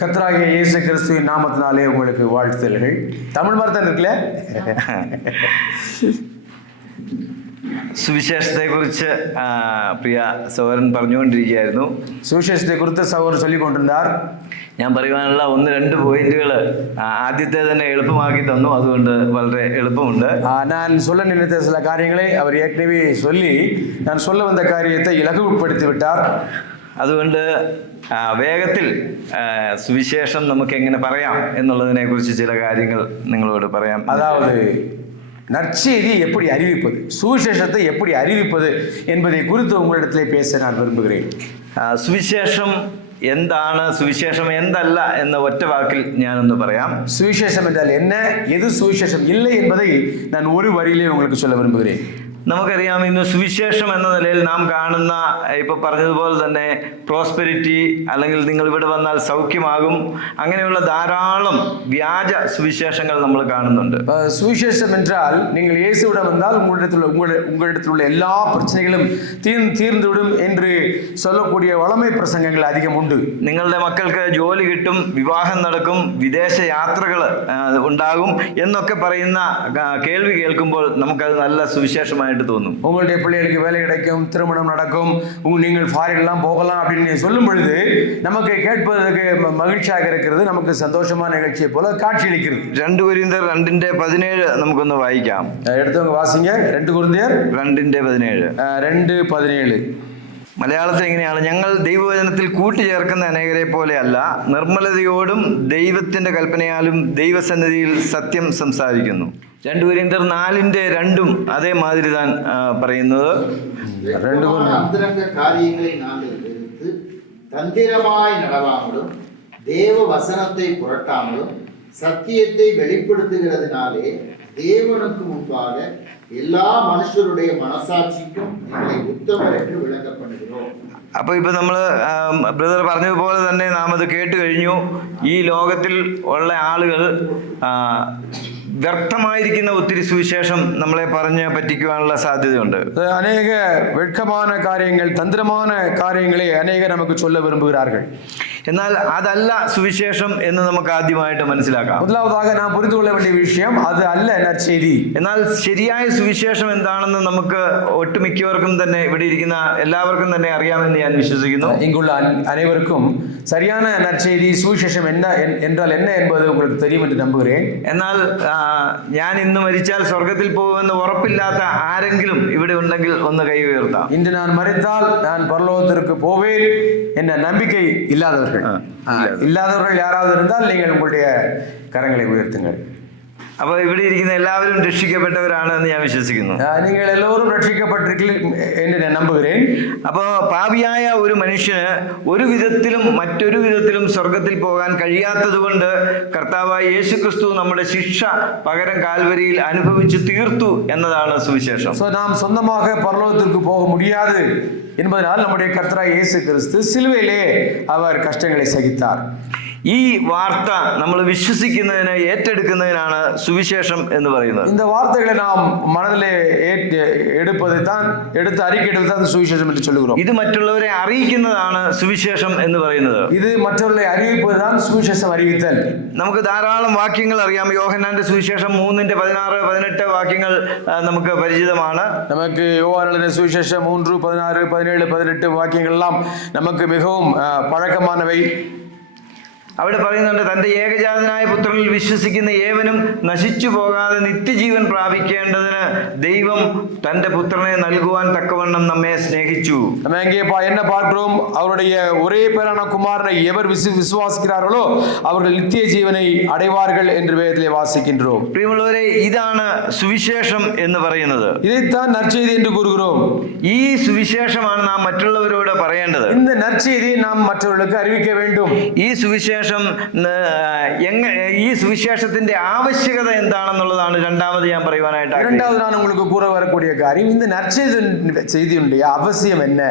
கர்த்தராகிய இயேசு கிறிஸ்துவின் நாமத்தினாலே உங்களுக்கு வாழ்த்துதல்கள். தமிழ் மாதிரி தான் இருக்குல்ல? സുവിശേഷത്തെ കുറിച്ച് പ്രിയ സഹോദരൻ പറഞ്ഞുകൊണ്ടിരിക്കുകയായിരുന്നു. സുവിശേഷത്തെ കുറിച്ച് സഹോദരൻ ചൊല്ലിക്കൊണ്ടിരുന്നാർ. ഞാൻ പറയുവാനുള്ള 1-2 പോയിന്റുകൾ ആദ്യത്തെ തന്നെ എളുപ്പമാക്കി തന്നു. അതുകൊണ്ട് വളരെ എളുപ്പമുണ്ട്. நான் சொல்ல நினைத்த சில காரியங்களை அவர் ஏற்கனவே சொல்லி நான் சொல்ல வந்த காரியத்தை இலகுப்படுத்தி விட்டார். അതുകൊണ്ട് വേഗത്തിൽ സുവിശേഷം നമുക്ക് എങ്ങനെ പറയാം എന്നുള്ളതിനെ കുറിച്ച് ചില കാര്യങ്ങൾ നിങ്ങളോട് പറയാം. அதாவது நற்செய்தி எப்படி அறிவிப்பது, சுவிசேஷத்தை எப்படி அறிவிப்பது என்பதை குறித்து உங்களிடத்திலே பேச நான் விரும்புகிறேன். സുവിശേഷം എന്താണ്, സുവിശേഷം എന്തല്ല എന്ന ഒറ്റ വാക്കിൽ ഞാനൊന്ന് പറയാം. சுவிசேஷம் என்றால் என்ன, எது சுவிசேஷம் இல்லை என்பதை நான் ஒரு வரியிலே உங்களுக்கு சொல்ல விரும்புகிறேன். നമുക്കറിയാം, ഇന്ന് സുവിശേഷം എന്ന നിലയിൽ നാം കാണുന്ന ഇപ്പൊ പറഞ്ഞതുപോലെ തന്നെ പ്രോസ്പെരിറ്റി, അല്ലെങ്കിൽ നിങ്ങൾ ഇവിടെ വന്നാൽ സൗഖ്യമാകും, അങ്ങനെയുള്ള ധാരാളം വ്യാജ സുവിശേഷങ്ങൾ നമ്മൾ കാണുന്നുണ്ട്. சுவிசேஷம் என்றால் நீங்கள் இயேசுவிடம் வந்தால் உங்களிடத்தில் உள்ள எல்லா பிரச்சனைகளும் தீர்ந்துவிடும் என்று சொல்லக்கூடிய வளமை பிரசங்கங்கள் அதிகம் உண்டு. നിങ്ങളുടെ മക്കൾക്ക് ജോലി കിട്ടും, വിവാഹം നടക്കും, വിദേശ യാത്രകൾ ഉണ്ടാകും എന്നൊക്കെ പറയുന്ന കേൾവി കേൾക്കുമ്പോൾ നമുക്കത് നല്ല സുവിശേഷമായിട്ട് തോന്നും. உங்களுடைய பிள்ளைகளுக்கு வேலை கிடைக்கும், திருமணம் நடக்கும், நீங்கள் ஃபாரின் எல்லாம் போகலாம் அப்படின்னு சொல்லும் பொழுது நமக்கு கேட்பதற்கு மகிழ்ச்சியாக இருக்கிறது, நமக்கு சந்தோஷமான நிகழ்ச்சியை போல காட்சியளிக்கிறது. 2 കൊരിന്ത്യർ 2:17 നമുക്കൊന്ന് വായിക്കാം. എടുത്തവங்க വാസിங்க. 2 കൊരിന്ത്യർ 2:17. 2:17 മലയാളത്തിൽ ഇങ്ങനെയാണ്: ഞങ്ങൾ ദൈവവചനത്തിൽ കൂട്ടിച്ചേർക്കുന്ന അനേകരെ പോലെയല്ല, നിർമ്മലതയോടും ദൈവത്തിന്റെ കൽപ്പനയാലും ദൈവസന്നിധിയിൽ സത്യം സംസാരിക്കുന്നു. 2 കൊരിന്ത്യർ 4:2 അതേമാതിരി താൻ പറയുന്നത്. അന്തരംഗ കാര്യങ്ങളെ നാங்கள் வெறுத்து தந்திரமாய் நடவாமலும் தேவ வசனத்தை புரட்டாமலும் சத்தியத்தை வெளிப்படுத்துகிறதுனாலே தேவனுக்கு முன்பாக എല്ലാ മനുഷ്യരുടെയും മനസാക്ഷിക്കും നിങ്ങളെ ഉത്തമർ എന്ന് വിളങ്ങപ്പെടുகிறோம். അപ്പോൾ ഇപ്പൊ നമ്മള് ബ്രദർ പറഞ്ഞതുപോലെ തന്നെ നാം അത് കേട്ട് കഴിഞ്ഞു. ഈ ലോകത്തിൽ ഉള്ള ആളുകൾ വ്യർത്ഥമായിരിക്കുന്ന ഒത്തിരി സുവിശേഷം നമ്മളെ പറഞ്ഞ് പറ്റിക്കുവാനുള്ള സാധ്യതയുണ്ട്. അനേക വെட்கமான കാര്യങ്ങൾ, തന്ത്രமான കാര്യങ്ങളെ അനേക നമുക്ക് ചൊല്ല വിரும்புகிறார்கள். എന്നാൽ അതല്ല സുവിശേഷം എന്ന് നമുക്ക് ആദ്യമായിട്ട് മനസ്സിലാക്കാം. முதலாவதாக நாம் புரிந்து கொள்ள வேண்டிய விஷயம் அது அல்ல நற்செய்தி. എന്നാൽ ശരിയായ സുവിശേഷം എന്താണെന്ന് നമുക്ക് ഒട്ടുമിക്കവർക്കും തന്നെ, ഇവിടെ ഇരിക്കുന്ന എല്ലാവർക്കും തന്നെ അറിയാമെന്ന് ഞാൻ വിശ്വസിക്കുന്നു. இங்குள்ள அனைவருக்கும் சரியான நற்செய்தி சுவிசேஷம் என்ன என்றால் என்ன என்பது உங்களுக்கு தெரியும் என்று நம்புகிறேன். എന്നാൽ ഞാൻ ഇന്ന് മരിച്ചാൽ സ്വർഗത്തിൽ പോകുമെന്ന് ഉറപ്പില്ലാത്ത ആരെങ്കിലും ഇവിടെ ഉണ്ടെങ്കിൽ ഒന്ന് കൈ ഉയർത്താം. இன்று நான் மரித்தால் நான் பரலோகத்திற்கு போவேன் என்ற நம்பிக்கை இல்லாதவர்கள் யாராவது இருந்தால் நீங்கள் உங்களுடைய கரங்களை உயர்த்துங்கள். അപ്പോൾ ഇവിടെ ഇരിക്കുന്ന എല്ലാവരും രക്ഷിക്കപ്പെട്ടവരാണ് എന്ന് ഞാൻ വിശ്വസിക്കുന്നു. നിങ്ങൾ എല്ലാവരും രക്ഷിക്കപ്പെട്ടിരിക്കും എന്ന് ഞാൻ നമ്പുகிறேன். അപ്പോൾ പാപിയായ ഒരു മനുഷ്യന് ഒരു വിധത്തിലും മറ്റൊരു വിധത്തിലും സ്വർഗത്തിൽ പോകാൻ കഴിയാത്തത് കൊണ്ട് കർത്താവായ യേശു ക്രിസ്തു നമ്മുടെ ശിക്ഷ പകരം കാൽവരിയിൽ അനുഭവിച്ചു തീർത്തു എന്നതാണ് സുവിശേഷം. நாம் சொந்தமாக பரலோகத்திற்கு போக முடியாது என்பதனால் நம்முடைய கர்த்தராகிய இயேசு கிறிஸ்து சிலுவையிலே அவர் கஷ்டங்களை சகித்தார். ഈ വാർത്ത നമ്മൾ വിശ്വസിക്കുന്നതിന്, ഏറ്റെടുക്കുന്നതിനാണ് സുവിശേഷം എന്ന് പറയുന്നത്. இந்த வார்த்தைகளை நாம் மனதிலே எடுத்து அறிக்கையிடுவதுதான் சுவிசேஷம் என்று சொல்லுகிறோம். ഇത് മറ്റുള്ളവരെ അറിയിക്കുന്നതാണ് സുവിശേഷം എന്ന് പറയുന്നത്. ഇത് മറ്റുള്ളവരെ അറിയിപ്പതുதான் സുവിശേഷം അറിയിത്തൽ. നമുക്ക് ധാരാളം വാക്യങ്ങൾ അറിയാം. യോഹന്നാന്റെ സുവിശേഷം 3:16-18 വാക്യങ്ങൾ നമുക്ക് പരിചിതമാണ്. നമുക്ക് யோவானின் சுவிசேஷம் 3, 16, 17, 18 വാക്യങ്ങൾ എല്ലാം നമുക്ക് மிகவும் പഴക്കമാനவை. അവിടെ പറയുന്നുണ്ട്, തന്റെ ഏകജാതനായ പുത്രനിൽ വിശ്വസിക്കുന്ന ഏവനും നശിച്ചു പോകാതെ നിത്യജീവൻ പ്രാപിക്കേണ്ടതിന് ദൈവം തന്റെ പുത്രനെ നൽകുവാൻ തക്കവണ്ണം നമ്മെ സ്നേഹിച്ചു. நம்ம எங்கே என்ன பார்க்கிறோம்? அவருடைய ஒரே பேரான குமாரனை எவர் விசுவாசிக்கிறார்களோ அவர்கள் நித்திய ஜீவனை அடைவார்கள் என்று வேதத்திலே வாசிக்கின்றோம். പ്രിയമുള്ളവരെ, ഇതാണ് സുവിശേഷം എന്ന് പറയുന്നത്. இதைத்தான் நற்செய்தி என்று கூறுகிறோம். ഈ സുവിശേഷമാണ് നാം മറ്റുള്ളവരോട് പറയേണ്ടത്. இந்த நற்செய்தியை நாம் மற்றவர்களுக்கு அறிவிக்க வேண்டும். ഈ സുവിശേഷത്തിന്റെ ആവശ്യകത എന്താണെന്നുള്ളതാണ് രണ്ടാമത് ഞാൻ പറയുവാനായിട്ട്. இரண்டாவது நான் உங்களுக்கு கூற வரக்கூடிய காரியம், இந்த நற்செய்தியுடைய அவசியம் என்ன?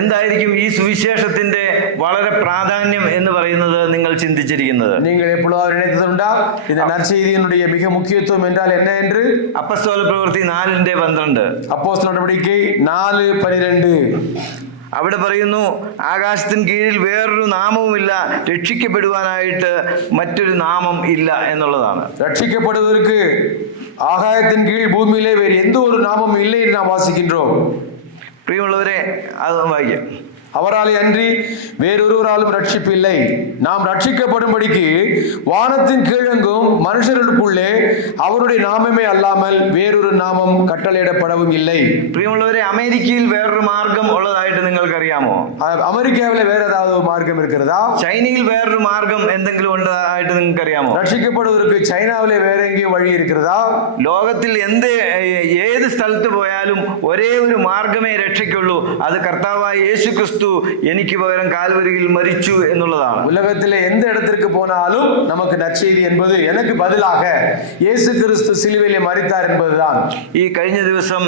എന്തായിരിക്കും ഈ സുവിശേഷത്തിന്റെ വളരെ പ്രാധാന്യം എന്ന് പറയുന്നത് നിങ്ങൾ ചിന്തിച്ചിരിക്കുന്നത്? நீங்கள் எப்பொழுதாவது நினைத்ததுண்டா இந்த நற்செய்தியினுடைய மிக முக்கியத்துவம் என்றால் என்ன என்று? അപ്പോസ്തല പ്രവൃത്തി 4:12. அப்போஸ்தலர் நடவடிக்கை 4:12. അവിടെ പറയുന്നു, ആകാശത്തിന് കീഴിൽ വേറൊരു നാമവുമില്ല, രക്ഷിക്കപ്പെടുവാനായിട്ട് മറ്റൊരു നാമം ഇല്ല എന്നുള്ളതാണ്. ரட்சிக்கப்படுவதற்கு ஆகாயத்தின் கீழ் பூமியிலே வேறு எந்த ஒரு நாமமும் இல்லை என்று நாம் வாசிக்கின்றோம். പ്രിയമുള്ളവരെ, അത് വായിക്കാം. அவராலே அன்றி வேறொருவராலும் ரட்சிப்பு இல்லை. நாம் ரட்சிக்கப்படும்படிக்கு வானத்தின் கீழெங்கும் மனுஷர்களுக்குள்ளே அவருடைய நாமமே அல்லாமல் வேறொரு நாமம் கட்டளையிடப்படவும் இல்லை. പ്രിയമുള്ളവരെ, അമേരിക്കയിൽ വേറൊരു മാർഗം ഉള്ളതായിട്ട് നിങ്ങൾക്കറിയാമോ? அமெரிக்காவில் வேற ஏதாவது மார்க்கம் இருக்கிறதா? ചൈനയിൽ വേറൊരു മാർഗം എന്തെങ്കിലും ഉള്ളതായിട്ട് നിങ്ങൾക്ക് അറിയാമോ? ரட்சிக்கப்படுவதற்கு சைனாவிலே வேற எங்கேயும் வழி இருக்கிறதா? ലോകത്തിൽ ഏത് സ്ഥലത്ത് പോയാലും ഒരേ ഒരു മാർഗമേ രക്ഷയ്ക്കുള്ളൂ. അത് കർത്താവായ യേശു ക്രിസ്തു എനിക്ക് പകരം കാൽവരിയിൽ മരിച്ചു എന്നുള്ളതാണ്. உலகத்திலே எந்த இடத்திற்கு போனாலும் நமக்கு நற்செய்தி என்பது எனக்கு பதிலாக இயேசு கிறிஸ்து சிலுவையிலே மரித்தார் என்பதுதான். ഈ കഴിഞ്ഞ ദിവസം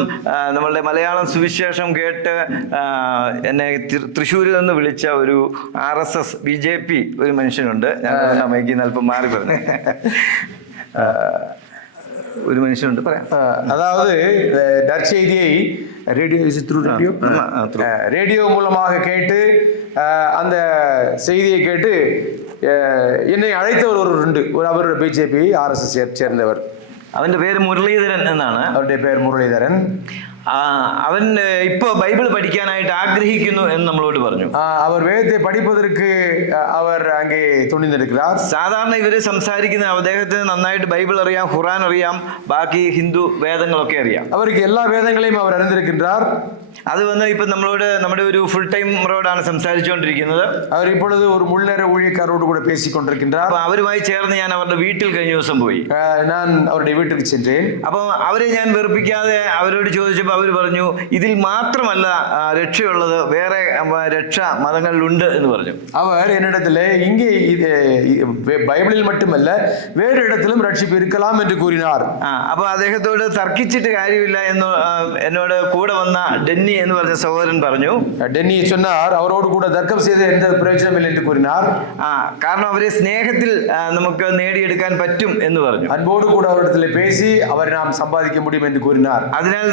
നമ്മളുടെ മലയാളം സുവിശേഷം കേട്ട് എന്നെ തൃശ്ശൂരിൽ നിന്ന് വിളിച്ച ഒരു RSS BJP ഒരു മനുഷ്യനുണ്ട്. ഞാൻ അമ്മയ്ക്ക് അല്പം മാറി പറഞ്ഞു. ഒരു മനുഷ്യനുണ്ട്, പറയാം. அதாவது நற்செய்தியை ரேடியோ மூலமாக கேட்டு அந்த செய்தியை கேட்டு என்னை அழைத்தவர் ஒரு உண்டு. அவர் BJP RSS சேர்ந்தவர். അവന്റെ പേര് മുരളീധരൻ എന്നാണ്. അവരുടെ പേര് മുരളീധരൻ. അവൻ ഇപ്പൊ ബൈബിൾ പഠിക്കാനായിട്ട് ആഗ്രഹിക്കുന്നു എന്ന് നമ്മളോട് പറഞ്ഞു. அவர் வேதத்தை படிப்பதற்கு அவர் அங்கே துணிந்திருக்கிறார். സാധാരണ ഇവര് സംസാരിക്കുന്ന അദ്ദേഹത്തിന് നന്നായിട്ട് ബൈബിൾ അറിയാം, ഖുറാൻ അറിയാം, ബാക്കി ഹിന്ദു വേദങ്ങളൊക്കെ അറിയാം. அவருக்கு எல்லா வேதங்களையும் அவர் அறிந்திருக்கின்றார். അത് വന്ന് ഇപ്പൊ നമ്മളോട് നമ്മുടെ ഒരു ഫുൾ ടൈം റോഡാണ് സംസാരിച്ചുകൊണ്ടിരിക്കുന്നത്. அவர் இப்பொழுது ஒரு முன்னேற ஊழியக்காரோடு கூட பேசிக் கொண்டிருக்கின்றார். അപ്പൊ അവരുമായി ചേർന്ന് ഞാൻ അവരുടെ വീട്ടിൽ കഴിഞ്ഞ ദിവസം പോയി. நான் அவருடைய வீட்டுக்கு சென்றேன். അപ്പൊ അവരെ ഞാൻ വെറുപ്പിക്കാതെ അവരോട് ചോദിച്ചപ്പോൾ അവര് പറഞ്ഞു, ഇതിൽ മാത്രമല്ല രക്ഷയുള്ളത്, വേറെ രക്ഷ മതങ്ങളിലുണ്ട് എന്ന് പറഞ്ഞു. அவர் என்னிடத்திலே இங்கே பைபிளில் மட்டுமல்ல வேறு இடத்திலும் ரட்சிப்பு இருக்கலாம் என்று கூறினார். അപ്പൊ അദ്ദേഹത്തോട് തർക്കിച്ചിട്ട് കാര്യമില്ല എന്ന് എന്നോട് കൂടെ വന്ന ഡെന്നി എന്ന് പറഞ്ഞ സഹോദരൻ പറഞ്ഞു. ഡെന്നി சொன்னார், அவரோடு கூட தர்க்கம் செய்த எந்த பிரயோஜனம் இல்லை என்று கூறினார். കാരണം അവരെ സ്നേഹത്തിൽ നമുക്ക് നേടിയെടുക്കാൻ പറ്റും എന്ന് പറഞ്ഞു. அன்போடு கூட அவரிடத்திலே பேசி அவரை நாம் சம்பாதிக்க முடியும் என்று கூறினார். അതിനാൽ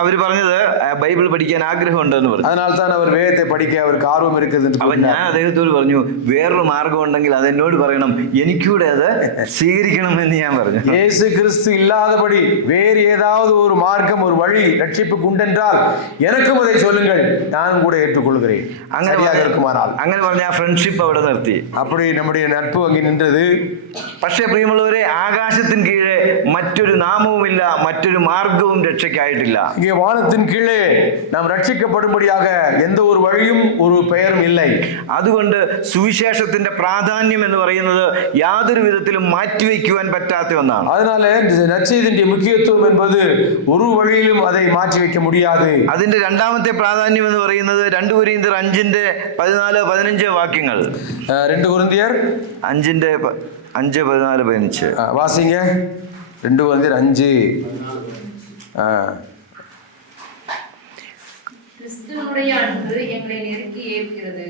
അവര് പറഞ്ഞത് ബൈബിൾ പഠിക്കാൻ ആഗ്രഹമുണ്ട് എന്ന് പറഞ്ഞു. அதனால் தான் அவர் വേദത്തെ പഠിക്കാൻ അവർക്ക് ആർവം இருக்குது என்று അപ്പൊ ഞാൻ അദ്ദേഹത്തോട് പറഞ്ഞു, വേറൊരു മാർഗം ഉണ്ടെങ്കിൽ അത് എന്നോട് പറയണം, എനിക്കൂടെ അത് സ്വീകരിക്കണം എന്ന് ഞാൻ പറഞ്ഞു. இயேசு கிறிஸ்து இல்லாதபடி வேறு ஏதாவது ஒரு மார்க்கம், ஒரு வழி ரட்சிப்புக்கு உண்டென்றால் எனக்கும் அதை சொல்லுங்கள், நானும் கூட ஏற்றுக்கொள்கிறேன். അങ്ങനെ പറഞ്ഞ ആ ഫ്രണ്ട്ഷിപ്പ് അവിടെ നിർത്തി. அப்படி நம்முடைய நட்பு அங்கே நின்றது. പക്ഷേ പ്രിയമുള്ളവരെ, ആകാശത്തിന് കീഴെ മറ്റൊരു നാമവുമില്ല, മറ്റൊരു മാർഗവും രക്ഷയ്ക്കായിട്ടില്ല. இங்கே வானத்தின் கீழே நாம் ரட்சிக்கப்படும்படியாக எந்த ஒரு வழியும் ஒரு பெயரும் இல்லை. അതുകൊണ്ട് സുവിശേഷത്തിന്റെ പ്രാധാന്യം എന്ന് പറയുന്നത് യാതൊരു വിധത്തിലും മാറ്റിവെക്കുവാൻ പറ്റാത്ത ഒന്നാണ്. அதனால நற்செய்தியின் முக்கியத்துவம் என்பது ஒரு வழியிலும் அதை மாற்றி வைக்க முடியாது. അതിന്റെ രണ്ടാമത്തെ പ്രാധാന്യം എന്ന് പറയുന്നത് 2 കൊരിന്ത്യർ 5:14-15 വാക്യങ്ങൾ. 2 കൊരിന്ത്യർ 5:14-15 வாசிங்க. 2 கொரிന്ത്യர் 5. கிறிஸ்துவினுடைய அன்பு எங்களை நெருக்கி ஏற்கிறது.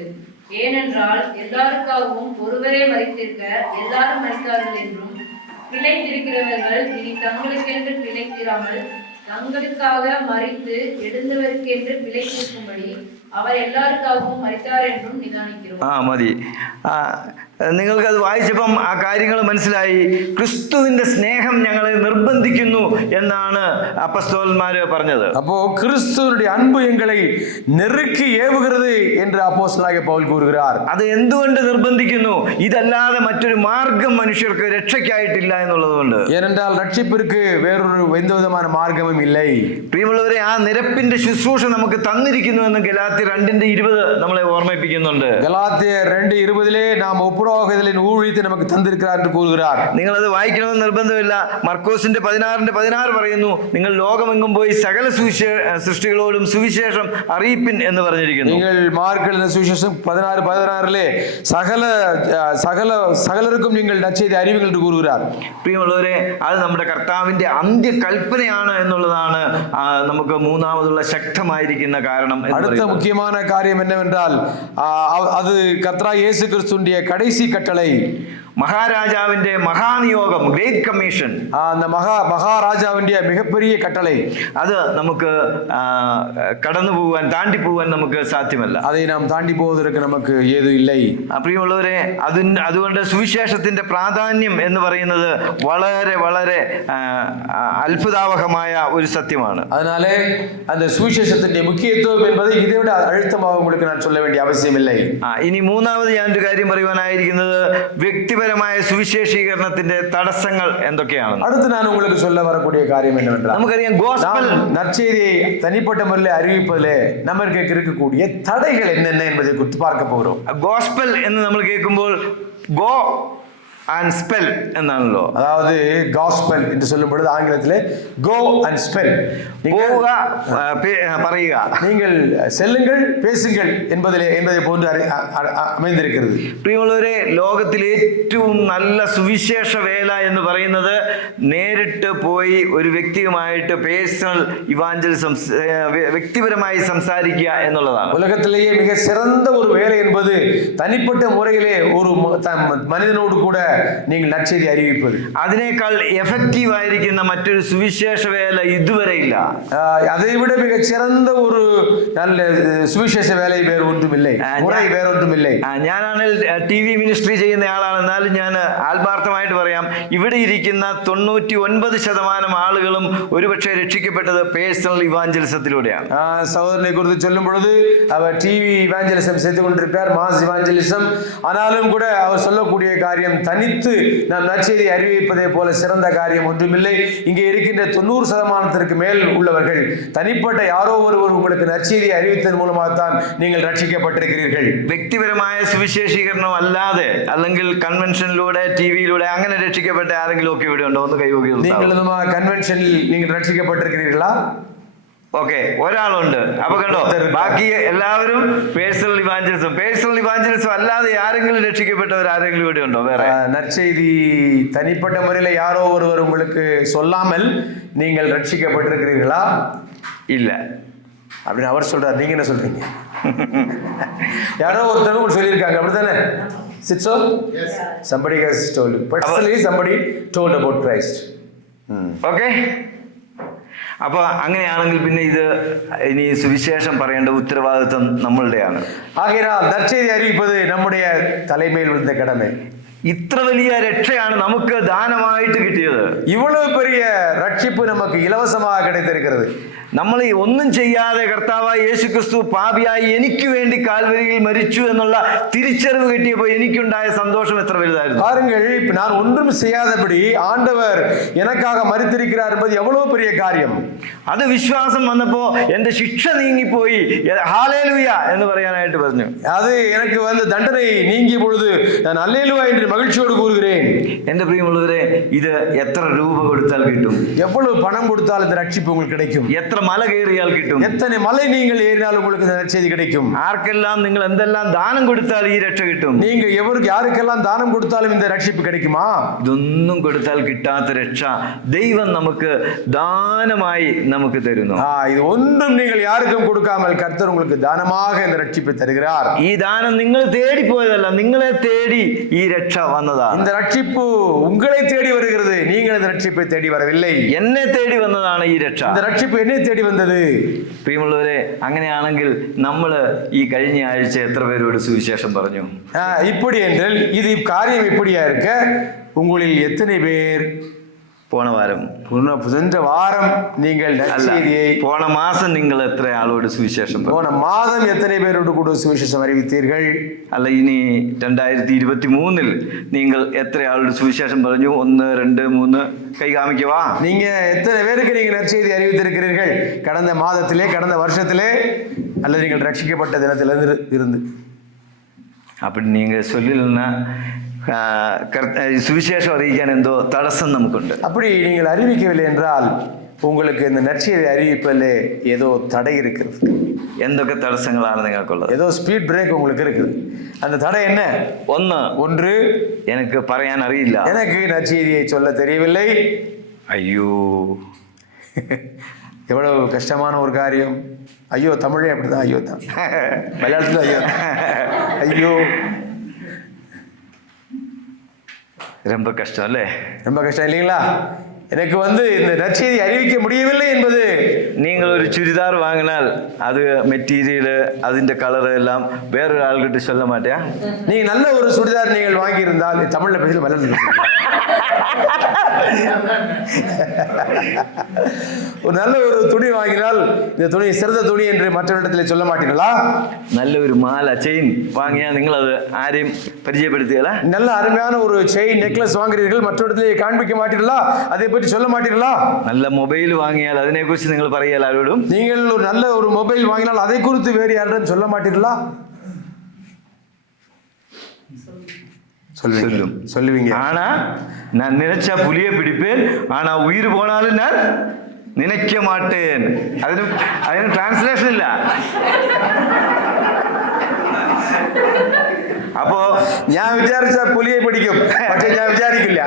ஏனென்றால் எல்லாருக்காகவும் ஒருவரே மரித்திருக்க எல்லாரும் மரித்தார்கள் என்றும், பிழைத்திருக்கிறவர்கள் இனி தங்களுக்கென்று பிழைத்திராமல் தங்களுக்காக மரித்து எழுந்தவருக்கென்று பிழைத்திருக்கும்படி அவர் எல்லாருக்காகவும் മരിച്ചാർ என்றுം നിദാനിக்கிறோം. മതി. നിങ്ങൾക്കത് വായിച്ചപ്പം ആ കാര്യങ്ങൾ മനസ്സിലായി. ക്രിസ്തുവിന്റെ സ്നേഹം ഞങ്ങളെ നിർബന്ധിക്കുന്നു എന്നാണ് അപ്പസ്തോലന്മാര് പറഞ്ഞത്. அப்போ கிறிஸ்துவினுடைய அன்பு எங்களை நெருக்கி ஏவுகிறது என்று அப்போஸ்தலனாகிய பவுல் கூறுகிறார். അത് എന്തുകൊണ്ട് നിർബന്ധിക്കുന്നു? ഇതല്ലാതെ മറ്റൊരു മാർഗം മനുഷ്യർക്ക് രക്ഷയ്ക്കായിട്ടില്ല എന്നുള്ളതുകൊണ്ട്. ஏனென்றால் ரட்சிப்பிற்கு வேறொரு எந்த விதமான மார்க்கமும் இல்லை. പ്രിയമുള്ളവരെ, ആ നിരപ്പിന്റെ ശുശ്രൂഷ നമുക്ക് തന്നിരിക്കുന്നു എന്ന് ഗലാത്യർ 2:20 നമ്മളെ ഓർമ്മിപ്പിക്കുന്നുണ്ട്. ഗലാത്യർ 2:20 നാം ഒപ്പുറോഹത്തിലെ ஊழியத்தை നമുക്ക് തന്നിരിக்கிறார் என்று கூறுகிறார். നിങ്ങളത് വായിക്കണമെന്ന് നിർബന്ധമില്ല. മർക്കോസിന്റെ 16:16 പറയുന്നു, നിങ്ങൾ ലോകമെങ്ങും പോയി സകല സൃഷ്ടികളോടും സുവിശേഷം അറിയിപ്പിൻ എന്ന് പറഞ്ഞിരിക്കുന്നു. നിങ്ങൾ മാർക്ക് എഴുതിയ സുവിശേഷം 16:16 സകലർക്കും നിങ്ങൾ നற்செய்தி அறிவிங்கள் என்று கூறுகிறார். പ്രിയമുള്ളവരെ, അത് നമ്മുടെ കർത്താവിന്റെ അന്ത്യകൽപ്പനയാണ് എന്നുള്ളതാണ് നമുക്ക് മൂന്നാമതുള്ള ശക്തമായിരിക്കുന്ന കാരണം. അടുത്ത முக்கியமான காரியம் என்னவென்றால் அது கர்த்தராகிய இயேசு கிறிஸ்துவின் கடைசி கட்டளை. மகாராஜாவிന്റെ மகாநியோகம், கிரேட் கமிஷன், அந்த மகாராஜாவிന്റെ மிகப்பெரிய கட்டளை, அது നമുക്ക് കടന്നു പോകാൻ, താണ്ടി പോകാൻ നമുക്ക് സാധ്യമല്ല. அதை நாம் தாண்டி போவதற்கு நமக்கு ஏது இல்லை. പ്രിയമുള്ളവരെ, അതുകൊണ്ട് സുവിശേഷത്തിന്റെ പ്രാധാന്യം എന്ന് പറയുന്നത് വളരെ വളരെ അത്ഭുതാവഹമായ ഒരു സത്യമാണ്. அதனாலே அந்த சுவிசேஷத்தின் முக்கியத்துவம் என்பதை இதை விட அழுத்தமாக உங்களுக்கு நான் சொல்ல வேண்டிய அவசியம் இல்லை. ഇനി മൂന്നാമത് ഞാനൊരു കാര്യം പറയുവാനായിരിക്കുന്നത് വ്യക്തിപരമായ സുവിശേഷീകരണത്തിന്റെ തടസ്സങ്ങൾ എന്തൊക്കെയാണ്. அடுத்து நான் உங்களுக்கு சொல்ல வரக்கூடிய காரியம் என்னவென்றால், നമുക്കറിയാം ഗോസ്പൽ நற்செய்தியை தனிப்பட்ட முறையில் அறிவிப்பதிலே நமக்கு இருக்கக்கூடிய தடைகள் என்னென்ன என்பதை குறித்து பார்க்க போகிறோம். ഗോസ്പൽ എന്ന് നമ്മൾ കേൾക്കുമ്പോൾ ഗോ ആൻഡ് സ്പെൽ എന്നാണല്ലോ. அதாவது காஸ்பல் என்று சொல்லும் பொழுது ஆங்கிலத்திலே கோ அண்ட் ஸ்பெல், പോവുക, പറയുക, நீங்கள் செல்லுங்கள் பேசுங்கள் என்பதை போன்று அமைந்திருக்கிறது. പ്രിയമുള്ളവരെ, ലോകത്തിലെ ഏറ്റവും നല്ല സുവിശേഷ വേല എന്ന് പറയുന്നത് നേരിട്ട് പോയി ഒരു വ്യക്തിയുമായിട്ട് പേഴ്സണൽ ഇവാഞ്ചലിസം, വ്യക്തിപരമായി സംസാരിക്കുക എന്നുള്ളതാണ്. உலகத்திலேயே மிக சிறந்த ஒரு வேலை என்பது தனிப்பட்ட முறையிலே ஒரு மனிதனோடு கூட நீங்கள் நற்செய்தி அறிவிப்பது. അതിനേക്കാൾ എഫക്റ്റീവ് ആയിരിക്കുന്ന മറ്റൊരു സുവിശേഷ വേല ഇതുവരെ ഇല്ല. அதை விட மிக சிறந்த ஒரு நல்ல സുവിശേഷ വേല വേറെ ഒന്നുമില്ലേ, മുறை വേറെ ഒന്നുമില്ലേ. ഞാനാണെങ്കിൽ TV മിനിസ്ട്രി ചെയ്യുന്ന ആളാണ്. എന്നാലും ഞാൻ ആത്മാർത്ഥമായിട്ട് പറയാം, ഇവിടെ ഇരിക്കുന്ന 99% ആളുകളും ഒരുപക്ഷെ രക്ഷിക്കപ്പെട്ടത് പേഴ്സണൽ ഇവാഞ്ചലിസത്തിലൂടെയാണ്. சகோதரனை குறித்து சொல்லும் பொழுது அவர் டிவி இவாஞ்சலிசம் செய்து கொண்டிருக்கிறார், மாஸ் இவாஞ்சலிசம். ஆனாலும் கூட அவர் சொல்லக்கூடிய காரியம் தனித்து நாம் நற்செய்தி அறிவிப்பதை போல சிறந்த காரியம் ஒன்றுமில்லை. இங்கே இருக்கின்ற 90% மேல் உள்ளவர்கள் தனிப்பட்ட யாரோ ஒருவர் உங்களுக்கு நற்செய்தி அறிவித்ததன் மூலமாகத்தான் நீங்கள் ரட்சிக்கப்பட்டிருக்கிறீர்கள். വ്യക്തിപരമായ സുവിശേഷീകരണം അല്ലാതെ അല്ലെങ്കിൽ കൺവെൻഷനിലൂടെ ടിവിയിലൂടെ അങ്ങനെ രക്ഷിക്കപ്പെട്ട ആരെങ്കിലും ഒക്കെ ഇവിടെ ഉണ്ടോ? ഒന്ന് കൈവക്കി. நீங்களும் கன்வென்ஷனில் நீங்கள் ரட்சிக்கப்பட்டிருக்கிறீர்களா? ഓക്കെ, ഒരാളുണ്ട്. അപ്പൊ കണ്ടോ, ബാക്കി എല്ലാവരും പേഴ്സണൽ ഇവാഞ്ചലിസം അല്ലാതെ ആരെങ്കിലും രക്ഷിക്കപ്പെട്ടവർ ആരെങ്കിലും ഇവിടെ ഉണ്ടോ? വേറെ நற்செய்தி தனிப்பட்ட முறையில் யாரோ ஒருவர் உங்களுக்கு சொல்லாமல் நீங்கள் ரட்சிக்கப்பட்டிருக்கிறீர்களா? இல்ல அப்படின்னு அவர் சொல்றாரு. நீங்க என்ன சொல்றீங்க? யாரோ ஒருத்தர் உங்களுக்கு சொல்லியிருக்காங்க, அப்படித்தானே? Sitso? Yes. Somebody has told you. Personally, somebody told about Christ. Okay. അപ്പൊ അങ്ങനെയാണെങ്കിൽ പിന്നെ ഇനി സുവിശേഷം പറയേണ്ട ഉത്തരവാദിത്വം നമ്മളുടെയാണ്. ஆகையால் நற்செய்தி அறிவிப்பது நம்முடைய தலைமையில் விழுந்த கடமை. ഇത്ര വലിയ രക്ഷയാണ് നമുക്ക് ദാനമായിട്ട് കിട്ടിയത്. இவ்வளவு பெரிய ரட்சிப்பு நமக்கு இலவசமாக கிடைத்திருக்கிறது. നമ്മൾ ഒന്നും ചെയ്യാതെ കർത്താവായ യേശുക്രിസ്തു പാപിയായി എനിക്ക് വേണ്ടി കാൽവരിയിൽ മരിച്ചു എന്നുള്ള തിരിച്ചറിവ് കിട്ടിയപ്പോൾ എനിക്കുണ്ടായ സന്തോഷം എത്ര വലുതായിരുന്നു. பாருங்கள், நான் ஒன்றும் செய்யாதபடி ஆண்டவர் எனக்காக மரித்திருக்கிறார் என்பது எவ்வளவு பெரிய காரியம். അത് വിശ്വാസം വന്നപ്പോ എന്റെ ശിക്ഷ നീങ്ങിപ്പോയി, ഹല്ലേലൂയ എന്ന് പറയാനായിട്ട് പറഞ്ഞു. அது எனக்கு தண்டனை நீங்கிய பொழுது நான் அல்லேலூயா என்று மகிழ்ச்சியோடு கூறுகிறேன். എന്റെ പ്രിയമുള്ളവരെ, ഇത് എത്ര രൂപ കൊടുത്താൽ കിട്ടും? எவ்வளவு பணம் கொடுத்தால் இந்த ரட்சிப்பு உங்களுக்கு கிடைக்கும்? എത്ര മല കയറിയാൽ കിട്ടും? எத்தனை மலை நீங்கள் ஏறினால் உங்களுக்கு இந்த நற்செய்தி கிடைக்கும்? ആർക്കെല്ലാം നിങ്ങൾ എന്തെല്ലാം ദാനം കൊടുത്താൽ ഈ രക്ഷ കിട്ടും? நீங்க யாருக்கெல்லாம் தானம் கொடுத்தாலும் இந்த ரட்சிப்பு கிடைக்குமா? ഇതൊന്നും കൊടുത്താൽ കിട്ടാത്ത രക്ഷ ദൈവം നമുക്ക് ദാനമായി നമുക്ക് തരുന്നു. இது ஒன்றும் நீங்கள் யாருக்கும் கொடுக்காமல் கர்த்தர் உங்களுக்கு தானமாக இந்த ரட்சிப்பை தருகிறார். ഈ ദാനം നിങ്ങൾ തേടി പോയതല്ല, നിങ്ങളെ തേടി ഈ രക്ഷ വന്നതാണ്. இந்த ரட்சிப்பு உங்களை தேடி வருகிறது, நீங்கள் இந்த ரட்சிப்பை தேடி வரவில்லை. എന്നെ തേടി വന്നതാണ് ഈ രക്ഷ. இந்த ரட்சிப்பு என்னை தேடி வந்தது. പ്രിയമുള്ളവരെ, അങ്ങനെയാണെങ്കിൽ നമ്മൾ ഈ കഴിഞ്ഞ ആഴ്ച എത്ര പേരോട് സുവിശേഷം പറഞ്ഞു? இப்படி என்றால் இது காரியம் இப்படியா இருக்க, உங்களில் எத்தனை பேர் പോണ വാരം சென்ற வாரம் நீங்கள் நற்செய்தியை, പോണ മാസം നിങ്ങൾ എത്ര ആളോട് സുവിശേഷം പറഞ്ഞു? போன மாதம் எத்தனை பேரோடு கூட சுவிசேஷம் அறிவித்தீர்கள்? അല്ല, ഇനി 2023 നിങ്ങൾ എത്ര ആളോട് സുവിശേഷം പറഞ്ഞു? 1, 2, 3 കൈ കാമിക്കവാ. நீங்க எத்தனை பேருக்கு நீங்கள் நற்செய்தி அறிவித்திருக்கிறீர்கள் கடந்த மாதத்திலே, கடந்த வருஷத்திலே, அல்லது நீங்கள் ரட்சிக்கப்பட்ட தினத்திலிருந்து இருந்து? அப்படி நீங்க சொல்லலன்னா സുവിശേഷം അറിയിക്കാൻ എന്തോ തടസ്സം നമുക്കുണ്ട്. அப்படி நீங்கள் அறிவிக்கவில்லை என்றால் உங்களுக்கு இந்த நற்செய்தி அறிவிப்பிலே ஏதோ தடை இருக்கிறது. എന്തൊക്കെ തടസ്സങ്ങളാണ് നിങ്ങൾക്കുള്ളത്? ஏதோ ஸ்பீட் பிரேக் உங்களுக்கு இருக்குது. அந்த தடை என்ன? ஒன்று, எனக்கு പറയാൻ അറിയില്ല, எனக்கு நற்செய்தியை சொல்ல தெரியவில்லை. ஐயோ, எவ்வளவு கஷ்டமான ஒரு காரியம். ஐயோ, தமிழே அப்படிதான், ஐயோ தான். மலையாளத்தில் ஐயோ, ஐயோ. ரொம்ப கஷ்டம் இல்ல? ரொம்ப கஷ்டம் இல்லைங்களா? எனக்கு இந்த நற்செய்தி அறிவிக்க முடியவில்லை என்பது. நீங்கள் ஒரு சுடிதார் வாங்கினால் அது மெட்டீரியல், അതിന്റെ കളർ എല്ലാം വേറൊരു ആൾക്കിട്ട് சொல்ல மாட்டியா? நீங்க நல்ல ஒரு சுடிதார் நீங்கள் வாங்கி இருந்தால், தமிழ்ல பேசல வளர்ந்து ஒரு நல்ல ஒரு துணி வாங்கினால் இந்த துணி சிறந்த துணி என்று மற்றவரிடத்தில் சொல்ல மாட்டீங்களா? நல்ல ஒரு மாலை செயின் வாங்கியா நீங்கள் அது ஆரையும் പരിചയപ്പെടുത്തിയല്ല? நல்ல அருமையான ஒரு செயின் நெக்லஸ் வாங்குறீர்கள், மற்றவரிடத்தில் காண்பிக்க மாட்டீர்களா? அதை பற்றி சொல்ல மாட்டீர்களா? நல்ல மொபைல் வாங்கியால் அதனை குறித்து நீங்கள் പറയല്ല ആരോടും? நீங்கள் ஒரு நல்ல ஒரு மொபைல் வாங்கினால் அதை குறித்து வேறு யாரிடம் சொல்ல மாட்டீர்களா? சொல்லுவீங்க. ஆனா நான் நினைச்சா புலிய பிடிப்பேன், ஆனா உயிர் போனாலும் நான் நினைக்க மாட்டேன். അതിന് ട്രാൻസ്ലേഷൻ ഇല്ല. അപ്പോ ഞാൻ വിചാരിച്ച പുലിയെ പിടിക്കും, പക്ഷെ ഞാൻ വിചാരിക്കില്ല.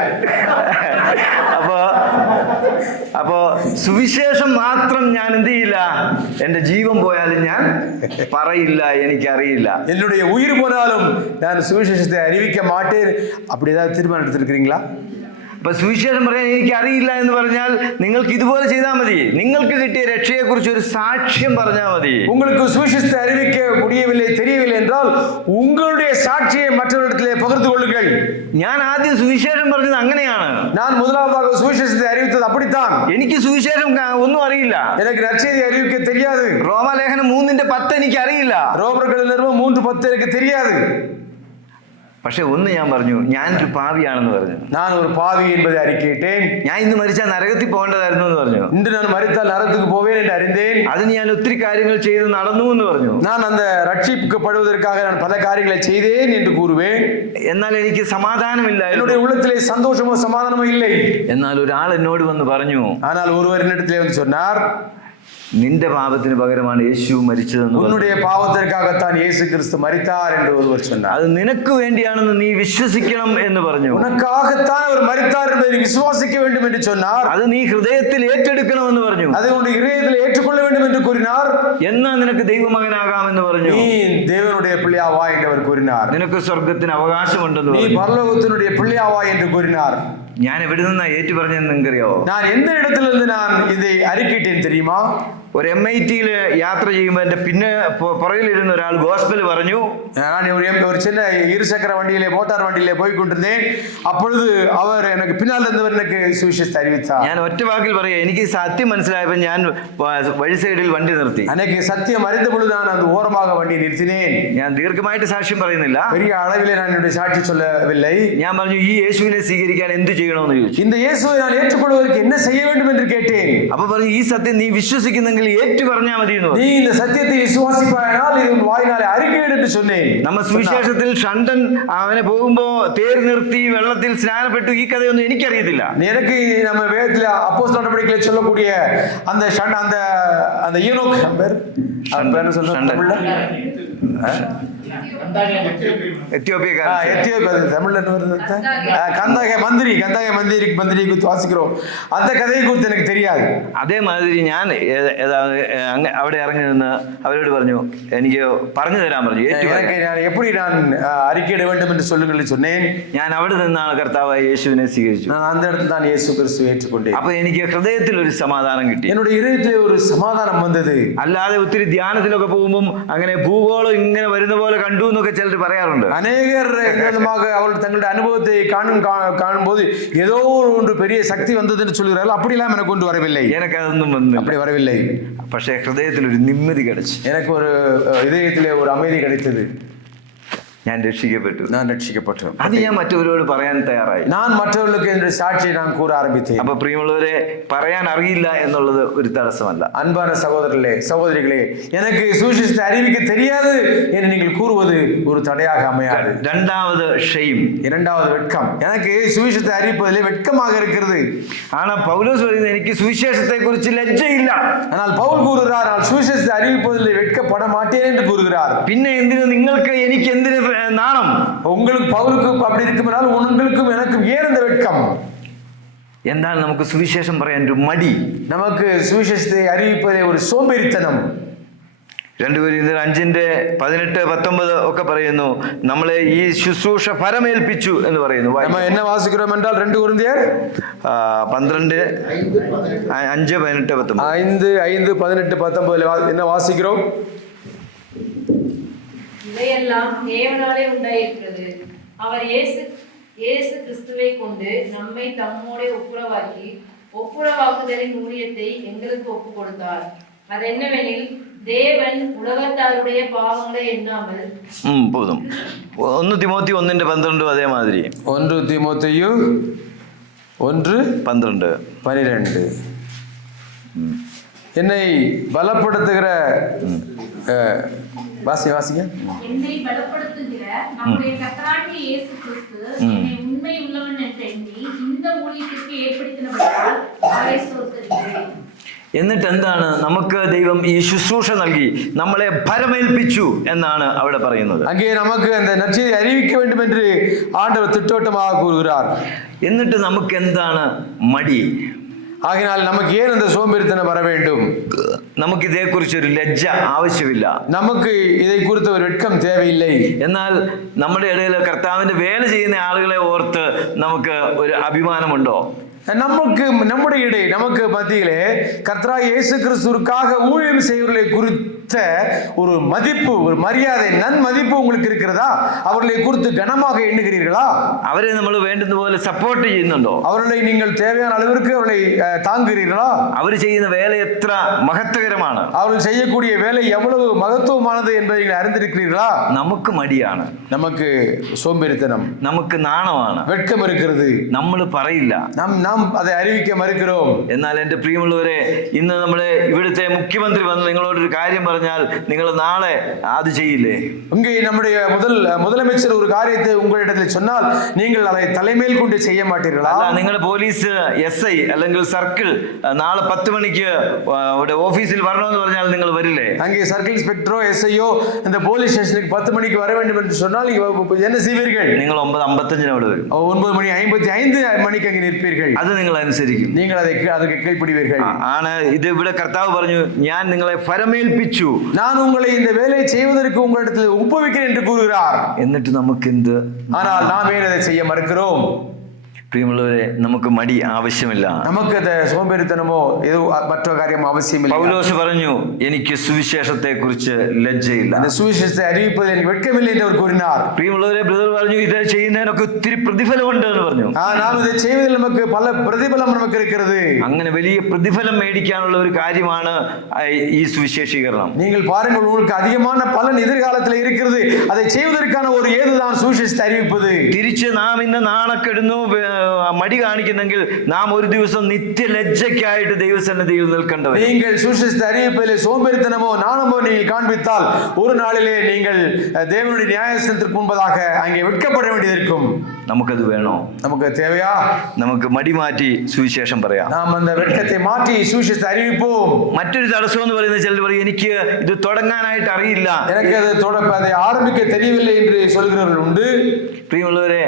അപ്പോ സുവിശേഷം മാത്രം ഞാൻ എന്ത് ചെയ്യില്ല, എന്റെ ജീവൻ പോയാലും ഞാൻ പറയില്ല, എനിക്കറിയില്ല. என்னுடைய உயிர் போனாலும் நான் சுவிசேஷத்தை அறிவிக்க மாட்டேன். அப்படி ஏதாவது தீர்மானம் எடுத்திருக்கிறீங்களா? അപ്പൊ സുവിശേഷം പറയാൻ എനിക്ക് അറിയില്ല എന്ന് പറഞ്ഞാൽ നിങ്ങൾക്ക് ഇതുപോലെ ചെയ്താൽ മതി. നിങ്ങൾക്ക് കിട്ടിയ രക്ഷയെ കുറിച്ച് ഒരു സാക്ഷ്യം പറഞ്ഞാൽ മതി. உங்களுக்கு சுவிசேஷத்தை அறிவிக்க முடியவில்லை, தெரியவில்லை என்றால் உங்களுடைய சாட்சியை மற்றவரிடத்திலே பகிர்ந்து கொள்ளுங்கள். ഞാൻ ആദ്യം സുവിശേഷം പറഞ്ഞത് അങ്ങനെയാണ്. நான் முதலாவதாக சுவிசேஷத்தை அறிவித்தது அப்படித்தான். എനിക്ക് സുവിശേഷം ഒന്നും അറിയില്ല. எனக்கு நற்செய்தி அறிவிக்க தெரியாது. റോമാലേഖനം 3:10 എനിക്ക് അറിയില്ല. ரோமர்கள் நிறுவனம் 3:10 எனக்கு தெரியாது. പക്ഷെ ഒന്ന് ഞാൻ പറഞ്ഞു, ഞാനൊരു പാവിയാണെന്ന് പറഞ്ഞു. நான் ஒரு பாவி என்பதை அறிக்கையிட்டேன். ഞാൻ ഇന്ന് മരിച്ചാൽ നരകത്തിൽ പോകേണ്ടതായിരുന്നു എന്ന് പറഞ്ഞു. இன்று நான் மரித்தால் நரகத்துக்கு போவேன் என்று அறிந்தேன். അതിന് ഞാൻ ഒത്തിരി കാര്യങ്ങൾ ചെയ്ത് നടന്നു എന്ന് പറഞ്ഞു. நான் அந்த ரட்சிக்கப்படுவதற்காக நான் பல காரியங்களை செய்தேன் என்று கூறுவேன். എന്നാൽ എനിക്ക് സമാധാനമില്ല. என்னுடைய உள்ளத்திலே சந்தோஷமோ சமாதானமோ இல்லை. എന്നാൽ ഒരാൾ എന്നോട് വന്ന് പറഞ്ഞു, ஆனால் ஒருவர் என்னிடத்திலே வந்து சொன்னார், നിന്റെ പാപത്തിന് പകരമാണ് യേശു മരിച്ചതെന്ന്. உன்னுடைய பாவத்திற்காகத்தான் இயேசு கிறிஸ்து மரித்தார் என்று ஒருவர் சொன்னார். അത് നിനക്ക് വേണ്ടിയാണെന്ന് നീ വിശ്വസിക്കണം എന്ന് പറഞ്ഞു. உனக்காகத்தான் அவர் மரித்தார் என்பதை நீ விசுவாசிக்க வேண்டும் என்று சொன்னார். അത് നീ ഹൃദയത്തിൽ ഏറ്റെടുക്കണമെന്ന് പറഞ്ഞു. அதை உன்னுடைய இதயத்தில் ஏற்றுக்கொள்ள வேண்டும் என்று கூறினார். എന്നാ നിനക്ക് ദൈവമകനാകാമെന്ന് പറഞ്ഞു. நீ தேவனுடைய பிள்ளையாவா என்று அவர் கூறினார். നിനക്ക് സ്വർഗത്തിന് അവകാശമുണ്ടെന്ന് நீ പറഞ്ഞു. பரலோகத்தினுடைய பிள்ளையாவா என்று கூறினார். ഞാൻ എവിടെ നിന്നാ ഏറ്റു പറഞ്ഞെന്ന് നിങ്ങൾക്കറിയാവോ? நான் எந்த இடத்திலிருந்து நான் இதை அறிக்கையிட்டேன் தெரியுமா? ഒരു MIT-യിൽ യാത്ര ചെയ്യുമ്പോൾ എന്റെ പിന്നെ പുറകിലിരുന്ന ഒരാൾ ഗോസ്പൽ പറഞ്ഞു. நான் ஒரு சின்ன இருசக்கர வண்டியிலே மோட்டார் வண்டியிலே போய் கொண்டிருந்தேன். அப்பொழுது அவர் எனக்கு பின்னால் இருந்தவர் எனக்கு சுவிசேஷத்தை அறிவித்தார். ഞാൻ ഒറ്റ വാക്കിൽ പറയാം, എനിക്ക് സത്യം മനസ്സിലായപ്പോൾ ഞാൻ വഴി സൈഡിൽ വണ്ടി നിർത്തി. எனக்கு சத்தியம் அறிந்த பொழுது நான் அந்த ஓரமாக வண்டி நிறுத்தினேன். ഞാൻ ദീർഘമായിട്ട് സാക്ഷ്യം പറയുന്നില്ല, பெரிய அளவிலே நான் என்னுடைய சாட்சி சொல்லவில்லை. ഞാൻ പറഞ്ഞു, ഈ യേശുവിനെ സ്വീകരിക്കാൻ എന്ത് ചെയ്യണമെന്ന് ചോദിച്ചു. இந்த இயேசுவை நான் ஏற்றுக்கொள்வதற்கு என்ன செய்ய வேண்டும் என்று கேட்டேன். അപ്പൊ പറഞ്ഞു, ഈ സത്യം നീ വിശ്വസിക്കുന്നെങ്കിൽ ഏറ്റു പറഞ്ഞാൽ മതി എന്ന് പറഞ്ഞു. நீ இந்த சத்தியத்தை விசுவாசிப்பாயானால் இது உன் வாயினாலே அறிக்கையிடு என்று சொன்னேன். നമ്മ സുവിശേഷത്തിൽ ഷണ്ടൻ അവനെ പോകുമ്പോ തേർ നിർത്തി വെള്ളത്തിൽ സ്നാനപ്പെട്ടു, ഈ കഥയൊന്നും എനിക്കറിയത്തില്ല. எனக்கு நம்ம வேதத்துல அப்போஸ்தலர் நடவடிக்கைகளை சொல்லக்கூடிய அந்த அந்த அந்த ஈனோக் பேர் என்ன சொல்றாங்க தமிழ்ல? தமிழ்ல கந்தக மந்திரி குறித்து வாசிக்கிறோம். அந்த கதையை குறித்து எனக்கு தெரியாது. അതേ മാതിരി ഞാൻ അവിടെ ഇറങ്ങി നിന്ന് അവരോട് പറഞ്ഞു, എനിക്ക് പറഞ്ഞു തരാൻ പറഞ്ഞു. எப்படி நான் அறிக்கையிட வேண்டும் என்று சொல்லுங்கள் சொன்னேன். ഞാൻ അവിടെ നിന്നാണ് കർത്താവായ യേശുവിനെ സ്വീകരിച്ചു. நான் அந்த இடத்துல தான் இயேசு கிறிஸ்துவை ஏற்றுக்கொண்டேன். അപ്പൊ എനിക്ക് ഹൃദയത്തിൽ ഒരു സമാധാനം കിട്ടി. என்னுடைய இதயத்திலே ஒரு சமாதானம் வந்தது. അല്ലാതെ ഒത്തിരി ധ്യാനത്തിലൊക്കെ പോകുമ്പോൾ അങ്ങനെ ഭൂഗോളം ഇങ്ങനെ വരുന്ന പോലെ കണ്ടു എന്നൊക്കെ ചിലർ പറയാറുണ്ട്. அநேகர் அவர்கள் தங்களுடைய அனுபவத்தை காணும்போது ஏதோ ஒன்று பெரிய சக்தி வந்தது என்று சொல்கிறார்கள். அப்படிலாம் எனக்கு கொண்டு வரவில்லை. எனக்கு അതൊന്നും വന്നില്ല. அப்படி வரவில்லை. പക്ഷേ ഹൃദയത്തിൽ ഒരു നിമ്മതി கிடைச்சு. எனக்கு ஒரு இதயத்திலே ஒரு அமைதி கிடைத்தது. ഞാൻ രക്ഷിക്കപ്പെട്ടു. நான் ரட்சிக்கப்பட்டேன். അത് ഞാൻ മറ്റവരോട് പറയാൻ തയ്യാറായി. நான் மற்றவர்களுக்கு என்னுடைய சாட்சியை நான் கூற ஆரம்பித்தேன். അപ്പൊ പ്രിയമുള്ളവരെ, പറയാൻ അറിയില്ല എന്നുള്ളത് ഒരു തടസ്സമല്ല. அன்பான சகோதரர்களே சகோதரிகளே, எனக்கு சுவிசேஷத்தை அறிவிக்க தெரியாது என்று நீங்கள் கூறுவது ஒரு தடையாக அமையாது. രണ്ടാമത് ഷെയിം, இரண்டாவது வெட்கம். எனக்கு சுவிசேஷத்தை அறிவிப்பதிலே வெட்கமாக இருக்கிறது. ஆனா பவுலோஸ் പറയുന്നത് എനിക്ക് സുവിശേഷത്തെ കുറിച്ച് ലജ്ജയില്ല. ஆனால் பவுல் கூறுகிறார், நான் சுவிசேஷத்தை அறிவிப்பதிலே வெட்கப்பட மாட்டேன் என்று கூறுகிறார். പിന്നെ എന്തിനു നിങ്ങൾക്ക് എനിക്ക് എന്തിനു നാണം? உங்களுக்கு பவுலுக்கு அப்படி இருக்குமானால் உங்களுக்கும் எனக்கும் ஏன் இந்த வெட்கம்? എന്നാൽ നമുക്ക് സുവിശേഷം പറയാൻ ഒരു മടി. நமக்கு சுவிசேஷத்தை அறிவிப்பதிலே ஒரு சோம்பேறித்தனம். 2 കൊരിന്ത്യർ 5:18-19 ഒക്കെ പറയുന്നു നമ്മളെ ഈ ശുശ്രൂഷ ഫലമേൽപ്പിച്ചു എന്ന് പറയുന്നു. நம்ம என்ன வாசிக்கிறோம் என்றால் 2 கொரிந்தியர் 12 5 18 19 5:18 19 என்ன வாசிக்கிறோம்? இவையெல்லாம் தேவனாலே உண்டாயிருக்கிறது. அவர் இயேசு கிறிஸ்துவை கொண்டு நம்மை தம்மோடே ஒப்புரவாக்குதலின் ஊழியத்தை எங்களுக்கு ஒப்பு கொடுத்தார். அது என்னவெனில் தேவன் உலகத்தாருடைய பாவங்களை எண்ணாமல் போதும். 1 திமோத்தி 1:12 அதே மாதிரி. 1 தீமோத்தேயு 1:12 என்னை பலப்படுத்துகிற வாசிங்க. என்னை பலப்படுத்துகிற நம்முடைய கர்த்தராகிய இயேசு கிறிஸ்து என்னை உண்மை உள்ளவன் என்று எண்ணி இந்த ஊழியத்திற்கு ஏற்படுத்தினபடியால் அவரை ஸ்தோத்திரிக்கிறேன். എന്നിട്ട് എന്താണ് നമുക്ക് ദൈവം ഈ ശുശ്രൂഷ നൽകി നമ്മളെ ഫലമേൽപ്പിച്ചു എന്നാണ് അവിടെ പറയുന്നത്. அங்கே நமக்கு அந்த நற்செய்தியை அறிவிக்க வேண்டும் என்று ஆண்டவர் திட்டவட்டமாக கூறுகிறார். എന്നിട്ട് നമുക്ക് എന്താണ് മടി? ஆகினால் நமக்கு ஏன் அந்த சோம்பேறித்தனம் வர வேண்டும்? നമുക്ക് ഇതേക്കുറിച്ചൊരു ലജ്ജ ആവശ്യമില്ല. നമുക്ക് ഇதை குறித்த ഒരു വെட்கம் தேவையில்லை. എന്നാൽ നമ്മുടെ ഇടയിൽ കർത്താവിന്റെ വേല ചെയ്യുന്ന ആളുകളെ ഓർത്ത് നമുക്ക് ഒരു അഭിമാനമുണ്ടോ? நமக்கு மத்தியிலே கர்த்தராகிய இயேசு கிறிஸ்துவுக்காக ஊழியம் செய்வர்களை குறித்த ஒரு மதிப்பு, ஒரு மரியாதை, நன்மதிப்பு உங்களுக்கு இருக்கிறதா? அவர்களை குறித்து கனமாக எண்ணுகிறீர்களா? அவரை നമ്മൾ വേണ്ടുന്ന പോലെ സപ്പോർട്ട് ചെയ്യുന്നുണ്ടോ? அவர்களை நீங்கள் தேவையான அளவிற்கு அவர்களை தாங்குகிறீர்களா? അവർ ചെയ്യുന്ന വേല എത്ര മഹത്വകരമാണ്, அவர்கள் செய்யக்கூடிய வேலை எவ்வளவு மகத்துவமானது என்பதை நீங்கள் அறிந்திருக்கிறீர்களா? നമുക്ക് മടിയാണ്, நமக்கு சோம்பேறித்தனம், നമുക്ക് നാണമാണ്, வெட்கம் இருக்கிறது. നമ്മൾ പറയില്ല, நாம் அதை அறிவிக்க மறுக்கிறோம். എന്നാൽ എൻ്റെ പ്രിയമുള്ളവരെ, ഇന്ന് നമ്മുടെ ഇവിടുത്തെ മുഖ്യമന്ത്രി വന്ന് നിങ്ങളോടൊരു കാര്യം പറഞ്ഞാൽ നിങ്ങൾ നാളെ അത് ചെയ്യില്ലേ? இங்கே நம்முடைய முதலமைச்சர் ஒரு காரியத்தை உங்களிடத்தில் சொன்னால் நீங்கள் அதை தலைமையில் கொண்டு செய்ய மாட்டீர்களா? നിങ്ങളുടെ പോലീസ് SI അല്ലെങ്കിൽ സർക്കിൾ നാളെ 10 മണിക്ക് ഓഫീസിൽ വരണമെന്ന് പറഞ്ഞാൽ നിങ്ങൾ വരില്ലേ? அங்கே சர்க்கிள் இன்ஸ்பெக்டரோ SIயோ இந்த போலீஸ் ஸ்டேஷனுக்கு 10 மணிக்கு வர வேண்டும் என்று சொன்னால் என்ன செய்வீர்கள்? നിങ്ങൾ 9:55 അവിടെ വരും. 9:55 மணிக்கு அங்கே நிற்பீர்கள். അത് നിങ്ങൾ അനുസരിക്കും, நீங்கள் அதுக்கு கீழ்ப்படிவீர்கள். ആണ് ഇത് ഇവിടെ കർത്താവ് പറഞ്ഞു, ഞാൻ നിങ്ങളെ ഫലമേൽപ്പിച്ചു, நான் உங்களை இந்த வேலையை செய்வதற்கு உங்களிடத்தில் ஒப்புவிக்கிறேன் என்று கூறுகிறார். എന്നിട്ട് നമുക്ക് എന്ത്? ஆனால் நாம் ஏன் அதை செய்ய மறுக்கிறோம்? പ്രിയമുള്ളവരെ, നമുക്ക് മടി ആവശ്യമില്ല. നമുക്ക് സോമ്പേറിത്തനമോ ഏതോ മറ്റോ കാര്യം ആവശ്യമില്ല. പൗലോസ് പറഞ്ഞു, എനിക്ക് സുവിശേഷത്തെ കുറിച്ച് ലജ്ജയില്ല, அந்த സുവിശേഷത്തെ അറിയിപ്പതിൽ എനിക്ക് വെட்கമില്ല എന്ന് അവർ കൂറിനാർ. പ്രിയമുള്ളവരെ, ബ്രദർ പറഞ്ഞു, ഇത് ചെയ്യുന്നതിനൊക്കെ ഒത്തിരി പ്രതിഫലമുണ്ട് എന്ന് പറഞ്ഞു. നാം ഇത് ചെയ്യുന്നതിൽ നമുക്ക് പല പ്രതിഫലം നമുക്ക് இருக்கிறது. അങ്ങനെ വലിയ പ്രതിഫലം മേടിക്കാനുള്ള ഒരു കാര്യമാണ് ഈ സുവിശേഷീകരണം. நீங்கள் பாருங்கள், உங்களுக்கு அதிகமான பலன் எதிர்காலத்தில் இருக்கிறது. அதை செய்வதற்கான ஒரு ஏதுதான் சுவிசேஷத்தை அறிவிப்பது. തിരിച്ച് നാം ഇന്ന് നാണക്കെടുന്നു, മടി കാണിക്കുന്നെങ്കിൽ നാം ഒരു ദിവസം നിത്യലജ്ജയ്ക്കായിട്ട് ദൈവസന്നിധിയിൽ നിൽക്കേണ്ടവർ. நீங்கள் சுவிசேஷத்தை அறிவிப்பதிலே சோம்பேறித்தனமோ நாணமோ நீங்கள் காண்பித்தால் ஒரு நாளிலே நீங்கள் தேவனுடைய நியாயஸ்தானத்திற்கு முன்பதாக அங்கே வெட்கப்பட வேண்டியிருக்கும். നമുക്കത് വേണോ? നമുക്ക് தேவையா? നമുക്ക് മടി മാറ്റി സുവിശേഷം പറയാം. നാം அந்த വെட்கத்தை മാറ്റി സുവിശേഷத்தை அறிவிப்போம். മറ്റൊരു തടസ്സം എന്ന് പറയുന്നത്, ചിലർ പറയും, എനിക്ക് ഇത് തുടങ്ങാനായിട്ട് അറിയില്ല, எனக்கு அதை ஆரம்பிக்க தெரியவில்லை என்று சொல்கிறவர்கள் உண்டு. പ്രിയമുള്ളവരെ,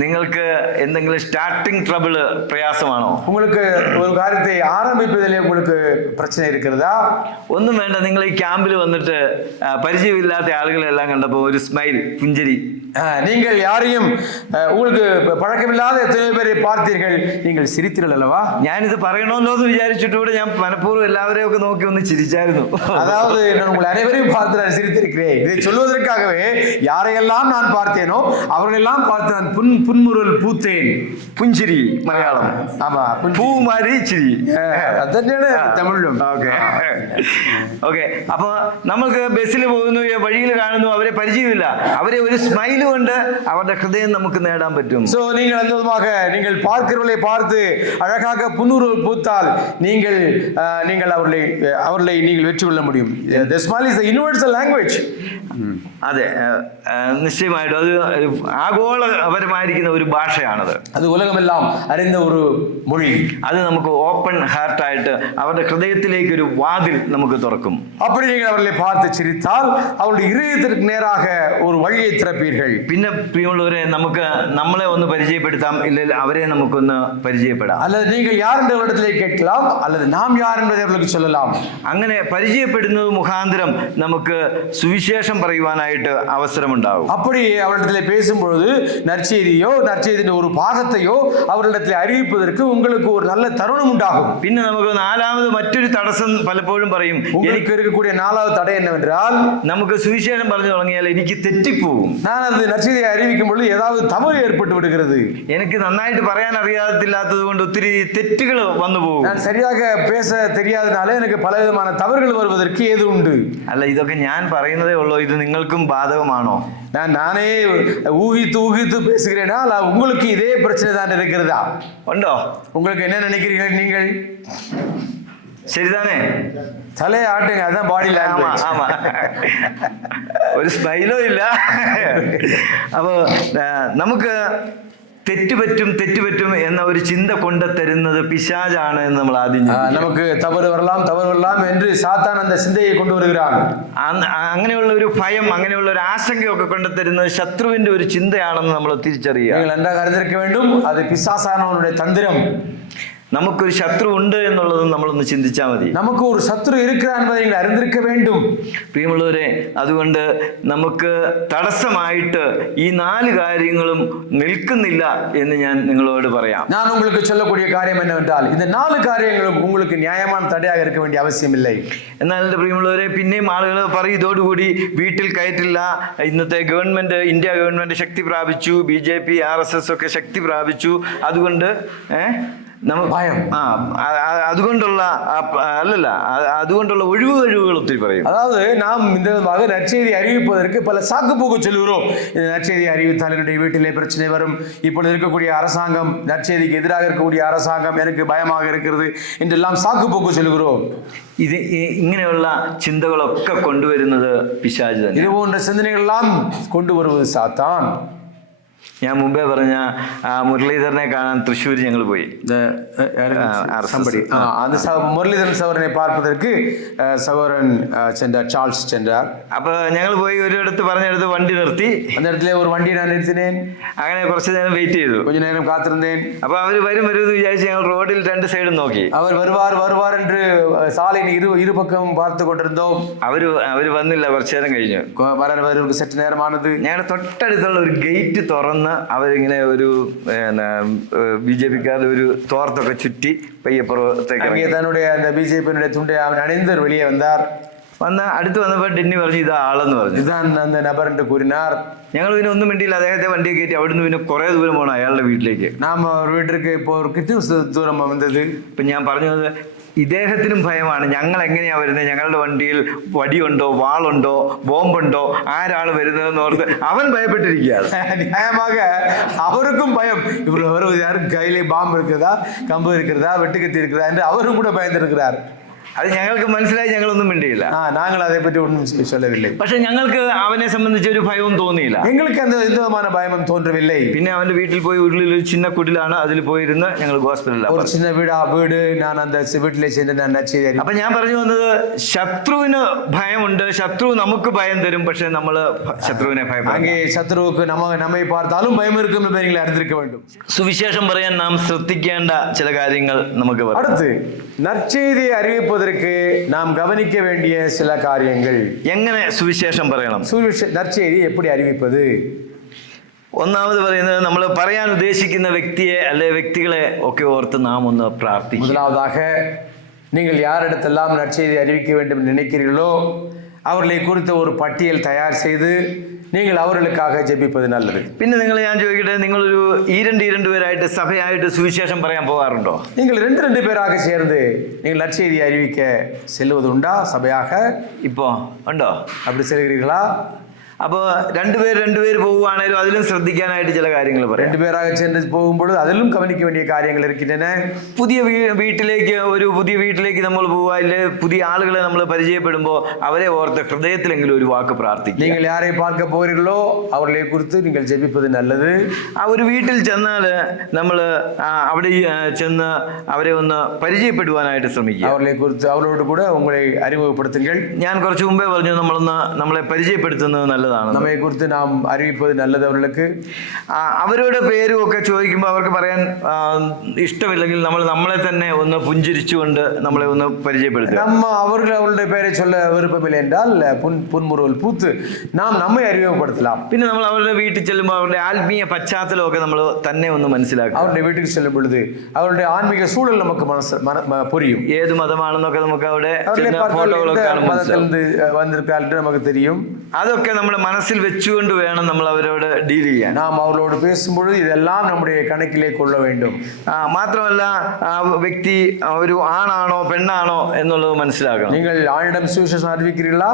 നിങ്ങൾക്ക് എന്തെങ്കിലും സ്റ്റാർട്ടിംഗ് ട്രബിള് പ്രയാസമാണോ? உங்களுக்கு ஒரு காரியத்தை ஆரம்பிப்பதிலே உங்களுக்கு பிரச்சனை இருக்கிறதா? ഒന്നും വേണ്ട, നിങ്ങൾ ഈ ക്യാമ്പിൽ വന്നിട്ട് പരിചയമില്ലാത്ത ആളുകളെല്ലാം കണ്ടപ്പോൾ ഒരു സ്മൈൽ, പുഞ്ചിരി. நீங்கள் யாரையும் உங்களுக்கு பழக்கமில்லாத எத்தனை பேரை பார்த்தீர்கள், நீங்கள் சிரித்தீர்கள் அல்லவா? ഞാനിത് പറയണമല്ലോ എന്ന് വിചാരിച്ചിട്ടൂടെ ഞാൻ മനഃപൂർവ്വം എല്ലാവരെയും ഒക്കെ നോക്കി ഒന്ന് ചിരിച്ചായിരുന്നു. அதாவது நான் உங்கள் அனைவரையும் பார்த்து நான் சிரித்திருக்கிறேன். இதை சொல்வதற்காகவே யாரையெல்லாம் நான் பார்த்தேனோ அவர்களெல்லாம் பார்த்து நான் புன்முறுவல் பூத்தேன். പുഞ്ചിരി മലയാളം. ஆமா, പൂമാരി ചിരി. അതന്നെയാണ് തമിഴിലും. ഓക്കെ. അപ്പൊ നമ്മൾക്ക് ബസ്സിൽ പോകുന്നു, വഴിയിൽ കാണുന്നു, അവരെ പരിചയമില്ല, അവരെ ഒരു സ്മൈൽ കൊണ്ട് അവരുടെ ഹൃദയം നമുക്ക് നേടാൻ പറ്റും. சோ நீங்கள் அந்த விதமாக நீங்கள் பார்க்கிறவர்களை பார்த்து அழகாக புன்முறுவல் பூத்தால் நீங்கள் அவர்களை நீங்கள் வெற்றி கொள்ள முடியும். The smile is the universal language. അതെ, നിശ്ചയമായിട്ടും അത് ആഗോളപരമായിരിക്കുന്ന ഒരു ഭാഷയാണത്. അത് ഉലകമെല്ലാം അറിയുന്ന ഒരു മൊഴി. അത് നമുക്ക് ഓപ്പൺ ഹാർട്ടായിട്ട് അവരുടെ ഹൃദയത്തിലേക്ക് ഒരു വാതിൽ നമുക്ക് തുറക്കും. அப்படி நீங்கள் அவர்களை பார்த்து சிரித்தால் அவருடைய இதயத்திற்கு நேராக ஒரு வழியை திறப்பீர்கள். പിന്നെ പ്രിയമുള്ളവരെ, നമുക്ക് നമ്മളെ ഒന്ന് പരിചയപ്പെടുത്താം, ഇല്ലെങ്കിൽ അവരെ നമുക്കൊന്ന് പരിചയപ്പെടാം. அல்லது நீங்கள் யார் என்று அவரிடத்திலே கேட்கலாம், அல்லது நாம் யார் என்பதை அவர்களுக்கு சொல்லலாம். അങ്ങനെ പരിചയപ്പെടുന്നത് മുഖാന്തരം നമുക്ക് സുവിശേഷം പറയുവാനായിട്ട് അവസരമുണ്ടാകും. அப்படி அவரிடத்திலே பேசும்பொழுது நற்செய்தியோ நற்செய்தியின் ஒரு பாகத்தையோ அவரிடத்திலே அறிவிப்பதற்கு உங்களுக்கு ஒரு நல்ல தருணம் உண்டாகும். പിന്നെ നമുക്ക് നാലാമത് മറ്റൊരു തടസ്സം പലപ്പോഴും പറയും. உங்களுக்கு இருக்கக்கூடிய நாலாவது தடை என்னவென்றால், നമുക്ക് സുവിശേഷം പറഞ്ഞു തുടങ്ങിയാൽ എനിക്ക് തെറ്റിപ്പോവും. நான் அது நற்செய்தியை அறிவிக்கும் பொழுது ஏதாவது தவறு ஏற்பட்டு விடுகிறது, എനിക്ക് നന്നായിട്ട് പറയാൻ അറിയാത്തില്ലാത്തത് കൊണ്ട് ഒത്തിരി തെറ്റുകൾ വന്നു പോകും. நான் சரியாக பேச தெரியாதனால எனக்கு பலவிதமான தவறுகள் வருவதற்கு ஏது உண்டு. അല്ല, ഇതൊക്കെ ഞാൻ പറയുന്നതേ ഉള്ളൂ, ഇത് നിങ്ങൾക്കും ബാധകമാണോ? நானே ஊகித்து ஊகித்து பேசுகிறேனா, அல்ல உங்களுக்கு இதே பிரச்சனை தான் இருக்கிறதா? ഉണ്ടോ? உங்களுக்கு என்ன நினைக்கிறீர்கள் நீங்கள்? ശരിതാനേ? தலையை ஆட்டுங்க, அதான் பாடி ആമാ லாங்குவேஜ். ആമാ ഒരു സ്മൈലോ ഇല്ല. അപ്പോ നമുക്ക് തെറ്റുപറ്റും എന്ന ഒരു ചിന്ത കൊണ്ടുതരുന്നത് പിശാചാണ് എന്ന് നമ്മൾ ആദ്യം நமக்கு தவறு வரலாம் என்று சாத்தான் அந்த சிந்தையை கொண்டு வருகிறான். അങ്ങനെയുള്ള ഒരു ഭയം, അങ്ങനെയുള്ള ഒരു ആശങ്കയൊക്കെ കൊണ്ടുതരുന്നത് ശത്രുവിന്റെ ഒരു ചിന്തയാണെന്ന് നമ്മൾ തിരിച്ചറിയുക. நீங்கள் நன்றாக அறிந்திருக்க வேண்டும், அது பிசாசானவனுடைய தந்திரம். നമുക്കൊരു ശത്രു ഉണ്ട് എന്നുള്ളതും നമ്മളൊന്ന് ചിന്തിച്ചാൽ മതി. നമുക്ക് ഒരു ശത്രു இருக்கிறான் என்பதை நீங்கள் அறிந்திருக்க வேண்டும். പ്രിയമുള്ളവരെ, അതുകൊണ്ട് നമുക്ക് തടസ്സമായിട്ട് ഈ 4 കാര്യങ്ങളും നിൽക്കുന്നില്ല എന്ന് ഞാൻ നിങ്ങളോട് പറയാം. நான் உங்களுக்கு சொல்லக்கூடிய காரியம் என்னவென்றால், இந்த 4 காரியங்களும் உங்களுக்கு நியாயமான தடையாக இருக்க வேண்டிய அவசியம் இல்லை. എന്നാൽ എൻ്റെ പ്രിയമുള്ളവരെ, പിന്നെയും ആളുകൾ പറയും ഇതോടുകൂടി വീട്ടിൽ കയറ്റില്ല, ഇന്നത്തെ ഗവൺമെന്റ്, ഇന്ത്യ ഗവൺമെന്റ് ശക്തി പ്രാപിച്ചു, BJP RSS ഒക്കെ ശക്തി പ്രാപിച്ചു, അതുകൊണ്ട് ഭയം, അതുകൊണ്ടുള്ള അതുകൊണ്ടുള്ള ഒഴിവുകൾ ഒത്തിരി പറയും. அதாவது நாம் இந்த விதமாக நற்செய்தி அறிவிப்பதற்கு பல சாக்கு போக்கு சொல்லுகிறோம். இந்த நற்செய்தி அறிவித்தால் என்னுடைய வீட்டிலே பிரச்சனை வரும், இப்பொழுது இருக்கக்கூடிய அரசாங்கம், நற்செய்திக்கு எதிராக இருக்கக்கூடிய அரசாங்கம் எனக்கு பயமாக இருக்கிறது என்றெல்லாம் சாக்கு போக்கு சொல்லுகிறோம். ഇത് ഇങ്ങനെയുള്ള ചിന്തകളൊക്കെ കൊണ്ടുവരുന്നത് പിശാച് തന്നെ. இது போன்ற சிந்தனைகள் எல்லாம் கொண்டு வருவது சாத்தான். ഞാൻ മുമ്പേ പറഞ്ഞ മുരളീധരനെ കാണാൻ തൃശ്ശൂർ ഞങ്ങൾ പോയി. முரளிதரன் சகோதரனை பார்ப்பதற்கு சகோதரன் சென்றார், சார்ல்ஸ் சென்றார். അപ്പൊ ഞങ്ങൾ പോയി ഒരിടത്ത് പറഞ്ഞെടുത്ത് വണ്ടി നിർത്തി. அந்த இடத்துல ஒரு வண்டியை நான் நிறுத்தினேன். അങ്ങനെ കുറച്ച് നേരം വെയിറ്റ് ചെയ്തു. கொஞ்ச நேரம் காத்திருந்தேன். അപ്പൊ അവര് വരും എന്ന് വിചാരിച്ച് ഞങ്ങൾ റോഡിൽ 2 സൈഡും നോക്കി. அவர் வருவார் என்று சாலையின் இரு பக்கமும் பார்த்து கொண்டிருந்தோம். അവര് വന്നില്ല. കുറച്ചു നേരം കഴിഞ്ഞു. வரவருக்கு சற்று நேரமானது. ഞങ്ങളുടെ തൊട്ടടുത്തുള്ള ഒരു ഗേറ്റ് തുറന്ന് അവരിങ്ങനെ ഒരു BJP-ക്കാരുടെ ഒരു തോർത്തൊക്കെ ചുറ്റി പയ്യപ്പുറത്തേക്ക് தன்னுடைய அந்த BJP-னுடைய துண்டை அவன் அணிந்தர் வெளியே வந்தார். അടുത്ത് വന്നപ്പോൾ ഡെന്നി പറഞ്ഞു ഇത് ആളെന്ന് പറഞ്ഞു. இதுதான் அந்த நபர் என்று கூறினார். ഞങ്ങൾ പിന്നെ ഒന്നും മിണ്ടിയില്ല. അദ്ദേഹത്തെ വണ്ടിയെ കയറ്റി അവിടുന്ന് പിന്നെ കുറെ ദൂരം പോകണം അയാളുടെ വീട്ടിലേക്ക്. നാം ഒരു വീട്ടിലേക്ക് ഇപ്പോൾ ഒരു കിട്ടുന്ന ദൂരം വന്നത്. ഇപ്പൊ ഞാൻ പറഞ്ഞത് ഇദ്ദേഹത്തിനും ഭയമാണ്. ഞങ്ങൾ എങ്ങനെയാ വരുന്നത്, ഞങ്ങളുടെ വണ്ടിയിൽ വടിയുണ്ടോ, വാളുണ്ടോ, ബോംബുണ്ടോ, ആരാണ് വരുന്നതെന്ന് ഓർത്ത് അവൻ ഭയപ്പെട്ടിരിക്കുകയാണ്. நியாயமாக அவருக்கும் பயம், இவ்வளவு வருவது யாரும் கையிலே பாம்பு இருக்கிறதா, கம்பு இருக்கிறதா, வெட்டுக்கத்தி இருக்கிறதா என்று அவரும் கூட பயந்திருக்கிறார். അത് ഞങ്ങൾക്ക് മനസ്സിലായി. ഞങ്ങളൊന്നും മിണ്ടിയില്ല. நாங்கள் அதை பற்றி ஒன்றும் சொல்லவில்லை. പക്ഷെ ഞങ്ങൾക്ക് അവനെ സംബന്ധിച്ച് ഒരു ഭയവും തോന്നിയില്ല. எங்களுக்கு அந்த எந்த விதமான பயமும் தோன்றவில்லை. പിന്നെ അവന്റെ വീട്ടിൽ പോയി ഉള്ളിൽ ഒരു ചിന്ന കുടിലാണ്, അതിൽ പോയിരുന്ന് ഞങ്ങൾ ഹോസ്പിറ്റലിൽ. ஒரு சின்ன வீடு நான் அந்த வீட்டிலே சென்று நான் நற்செய்தி. അപ്പൊ ഞാൻ പറഞ്ഞു വന്നത്, ശത്രുവിന് ഭയമുണ്ട്, ശത്രു നമുക്ക് ഭയം തരും, പക്ഷെ നമ്മള് ശത്രുവിനെ ഭയപ്പെടും. அங்கே சத்ருவுக்கு நம்மை பார்த்தாலும் பயம் இருக்கும் என்பதை நீங்கள் அறிந்திருக்க வேண்டும். സുവിശേഷം പറയാൻ നാം ശ്രദ്ധിക്കേണ്ട ചില കാര്യങ്ങൾ നമുക്ക് പറയാം. அடுத்து நற்செய்தியை அறிவிப்பதற்கு நாம் கவனிக்க வேண்டிய சில காரியங்கள். എങ്ങനെ സുവിശേഷം പറയണം, நற்செய்தி எப்படி அறிவிப்பது? ഒന്നാമത് പറയുന്നത്, നമ്മൾ പറയാൻ ഉദ്ദേശിക്കുന്ന വ്യക്തിയെ അല്ലെ വ്യക്തികളെ ഒക്കെ ഓർത്ത് നാം ഒന്ന് പ്രാർത്ഥിക്കും. முதலாவதாக நீங்கள் யாரிடத்தெல்லாம் நற்செய்தி அறிவிக்க வேண்டும் என்று நினைக்கிறீர்களோ அவர்களை குறித்த ஒரு பட்டியல் தயார் செய்து நீங்கள் அவர்களுக்காக ஜெபிப்பது நல்லது. പിന്നെ ഞാൻ ചോദിക്കട്ടെ, നിങ്ങളൊരു 2 പേരായിട്ട് സഭയായിട്ട് സുവിശേഷം പറയാൻ പോകാറുണ്ടോ? நீங்கள் 2 பேராக சேர்ந்து நீங்கள் நற்செய்தி அறிவிக்க செல்வது உண்டா சபையாக? இப்போ ഉണ്ടോ? அப்படி செல்கிறீர்களா? അപ്പോൾ 2 പേര് പോവുകയാണെങ്കിലും അതിലും ശ്രദ്ധിക്കാനായിട്ട് ചില കാര്യങ്ങൾ പറയാം. 2 பேராக சென்று போகும்போது அதிலும் கவனிக்க வேண்டிய காரியங்கள் இருக்கின்றன. പുതിയ വീട്ടിലേക്ക് നമ്മൾ പോവുക, ഇല്ലേ പുതിയ ആളുകളെ നമ്മൾ പരിചയപ്പെടുമ്പോൾ അവരെ ഓർത്ത് ഹൃദയത്തിലെങ്കിലും ഒരു വാക്ക് പ്രാർത്ഥിക്കുക. நீங்கள் யாரை பார்க்க போகிறீர்களோ அவர்களை குறித்து நீங்கள் ஜெபிப்பது நல்லது. ആ ഒരു വീട്ടിൽ ചെന്നാൽ നമ്മൾ അവിടെ ചെന്ന് അവരെ ഒന്ന് പരിചയപ്പെടുവാനായിട്ട് ശ്രമിക്കുക. அவர்களை குறித்து அவரோடு கூட உங்களை அறிமுகப்படுத்துங்கள். ഞാൻ കുറച്ച് മുമ്പേ പറഞ്ഞു, നമ്മളെ പരിചയപ്പെടുത്തുന്നത് നല്ലതാണ്. നല്ലതാണ്. നമ്മെ കുറിച്ച് നാം അറിയിപ്പത് നല്ലത് അവർക്ക്. അവരുടെ പേരും ഒക്കെ ചോദിക്കുമ്പോൾ അവർക്ക് പറയാൻ ഇഷ്ടമില്ലെങ്കിൽ നമ്മളെ തന്നെ ഒന്ന് പുഞ്ചിരിച്ചുകൊണ്ട് നമ്മളെ ഒന്ന് പരിചയപ്പെടുത്തുക. അവരുടെ പേരെ ചൊല്ല വിருப்பமில்லை என்றால் புன்முறுவல் பூத்து நாம் நம்மை அறிமுகப்படுத்தலாம். പിന്നെ നമ്മൾ അവരുടെ വീട്ടിൽ ചെല്ലുമ്പോൾ അവരുടെ ആത്മീയ പശ്ചാത്തലമൊക്കെ നമ്മൾ തന്നെ ഒന്ന് മനസ്സിലാക്കും. അവരുടെ വീട്ടിൽ ചെല്ലും പൊழுது അവരുടെ ആത്മീക സൂഴൽ നമുക്ക് പുരിയും. ഏത് മതമാണെന്നൊക്കെ നമുക്ക് അവിടെ ഫോട്ടോകളൊക്കെ വന്നിരിക്കാറുണ്ട് നമുക്ക് തെരിയും. അതൊക്കെ നമ്മുടെ മനസ്സിൽ വെച്ചുകൊണ്ട് വേണം നമ്മൾ അവരോട് ഡീൽ ചെയ്യാൻ. നാം അവരോട് പേசும்பொழுது ഇതെല്ലാം നമ്മുടെ കണക്കിലേക്ക് കൊള്ള வேண்டும். മാത്രമല്ല ആ വ്യക്തി ഒരു ആണാണോ പെണ്ണാണോ എന്നുള്ളത് മനസ്സിലാക്കണം. നിങ്ങൾ ആണിടം സുവിശേഷം അറിയിக்கிறீர்களா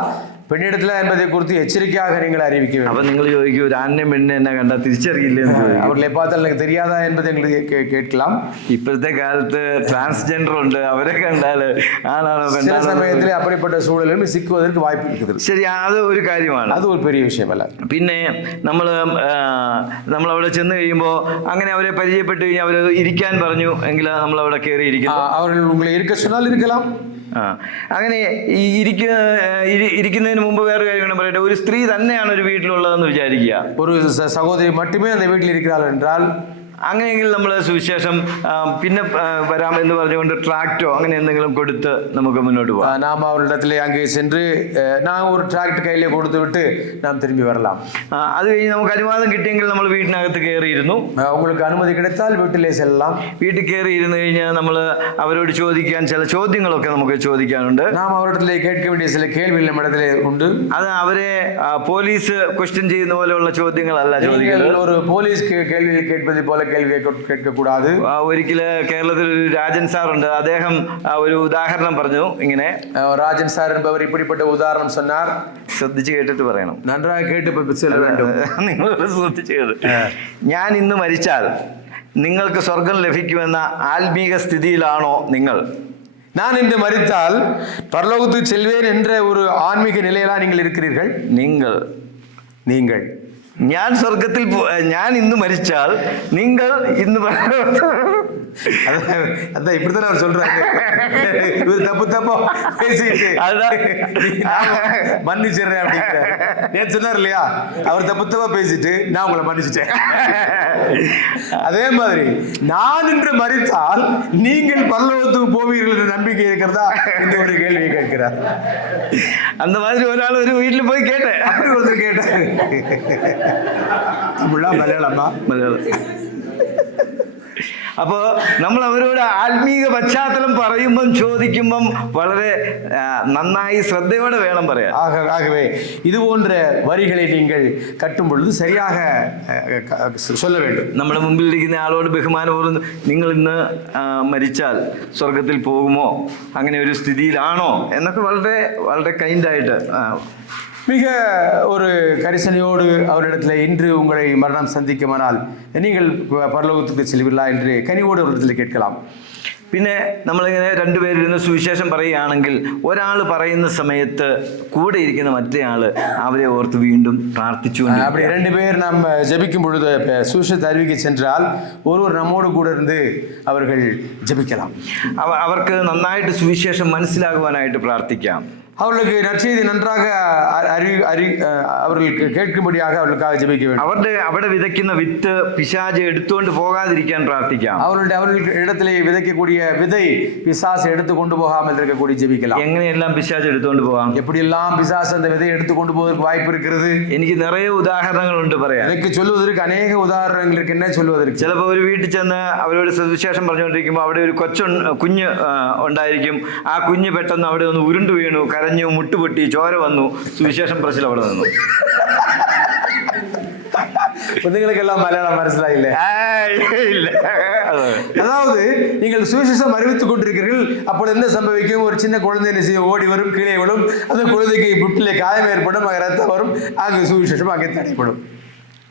പെണ്ണിടത്തില என்பதை குறித்து எச்சரிக்கையாக நீங்கள் அறிவிக்க வேண்டும். അപ്പൊ നിങ്ങൾ ചോദിക്കും ഒരു ആണിനെ പെണ്ണിനെ എന്നെ കണ്ടാൽ തിരിച്ചറിയില്ലെന്ന് ചോദിക്കും. അവരെ பார்த்தால் எனக்கு தெரியாதா என்பதை கேட்கலாம். ഇപ്പോഴത്തെ കാലത്ത് ട്രാൻസ്ജെൻഡർ ഉണ്ട്, അവരെ കണ്ടാൽ ആണാണോ சில പെണ്ണാണോ சமயத்தில் அப்படிப்பட்ட சூழலில் சிக்குவதற்கு வாய்ப்பு இருக்குது. ശരി, അത് ഒരു കാര്യമാണ്, അത് ഒരു பெரிய விஷயமല്ല. പിന്നെ നമ്മൾ അവിടെ ചെന്ന് കഴിയുമ്പോൾ അങ്ങനെ അവരെ പരിചയപ്പെട്ട് കഴിഞ്ഞാൽ അവർ ഇരിക്കാൻ പറഞ്ഞു എങ്കിൽ നമ്മൾ അവിടെ കയറി ഇരിക്കും. അവர்கள் உங்களை இருக்க சொன்னால் இருக்கலாம். അങ്ങനെ ഇരിക്കുന്നതിന് മുമ്പ് വേറെ കാര്യം പറയട്ടെ. ഒരു സ്ത്രീ തന്നെയാണ് ഒരു വീട്ടിലുള്ളതെന്ന് വിചാരിക്കുക. ഒരു സഹോദരി மட்டுமே அந்த வீட்டில் இருக்கிறாள் என்றால் അങ്ങനെയെങ്കിൽ നമ്മൾ സുവിശേഷം പിന്നെ വരാം എന്ന് പറഞ്ഞുകൊണ്ട് ട്രാക്റ്റോ അങ്ങനെ എന്തെങ്കിലും കൊടുത്ത് നമുക്ക് മുന്നോട്ട് പോകാം. നാം അവരുടെ അங்கே சென்று நான் ஒரு டிராக்ட் கையிலே கொடுத்து விட்டு நாம் திரும்பி வரலாம். അത് കഴിഞ്ഞ് നമുക്ക് അനുവാദം കിട്ടിയെങ്കിൽ നമ്മൾ വീട്ടിനകത്ത് കയറിയിരുന്നു. உங்களுக்கு അനുമതി கிடைத்தால் വീട്ടിലേ செல்லலாம். വീട്ടിൽ കയറി ഇരുന്ന് കഴിഞ്ഞാൽ നമ്മൾ അവരോട് ചോദിക്കാൻ ചില ചോദ്യങ്ങളൊക്കെ നമുക്ക് ചോദിക്കാനുണ്ട്. നാം അവരുടെ കേൾക്ക വേണ്ടിയ ചില കേൾവികൾ നമ്മുടെ ഉണ്ട്. അത് അവരെ പോലീസ് ക്വസ്റ്റ്യൻ ചെയ്യുന്ന പോലെയുള്ള ചോദ്യങ്ങളല്ല ചോദിക്കുന്നത്. ഒരു പോലീസ് കേൾവി കേൾപ്പത് പോലെ കേൾവി കേൾക്കக்கூடாது. ഒരിക്കല് കേരളത്തിൽ ഒരു രാജൻ സാർ ഉണ്ട്. അദ്ദേഹം ഒരു ഉദാഹരണം പറഞ്ഞു. ഇങ്ങനെ രാജൻ സാർ என்பவர் இப்படிப்பட்ட உதாரணம் சொன்னார். ശ്രദ്ധിച്ച് കേട്ടിട്ട് പറയണം. നന്നായി കേട്ട് ചെല്ല வேண்டும். നിങ്ങൾ ശ്രദ്ധിച്ച് കേട്ട്. ഞാൻ ഇന്ന് മരിച്ചാൽ നിങ്ങൾക്ക് സ്വർഗം ലഭിക്കുമെന്ന ആത്മീക സ്ഥിതിയിലാണോ നിങ്ങൾ? நான் இன்று மரித்தால் பரலோகத்துக்கு செல்வேன் என்ற ஒரு ஆன்மீக நிலையிலா நீங்கள் இருக்கிறீர்கள்? நீங்கள் ഞാൻ സ്വർഗത്തിൽ ഞാൻ ഇന്ന് മരിച്ചാൽ നിങ്ങൾ ഇന്ന് அதான் இப்படித்தான் அவர் சொல்றாங்க. இவர் தப்பா பேசிட்டு மன்னிச்சிடுறேன் அப்படிங்கிற நேற்று சொன்னார் இல்லையா, அவர் தப்பா பேசிட்டு நான் உங்களை மன்னிச்சுட்டேன். அதே மாதிரி நான் இன்று மரித்தால் நீங்கள் பரலோகத்துக்கு போவீர்கள் என்ற நம்பிக்கை இருக்கிறதா இந்த ஒரு கேள்வியை கேட்கிறார். அந்த மாதிரி ஒரு ஆள் ஒரு வீட்டில் போய் கேட்டேன். அப்படி ஒருத்தர் கேட்டேன். தமிழா மலையாளமா? மலையாளம். അപ്പോൾ നമ്മൾ അവരോട് ആത്മീക പശ്ചാത്തലം പറയുമ്പം ചോദിക്കുമ്പം വളരെ നന്നായി ശ്രദ്ധയോടെ വേണം പറയാൻ. ஆகவே இது போன்ற வரிகளை நீங்கள் கட்டும் பொழுது சரியாக சொல்ல வேண்டும். നമ്മുടെ മുമ്പിൽ ഇരിക്കുന്ന ആളോട് ബഹുമാനപൂർവ്വം നിങ്ങൾ ഇന്ന് മരിച്ചാൽ സ്വർഗത്തിൽ പോകുമോ, അങ്ങനെ ഒരു സ്ഥിതിയിലാണോ എന്നൊക്കെ വളരെ വളരെ കൈൻഡായിട്ട് மிக ஒரு கரிசனையோடு அவரிடத்தில் இன்று உங்களை மரணம் சந்திக்குமானால் நீங்கள் பரலோகத்துக்கு செல்வீர்களா என்று கனிவோடு அவரிடத்தில் கேட்கலாம். പിന്നെ നമ്മളിങ്ങനെ രണ്ടുപേരിരുന്ന് സുവിശേഷം പറയുകയാണെങ്കിൽ ഒരാൾ പറയുന്ന സമയത്ത് കൂടെ ഇരിക്കുന്ന മറ്റേ ആള് അവരെ ഓർത്ത് വീണ്ടും പ്രാർത്ഥിച്ചു. அப்படி 2 பேர் நாம் ஜெபிக்கும் பொழுது சுவிசேஷத்தை அறிவிக்க சென்றால் ஒருவர் நம்மோடு கூட இருந்து அவர்கள் ஜெபிக்கலாம். അവർക്ക് നന്നായിട്ട് സുവിശേഷം മനസ്സിലാകുവാനായിട്ട് പ്രാർത്ഥിക്കാം. அவர்களுக்கு நற்செய்தி நன்றாக அவர்களுக்கு கேட்கும்படியாக அவர்களுக்காக ஜெபிக்க வேண்டும். അവിടെ വിതയ്ക്കുന്ന വിത്ത് പിശാച് എടുത്തുകൊണ്ട് പോകാതിരിക്കാൻ പ്രാർത്ഥിക്കാം. அவர்களுடைய இடத்திலே விதைக்கக்கூடிய விதை பிசாசு எடுத்து கொண்டு போகாமல் இருக்கக்கூடிய ஜெபிக்கலாம். എങ്ങനെയെല്ലാം പിശാച് എടുത്തുകൊണ്ട് പോകാം? எப்படியெல்லாம் பிசாசு அந்த விதையை எடுத்து கொண்டு போவதற்கு வாய்ப்பு இருக்கிறது? എനിക്ക് നിറയെ ഉദാഹരണങ്ങളുണ്ട് പറയാം. எனக்கு சொல்வதற்கு அநேக உதாரணங்கள் இருக்கு. என்ன சொல்வதற்கு? ചിലപ്പോൾ ഒരു വീട്ടിൽ ചെന്ന് അവരോട് സുവിശേഷം പറഞ്ഞുകൊണ്ടിരിക്കുമ്പോൾ അവിടെ ഒരു കുഞ്ഞ് ഉണ്ടായിരിക്കും. ആ കുഞ്ഞ് പെട്ടെന്ന് അവിടെ ഒന്ന് ഉരുണ്ടു വീണു, കരഞ്ഞു, മുട്ടുപൊട്ടി, ചോര വന്നു. സുവിശേഷം പ്രശ്നം അവിടെ നിന്നു. കുഞ്ഞുങ്ങൾക്കെല്ലാം മലയാളം മനസ്സിലായില്ലേ? அதாவது நீங்கள் சுவிசேஷம் அறிவித்துக் கொண்டிருக்கிறீர்கள். அப்பொழுது என்ன சம்பவிக்கும்? ஒரு சின்ன குழந்தை என்ன செய்யும்? ஓடி வரும், கீழே விழும். அந்த குழந்தைக்கு முட்டிலே காயம் ஏற்படும், ரத்தம் வரும், அங்கு சுவிசேஷம் அங்கே தடைப்படும்.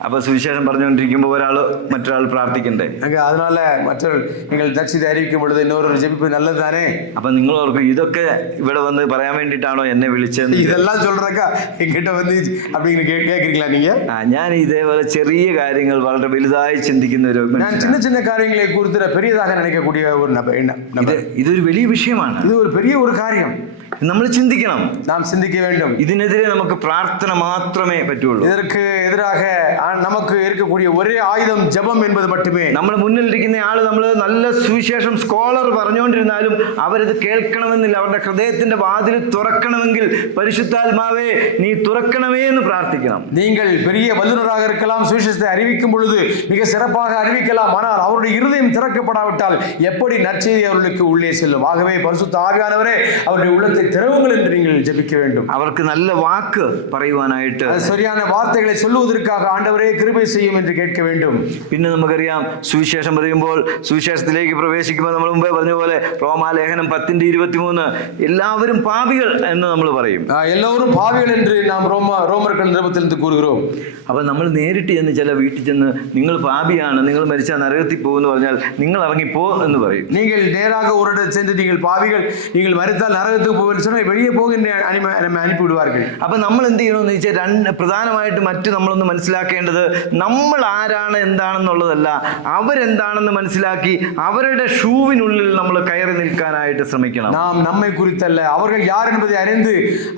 അപ്പൊ സുവിശേഷം പറഞ്ഞുകൊണ്ടിരിക്കുമ്പോൾ മറ്റൊരാൾ പ്രാർത്ഥിക്കണ്ടേ? அதனால மற்றவர்கள் நீங்கள் நற்செய்தி அறிவிக்கும் பொழுது இன்னொரு ஜெபிப்பு நல்லது தானே? അപ്പൊ നിങ്ങൾ ഓർക്കും ഇതൊക്കെ ഇവിടെ വന്ന് പറയാൻ വേണ്ടിയിട്ടാണോ എന്നെ വിളിച്ചത്? ഇതെല്ലാം சொல்றக்கா என்கிட்ட வந்து அப்படிங்க கேக்குறீங்களா நீங்க? ഞാൻ ഇതേപോലെ ചെറിയ കാര്യങ്ങൾ വളരെ വലുതായി ചിന്തിക്കുന്ന ഒരു நான் சின்ன சின்ன காரியங்களை குறித்து பெரியதாக நினைக்கக்கூடிய ஒரு நபர். ഇതൊരു വലിയ വിഷയമാണ്. இது ஒரு பெரிய ஒரு காரியம். നമ്മൾ ചിന്തിക്കണം, നാം சிந்திக்க வேண்டும். ഇതിനെതിരെ നമുക്ക് പ്രാർത്ഥന മാത്രമേ പറ്റുള്ളൂ. இதற்கு எதிராக நமக்கு இருக்கக்கூடிய ஒரே ஆயுதம் ஜெபம் என்பது மட்டுமே. നമ്മുടെ മുന്നിലിരിക്കുന്ന ആള് നമ്മൾ നല്ല സുവിശേഷം സ്കോളർ പറഞ്ഞുകൊണ്ടിരുന്നാലും അവരത് കേൾക്കണമെന്നില്ല. അവരുടെ ഹൃദയത്തിന്റെ വാതിൽ തുറക്കണമെങ്കിൽ പരിശുദ്ധാത്മാവേ നീ തുറക്കണമേ എന്ന് പ്രാർത്ഥിക്കണം. நீங்கள் பெரிய வல்லுநராக இருக்கலாம், சுவிசேஷத்தை அறிவிக்கும் பொழுது மிக சிறப்பாக அறிவிக்கலாம், ஆனால் அவருடைய இருதயம் திறக்கப்படாவிட்டால் எப்படி நற்செய்தி அவர்களுக்கு உள்ளே செல்லும்? ஆகவே பரிசுத்த ஆவியானவரே அவருடைய உள்ளத்தை திறவுங்கள் என்று நீங்கள் ஜெபிக்க வேண்டும். അവർക്ക് നല്ല വാക്ക് പറയുവാനായിട്ട്, சரியான வார்த்தைகளை சொல்லுவதற்காக ஆண்டவரே கிருபை செய்யும் என்று கேட்க வேண்டும். പിന്നെ നമുക്കറിയാം സുവിശേഷം പറയുമ്പോൾ സുവിശേഷത്തിലേക്ക് പ്രവേശിക്കുമ്പോൾ നമ്മൾ മുമ്പേ പറഞ്ഞ പോലെ റോമാലേഖനം 10:23 എല്ലാവരും പാപികൾ എന്ന് നമ്മൾ പറയും. எல்லோரும் பாவிகள் என்று நாம் ரோமர்கள் நிருபத்திலிருந்து கூறுகிறோம். അപ്പൊ നമ്മൾ നേരിട്ട് ചെന്ന് ചില വീട്ടിൽ ചെന്ന് നിങ്ങൾ പാപിയാണ്, നിങ്ങൾ മരിച്ചാൽ നരകത്തിൽ പോകുമെന്ന് പറഞ്ഞാൽ നിങ്ങൾ ഇറങ്ങിപ്പോ എന്ന് പറയും. நீங்கள் நேராக ஒரு இடத்தில் சென்று நீங்கள் பாவிகள், நீங்கள் மரித்தால் நரகத்துக்கு போவீர்கள் சொன்னால் வெளியே போகின்ற அனுப்பி விடுவார்கள். അപ്പൊ നമ്മൾ എന്ത് ചെയ്യണമെന്ന് വെച്ചാൽ പ്രധാനമായിട്ട് മറ്റ് നമ്മളൊന്ന് മനസ്സിലാക്കേണ്ടത് നമ്മൾ ആരാണ് എന്താണെന്നുള്ളതല്ല, അവരെന്താണെന്ന് മനസ്സിലാക്കി അവരുടെ ഷൂവിനുള്ളിൽ നമ്മൾ കയറി നിൽക്കാനായിട്ട് ശ്രമിക്കണം. நாம் நம்மை குறித்தல்ல, அவர்கள் யார் என்பதை அறிந்து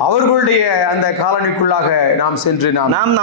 அவர்களுடைய அந்த காலனிக்குள்ளாக நாம் சென்று நாம்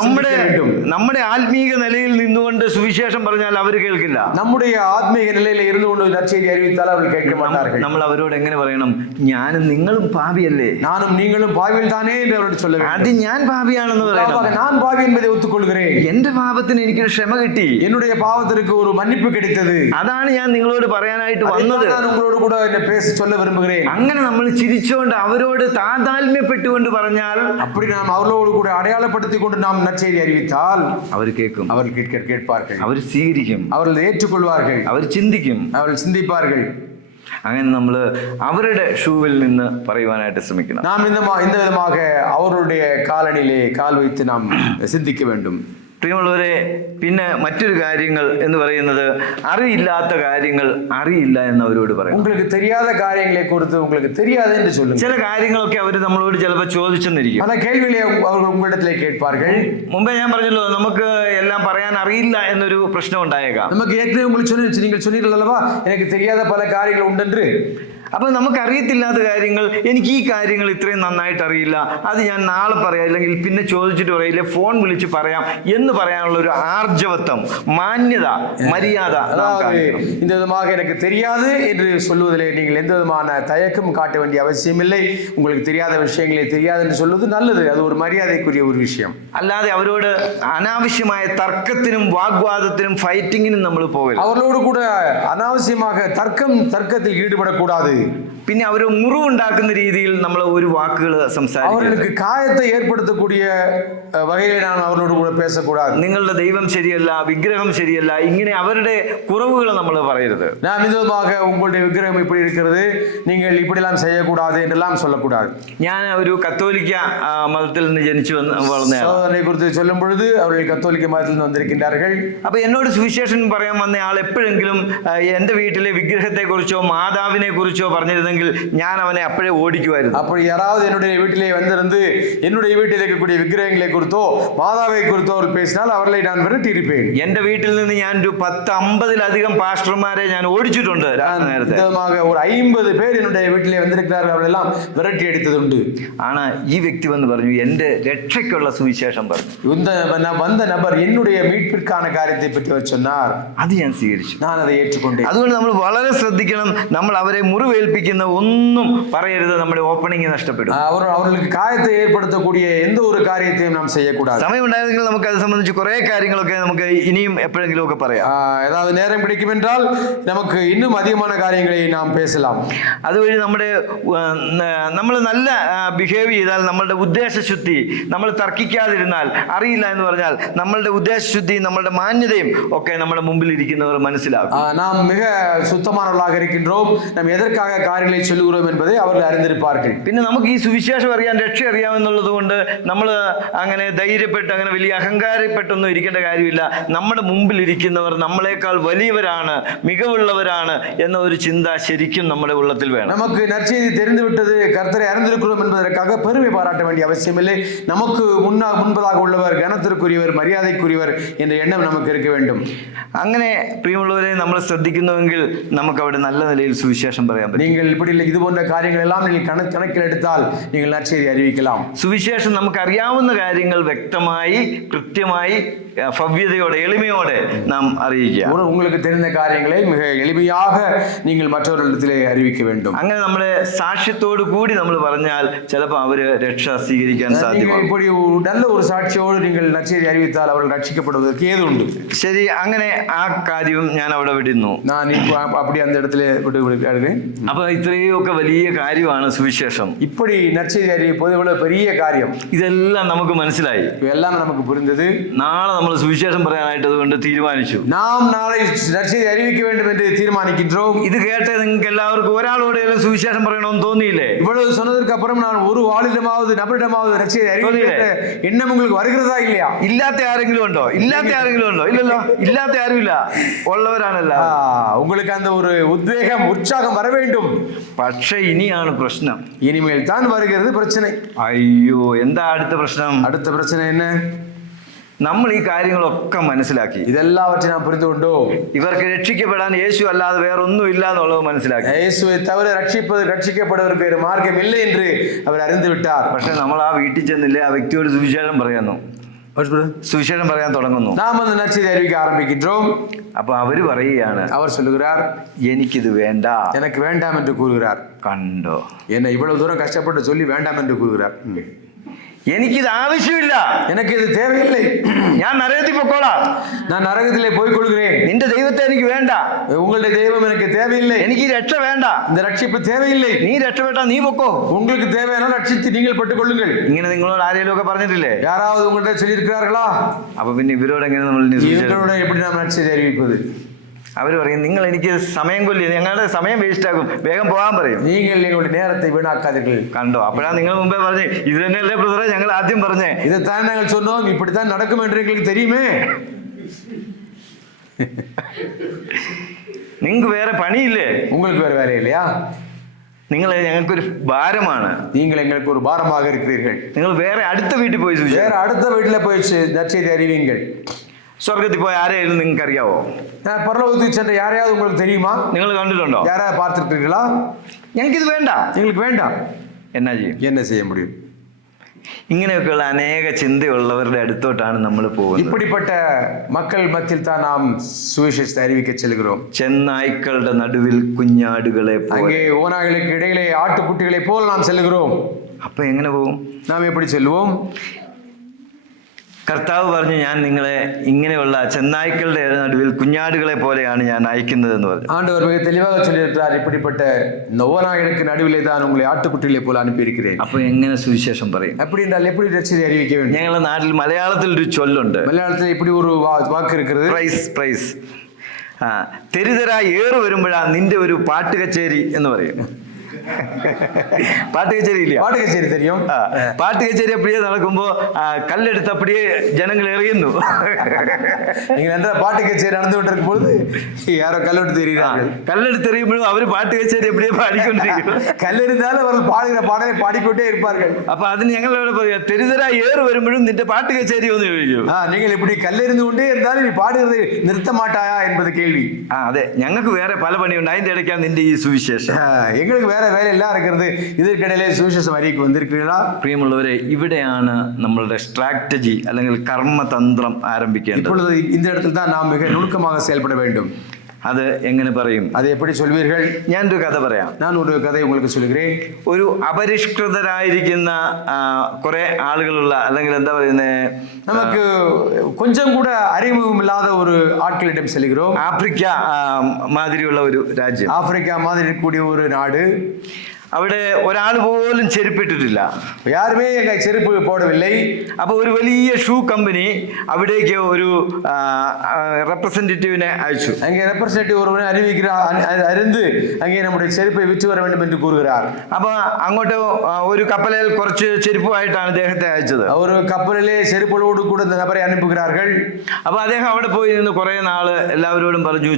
നമ്മുടെ ആത്മീക നിലയിൽ നിന്നുകൊണ്ട് സുവിശേഷം പറഞ്ഞാൽ അവർ കേൾക്കില്ല. நம்முடைய ஆத்மீக நிலையில இருந்து கொண்டு நற்செய்தி அறிவித்தால் அவர்கள் கேட்க மாட்டார்கள். നമ്മൾ അവരോട് എങ്ങനെ പറയണം? ഞാനും നിങ്ങളും പാപിയല്ലേ, நானும் நீங்களும் பாவிகள் தானே என்று அவரோട് சொல்ல வேண்டும். അത് ഞാൻ പാപിയാണെന്ന് പറയണം. நான் பாவி என்பதை ஒத்துக்கொள்கிறேன். എന്റെ പാപത്തിന് എനിക്ക് ക്ഷമ കിട്ടി, என்னுடைய பாவத்திற்கு ஒரு மன்னிப்பு கிடைத்தது. അതാണ് ഞാൻ നിങ്ങളോട് പറയാനായിട്ട് വന്നത്. நான் உங்களோடு கூட பேச சொல்ல விரும்புகிறேன். അങ്ങനെ നമ്മൾ ചിരിച്ചുകൊണ്ട് അവരോട് താതാത്മ്യപ്പെട്ടുകൊണ്ട് പറഞ്ഞാൽ, அப்படி நாம் அவர்களோடு கூட அடையாளப்படுத்திக் கொண்டு நாம் நற்செய்தி அறிவித்தால் അവർ കേൾക്കും, அவர்கள் கேட்பார்கள், അവർ സ്വീകരിക്കും, அவர்கள் ஏற்றுக்கொள்வார்கள், അവർ ചിന്തിക്കും, அவர்கள் சிந்திப்பார்கள். അങ്ങനെ നമ്മൾ അവരുടെ ഷൂവിൽ നിന്ന് പറയുവാനായിട്ട് ശ്രമിക്കണം. நாம் இந்த விதமாக அவர்களுடைய காலனிலே கால் வைத்து நாம் சிந்திக்க வேண்டும். പ്രിയമുള്ളവരെ, പിന്നെ മറ്റൊരു കാര്യങ്ങൾ എന്ന് പറയുന്നത് അറിയില്ലാത്ത കാര്യങ്ങൾ അറിയില്ല എന്ന് അവരോട് പറയും. உங்களுக்கு தெரியாத காரியங்களை குறித்து உங்களுக்கு தெரியாது என்று சொல்லுங்க. ചില കാര്യങ്ങളൊക്കെ അവർ നമ്മളോട് ചിലപ്പോൾ ചോദിച്ചെന്നിരിക്കും. அந்த கேள்விகளை அவர்கள் உங்களிடத்திலே கேட்பார்கள். മുമ്പേ ഞാൻ പറഞ്ഞല്ലോ, നമുക്ക് എല്ലാം പറയാൻ അറിയില്ല എന്നൊരു പ്രശ്നം ഉണ്ടായേക്കാം. நமக்கு ஏற்கனவே உங்களுக்கு நீங்கள் சொன்னீர்கள் அல்லவா, எனக்கு தெரியாத பல காரியங்கள் உண்டென்று. അപ്പൊ നമുക്കറിയത്തില്ലാത്ത കാര്യങ്ങൾ, എനിക്ക് ഈ കാര്യങ്ങൾ ഇത്രയും നന്നായിട്ട് അറിയില്ല, അത് ഞാൻ നാളെ പറയാം, അല്ലെങ്കിൽ പിന്നെ ചോദിച്ചിട്ട് പറയില്ല, ഫോൺ വിളിച്ച് പറയാം എന്ന് പറയാനുള്ള ഒരു ആർജവത്വം, മാന്യത, മര്യാദ. இந்த விதமாக எனக்கு தெரியாது என்று சொல்லுவதிலே நீங்கள் எந்த விதமான தயக்கம் காட்ட வேண்டிய அவசியம் இல்லை. உங்களுக்கு தெரியாத விஷயங்களை தெரியாது என்று சொல்வது நல்லது, அது ஒரு மரியாதைக்குரிய ஒரு விஷயம். അല്ലാതെ അവരോട് അനാവശ്യമായ തർക്കത്തിനും വാഗ്വാദത്തിനും ഫൈറ്റിങ്ങിനും നമ്മൾ പോകരുത്. அவர்களோடு கூட அனாவசியமாக தர்க்கத்தில் ஈடுபடக்கூடாது. പിന്നെ അവർ മുറിവുണ്ടാക്കുന്ന രീതിയിൽ നമ്മൾ ഒരു വാക്കുകൾ സംസാരിക്കും. അവർക്ക് കായത്തെ ഏർപ്പെടുത്തக்கூடிய വകയിൽ നാം അവരോട് കൂടെ പേസக்கூடாது. നിങ്ങളുടെ ദൈവം ശരിയല്ല, വിഗ്രഹം ശരിയല്ല, ഇങ്ങനെ അവരുടെ കുറവുകൾ നമ്മൾ പറയരുത്. நாம் விதமாக உங்களுடைய விக்கிரகம் இப்படி இருக்கிறது, நீங்கள் இப்படிலாம் செய்யக்கூடாது என்றெல்லாம் சொல்லக்கூடாது. ഞാൻ ഒരു കത്തോലിക്ക മതത്തിൽ നിന്ന് ജനിച്ചു വളർന്നയാളാണ്. സഹോദരനെ കുറിച്ച് ചൊല്ലും പൊഴുது അവர்கள் കത്തോലിക്ക മതത്തിൽ നിന്ന് വന്നിരിക്കിன்றார்கள். അപ്പൊ എന്നോട് സുവിശേഷം പറയാൻ വന്ന ആൾ എപ്പോഴെങ്കിലും എന്റെ വീട്ടിലെ വിഗ്രഹത്തെ കുറിച്ചോ മാതാവിനെ കുറിച്ചോ പറഞ്ഞിരുന്നെങ്കിൽ ഞാൻ അവനെ അപ്പോഴേ ഓടിക്കുമായിരുന്നു. அப்படி யாராவது என்னுடைய வீட்டிலே வந்திருந்து என்னுடைய வீட்டில் இருக்கக்கூடிய விக்கிரகங்களை குறித்தோ மாதாவை குறித்தோ அவர் பேசினால் அவர்களை நான் விரட்டி இருப்பேன். എന്റെ വീട്ടിൽ നിന്ന് ഞാൻ ഒരു 10-50 പാസ്റ്റർമാരെ ഞാൻ ഓടിച്ചിട്ടുണ്ട്. ஒரு 50 பேர் என்னுடைய வீட்டிலே வந்திருக்கிறார்கள், அவர்கள் எல்லாம் விரட்டி அடித்ததுண்டு. ആണ് ഈ വ്യക്തി വന്ന് പറഞ്ഞു, എന്റെ രക്ഷയ്ക്കുള്ള സുവിശേഷം പറഞ്ഞു. வந்த நபர் என்னுடைய மீட்பிற்கான காரியத்தை பற்றி அவர் சொன்னார். അത് ഞാൻ സ്വീകരിച്ചു, நான் அதை ஏற்றுக்கொண்டேன். അതുകൊണ്ട് നമ്മൾ വളരെ ശ്രദ്ധിക്കണം. നമ്മൾ അവരെ മുറിവേൽപ്പിക്കുന്ന ഒന്നും പറയരുത്, നമ്മുടെ ഓപ്പണിംഗ് നഷ്ടപ്പെടും. அவர்களுக்கு காயத்தை ஏற்படுத்தக்கூடிய எந்த ஒரு காரியத்தையும் நாம் செய்யக்கூடாது. സമയം ഉണ്ടായിരുന്നെങ്കിൽ നമുക്ക് അത് സംബന്ധിച്ച് കുറെ കാര്യങ്ങളൊക്കെ നമുക്ക് ഇനിയും എപ്പോഴെങ്കിലും ഒക്കെ പറയാം. ஏதாவது நேரம் கிடைக்கும் என்றால் நமக்கு இன்னுം அதிகமான காரியங்களை நாம் பேசலாம். അതുവഴി നമ്മൾ നല്ല ബിഹേവ് ചെയ്താൽ, നമ്മളുടെ ഉദ്ദേശശുദ്ധി, നമ്മൾ തർക്കിക്കാതിരുന്നാൽ, അറിയില്ല എന്ന് പറഞ്ഞാൽ നമ്മളുടെ ഉദ്ദേശശുദ്ധി, നമ്മളുടെ മാന്യതയും ഒക്കെ നമ്മുടെ മുമ്പിൽ ഇരിക്കുന്നവർ മനസ്സിലാക്കും. நாம் மிக சுத்தமானவர்களாக இருக்கின்றோம், நாம் எதற்காக காரியங்களை சொல்லுகிறோம் என்பதை அவர்கள் அறிந்திருப்பார்கள். പിന്നെ നമുക്ക് ഈ സുവിശേഷം അറിയാൻ, രക്ഷ അറിയാമെന്നുള്ളത് കൊണ്ട് നമ്മൾ അങ്ങനെ ധൈര്യപ്പെട്ട് അങ്ങനെ വലിയ അഹങ്കാരപ്പെട്ടൊന്നും ഇരിക്കേണ്ട കാര്യമില്ല. നമ്മുടെ മുമ്പിൽ ഇരിക്കുന്നവർ നമ്മളെക്കാൾ വലിയവരാണ്, മികവുള്ളവരാണ് എന്ന ഒരു ചിന്ത ശരിക്കും നമ്മുടെ ഉള്ളത്തിൽ വേണം. நமக்கு நற்செய்தி தெரிந்து விட்டது, கர்த்தரை அறிந்திருக்கிறோம் என்பதற்காக பெருமை பாராட்ட வேண்டிய அவசியமில்லை. நமக்கு முன்பதாக உள்ளவர் கனத்திற்குரியவர், மரியாதைக்குரியவர் என்ற எண்ணம் நமக்கு இருக்க வேண்டும். അങ്ങനെ പ്രിയമുള്ളവരെ, നമ്മൾ ശ്രദ്ധിക്കുന്നുവെങ്കിൽ നമുക്ക് അവിടെ നല്ല നിലയിൽ സുവിശേഷം പറയാൻ പറ്റും. நீங்கள் இப்படி இல்லை, இது போன்ற காரியங்கள் எல்லாம் நீங்கள் கணக்கில் எடுத்தால் நீங்கள் நற்செய்தி அறிவிக்கலாம். സുവിശേഷം നമുക്കറിയാവുന്ന കാര്യങ്ങൾ വ്യക്തമായി കൃത്യമായി ഭവ്യതയോടെ എളിമയോടെ നാം അറിയിക്കുക. உங்களுக்கு தெரிந்த காரியங்களை மிக எளிமையாக நீங்கள் மற்றவர்களிடத்திலே அறிவிக்க வேண்டும். അങ്ങനെ നമ്മുടെ സാക്ഷ്യത്തോടു കൂടി നമ്മൾ പറഞ്ഞാൽ ചിലപ്പോൾ അവര് രക്ഷ സ്വീകരിക്കാൻ സാധ്യമാണ്. இப்படி நல்ல ஒரு சாட்சியோடு நீங்கள் நற்செய்தி அறிவித்தால் அவர்கள் ரட்சிக்கப்படுவதற்கு ஏதுண்டு. ശരി, അങ്ങനെ ആ കാര്യവും ഞാൻ അവിടെ വിടുന്നു. நான் இப்போ அப்படி அந்த இடத்துல விடுகிறேன். അപ്പൊ ഇത്രയൊക്കെ വലിയ കാര്യമാണ് സുവിശേഷം. இப்படி நற்செய்தி அறிவிப்பது இவ்வளவு பெரிய காரியம். ഇതെല്ലാം നമുക്ക് മനസ്സിലായി, எல்லாம் நமக்கு புரிந்தது. നാളെ നമ്മൾ സുവിശേഷം പറയാനായിട്ട് അതുകൊണ്ട് തീരുമാനിച്ചു. நாம் நாளை நற்செய்தி அறிவிக்க வேண்டும் என்று தீர்மானிக்கின்றோம். ഇത് കേട്ട് നിങ്ങൾക്ക് എല്ലാവർക്കും ഒരാളോടെയും സുവിശേഷം പറയണമെന്ന് തോന്നിയില്ലേ? இவ்வளவு சொன்னதற்கு அப்புறம் நான் ஒரு ஆளிடமாவது நபரிடமாவது நற்செய்தி அறிவிக்க எண்ணம் உங்களுக்கு வருகிறதா இல்லையா? ഇല്ലാത്ത ആരെങ്കിലും ഉണ്ടോ? ഇല്ലാത്ത ആരെങ്കിലും ഉണ്ടോ? ഇല്ലല്ലോ, ഇല്ലാത്ത ആരുമില്ല, ഉള്ളവരാണല്ല. உங்களுக்கு அந்த ஒரு உத்வேகம் உற்சாகம் வர வேண்டும். പക്ഷെ ഇനിയാണ് പ്രശ്നം. இனிமேல் தான் வருகிறது பிரச்சனை. അയ്യോ, എന്താ അടുത്ത പ്രശ്നം? அடுத்த பிரச்சனை என்ன? നമ്മൾ ഈ കാര്യങ്ങളൊക്കെ മനസ്സിലാക്കി, இதெல்லாவற்றையும் நாம் புரிந்து கொண்டோம். ഇവർക്ക് രക്ഷിക്കപ്പെടാൻ യേശു അല്ലാതെ വേറൊന്നും ഇല്ല എന്നുള്ളത് മനസ്സിലാക്കി. இயேசுவை தவிர ரட்சிக்கப்படுவதற்கு வேறு மார்க்கம் இல்லை என்று அவர் அறிந்து விட்டார். പക്ഷെ നമ്മൾ ആ വീട്ടിൽ ചെന്നില്ലേ, ആ വ്യക്തിയോട് സുവിശേഷം പറയുന്നു, സുവിശേഷം പറയാൻ തുടങ്ങുന്നു. நாம் அந்த நற்செய்தி அறிவிக்க ஆரம்பிக்கின்றோம். അപ്പൊ അവര് പറയുകയാണ്, அவர் சொல்லுகிறார், എനിക്കിത് വേണ്ട, எனக்கு வேண்டாம் என்று கூறுகிறார். കണ്ടോ, என்னை இவ்வளவு தூரம் கஷ்டப்பட்டு சொல்லி வேண்டாம் என்று கூறுகிறார். എനിക്കിത് ആവശ്യമില്ല, எனக்கு இது தேவையில்லை, ഞാൻ നരകത്തിൽ പൊക്കോളാം, நான் நரகத்திலே போய் கொள்கிறேன், നിന്റെ ദൈവത്തെ എനിക്ക് വേണ്ട, உங்களுடைய தெய்வம் எனக்கு தேவையில்லை, എനിക്ക് രക്ഷ വേണ്ട, இந்த ரட்சிப்பு தேவையில்லை, നീ രക്ഷപ്പെട്ടാ നീ പൊക്കോ, உங்களுக்கு தேவையான ரட்சித்து நீங்கள் பெற்றுக் கொள்ளுங்கள். ഇങ്ങനെ നിങ്ങളോട് ആരെങ്കിലും ഒക്കെ പറഞ്ഞിട്ടില്ലേ? யாராவது உங்கள்கிட்ட சொல்லியிருக்கிறார்களா? അപ്പൊ പിന്നെ ഇവരോട് എങ്ങനെ നമ്മൾ இவர்களோட எப்படி நாம் நற்செய்தி அறிவிப்பது? അവർ പറയും, നിങ്ങൾ എനിക്ക് സമയം കൊല്ലി, ഞങ്ങളുടെ സമയം വേസ്റ്റ് ആകും, വേഗം പോകാൻ പറയും. நீங்கள் எங்களுடைய நேரத்தை வீணாக்காதீர்கள். കണ്ടോ, അപ്പോഴാ നിങ്ങൾ മുമ്പേ പറഞ്ഞേ, ഇത് തന്നെയല്ലേ ബ്രദറെ ഞങ്ങൾ ആദ്യം പറഞ്ഞേ, இதைத்தான் நாங்கள் சொன்னோம், இப்படித்தான் நடக்கும் என்று எங்களுக்கு தெரியுமே. നിങ്ങൾക്ക് വേറെ പണിയില്ലേ? உங்களுக்கு வேற வேலை இல்லையா? നിങ്ങൾ ഞങ്ങൾക്കൊരു ഭാരമാണ്, நீங்கள் எங்களுக்கு ஒரு பாரமாக இருக்கிறீர்கள். നിങ്ങൾ വേറെ അടുത്ത വീട്ടിൽ പോയി வேற அடுத்த வீட்டுல போய் நற்செய்தி அறிவிங்கள். സ്വർഗത്തിൽ പോയ ആരെയായിരുന്നു നിങ്ങൾക്ക് അറിയാവോ? பரலோகத்துக்கு சென்ற யாரையாவது உங்களுக்கு தெரியுமா? നിങ്ങൾ കണ്ടിട്ടുണ്ടോ? யாராவது பார்த்திருக்கிறீர்களா? ഞങ്ങൾക്കിത് വേണ്ട. எங்களுக்கு வேண்டாம். എന്നാ ചെയ്യും? என்ன செய்ய முடியும்? ഇങ്ങനെയൊക്കെയുള്ള അനേക ചിന്തയുള്ളവരുടെ അടുത്തോട്ടാണ് നമ്മൾ പോകുന്നത്. இப்படிப்பட்ட மக்கள் மத்தியில் தான் நாம் சுவிசேஷத்தை அறிவிக்க செல்கிறோம். ചെന്നായ്ക്കളുടെ നടുവിൽ കുഞ്ഞാടുകളെ പോലെ. அங்கே ஓநாய்களுக்கு இடையிலே ஆட்டுக்குட்டிகளை போல் நாம் செல்கிறோம். അപ്പൊ എങ്ങനെ പോകും? நாம் எப்படி செல்வோம்? കർത്താവ് പറഞ്ഞു, ഞാൻ നിങ്ങളെ ഇങ്ങനെയുള്ള ചെന്നായ്ക്കളുടെ നടുവിൽ കുഞ്ഞാടുകളെ പോലെയാണ് ഞാൻ അയക്കുന്നതെന്ന് പറഞ്ഞു. ஆண்டவர் மிக தெளிவாக சொல்லியிருக்கிறார், இப்படிப்பட்ட இந்த ஓநாய்களுக்கு நடுவிலே தான் உங்களை ஆட்டுக்குட்டிகளை போல அனுப்பியிருக்கிறேன். അപ്പൊ എങ്ങനെ സുവിശേഷം പറയും? அப்படி என்றால் எப்படி நற்செய்தி அறிவிக்க வேண்டும்? ഞങ്ങളുടെ നാട്ടിൽ മലയാളത്തിൽ ഒരു ചൊല്ലുണ്ട്, மலையாளத்தில் இப்படி ஒரு வாக்கு இருக்கிறது, പ്രൈസ്. തെരുതെരാ ഏറ് വരുമ്പോഴാ നിന്റെ ഒരു പാട്ട് കച്ചേരി എന്ന് പറയും. പാട്ട് കച്ചേരി ഇല്ല? பாட்டு கச்சேரி தெரியும். പാട്ട് കച്ചേരി அப்படியே നടക്കുമ്പോ കല്ലെടുത്ത് அப்படியே ജനങ്ങൾ എറിയുന്നു. நீங்கள் என்ற பாட்டு கச்சேரி நடந்து கொண்டிருக்கும் பொழுது யாரோ கல்லெடுத்து தெரிகிறார்கள். கல்லெடுத்து எறியுമ്പോഴും അവർ പാട്ട് കച്ചേരി அப்படியே പാടിക്കൊണ്ടിരിക്കും. கல்லெறிந்தாலும் அவர்கள் பாடுகிற பாடலை பாடிக்கொண்டே இருப்பார்கள். അപ്പൊ അതിന് ഞങ്ങൾ ഇവിടെ പറയാ, തെരുതെരാ ഏറ് വരുമ്പോഴും നിന്റെ പാട്ട് കച്ചേരി ഒന്ന് ചോദിക്കും. நீங்கள் இப்படி கல்லெறிந்து கொண்டே இருந்தாலும் நீ பாடுகிறதை நிறுத்த மாட்டாயா என்பது கேள்வி. അതെ, ഞങ്ങൾക്ക് വേറെ പല പണിയുണ്ട്, അതിന്റെ ഇടയ്ക്കാണ് നിന്റെ ഈ സുവിശേഷം. எங்களுக்கு வேற வேலை எல்லாம் இருக்கிறது, இதற்கிடையிலே சுவிசேஷம் அறிவிக்க வந்திருக்கிறீர்களா? പ്രിയമുള്ളവരെ, ഇവിടെയാണ് നമ്മളുടെ സ്ട്രാറ്റജി അല്ലെങ്കിൽ കർമ്മതന്ത്രം ആരംഭിക്കേണ്ടത്. இப்பொழுது இந்த இடத்தில் தான் நாம் மிக நுணுக்கமாக செயல்பட வேண்டும். അത് എങ്ങനെ പറയും? அதை எப்படி சொல்வீர்கள்? ഞാനൊരു കഥ പറയാം. நான் ஒரு கதை உங்களுக்கு சொல்கிறேன். ഒരു അപരിഷ്കൃതരായിരിക്കുന്ന കുറെ ആളുകളുള്ള, അല്ലെങ്കിൽ എന്താ പറയുന്നത്, நமக்கு கொஞ்சம் கூட அறிமுகம் இல்லாத ஒரு ஆட்களிடம் செல்கிறோம். ആഫ്രിക്ക മാതിരിയുള്ള ഒരു രാജ്യം, ஆப்பிரிக்கா மாதிரி இருக்கக்கூடிய ஒரு நாடு. അവിടെ ഒരാൾ പോലും ചെരുപ്പിട്ടിട്ടില്ല, யாருமே எங்க செருப்பு போடவில்லை. അപ്പോൾ ഒരു വലിയ ഷൂ കമ്പനി അവിടേക്ക് ഒരു റെപ്രസെന്റേറ്റീവിനെ അയച്ചു. அங்கே ரெப்ரசன்டேட்டிவ் ஒருவனை அறிந்து அங்கே நம்முடைய செருப்பை விற்று வர வேண்டும் என்று கூறுகிறார். അപ്പൊ അങ്ങോട്ട് ഒരു കപ്പലിൽ കുറച്ച് ചെരുപ്പുമായിട്ടാണ് അദ്ദേഹത്തെ അയച്ചത്. ஒரு கப்பலிலே செருப்போடு கூட இந்த நபரை அனுப்புகிறார்கள். അപ്പൊ അദ്ദേഹം അവിടെ പോയി നിന്ന് കുറെ നാള് എല്ലാവരോടും പറഞ്ഞു,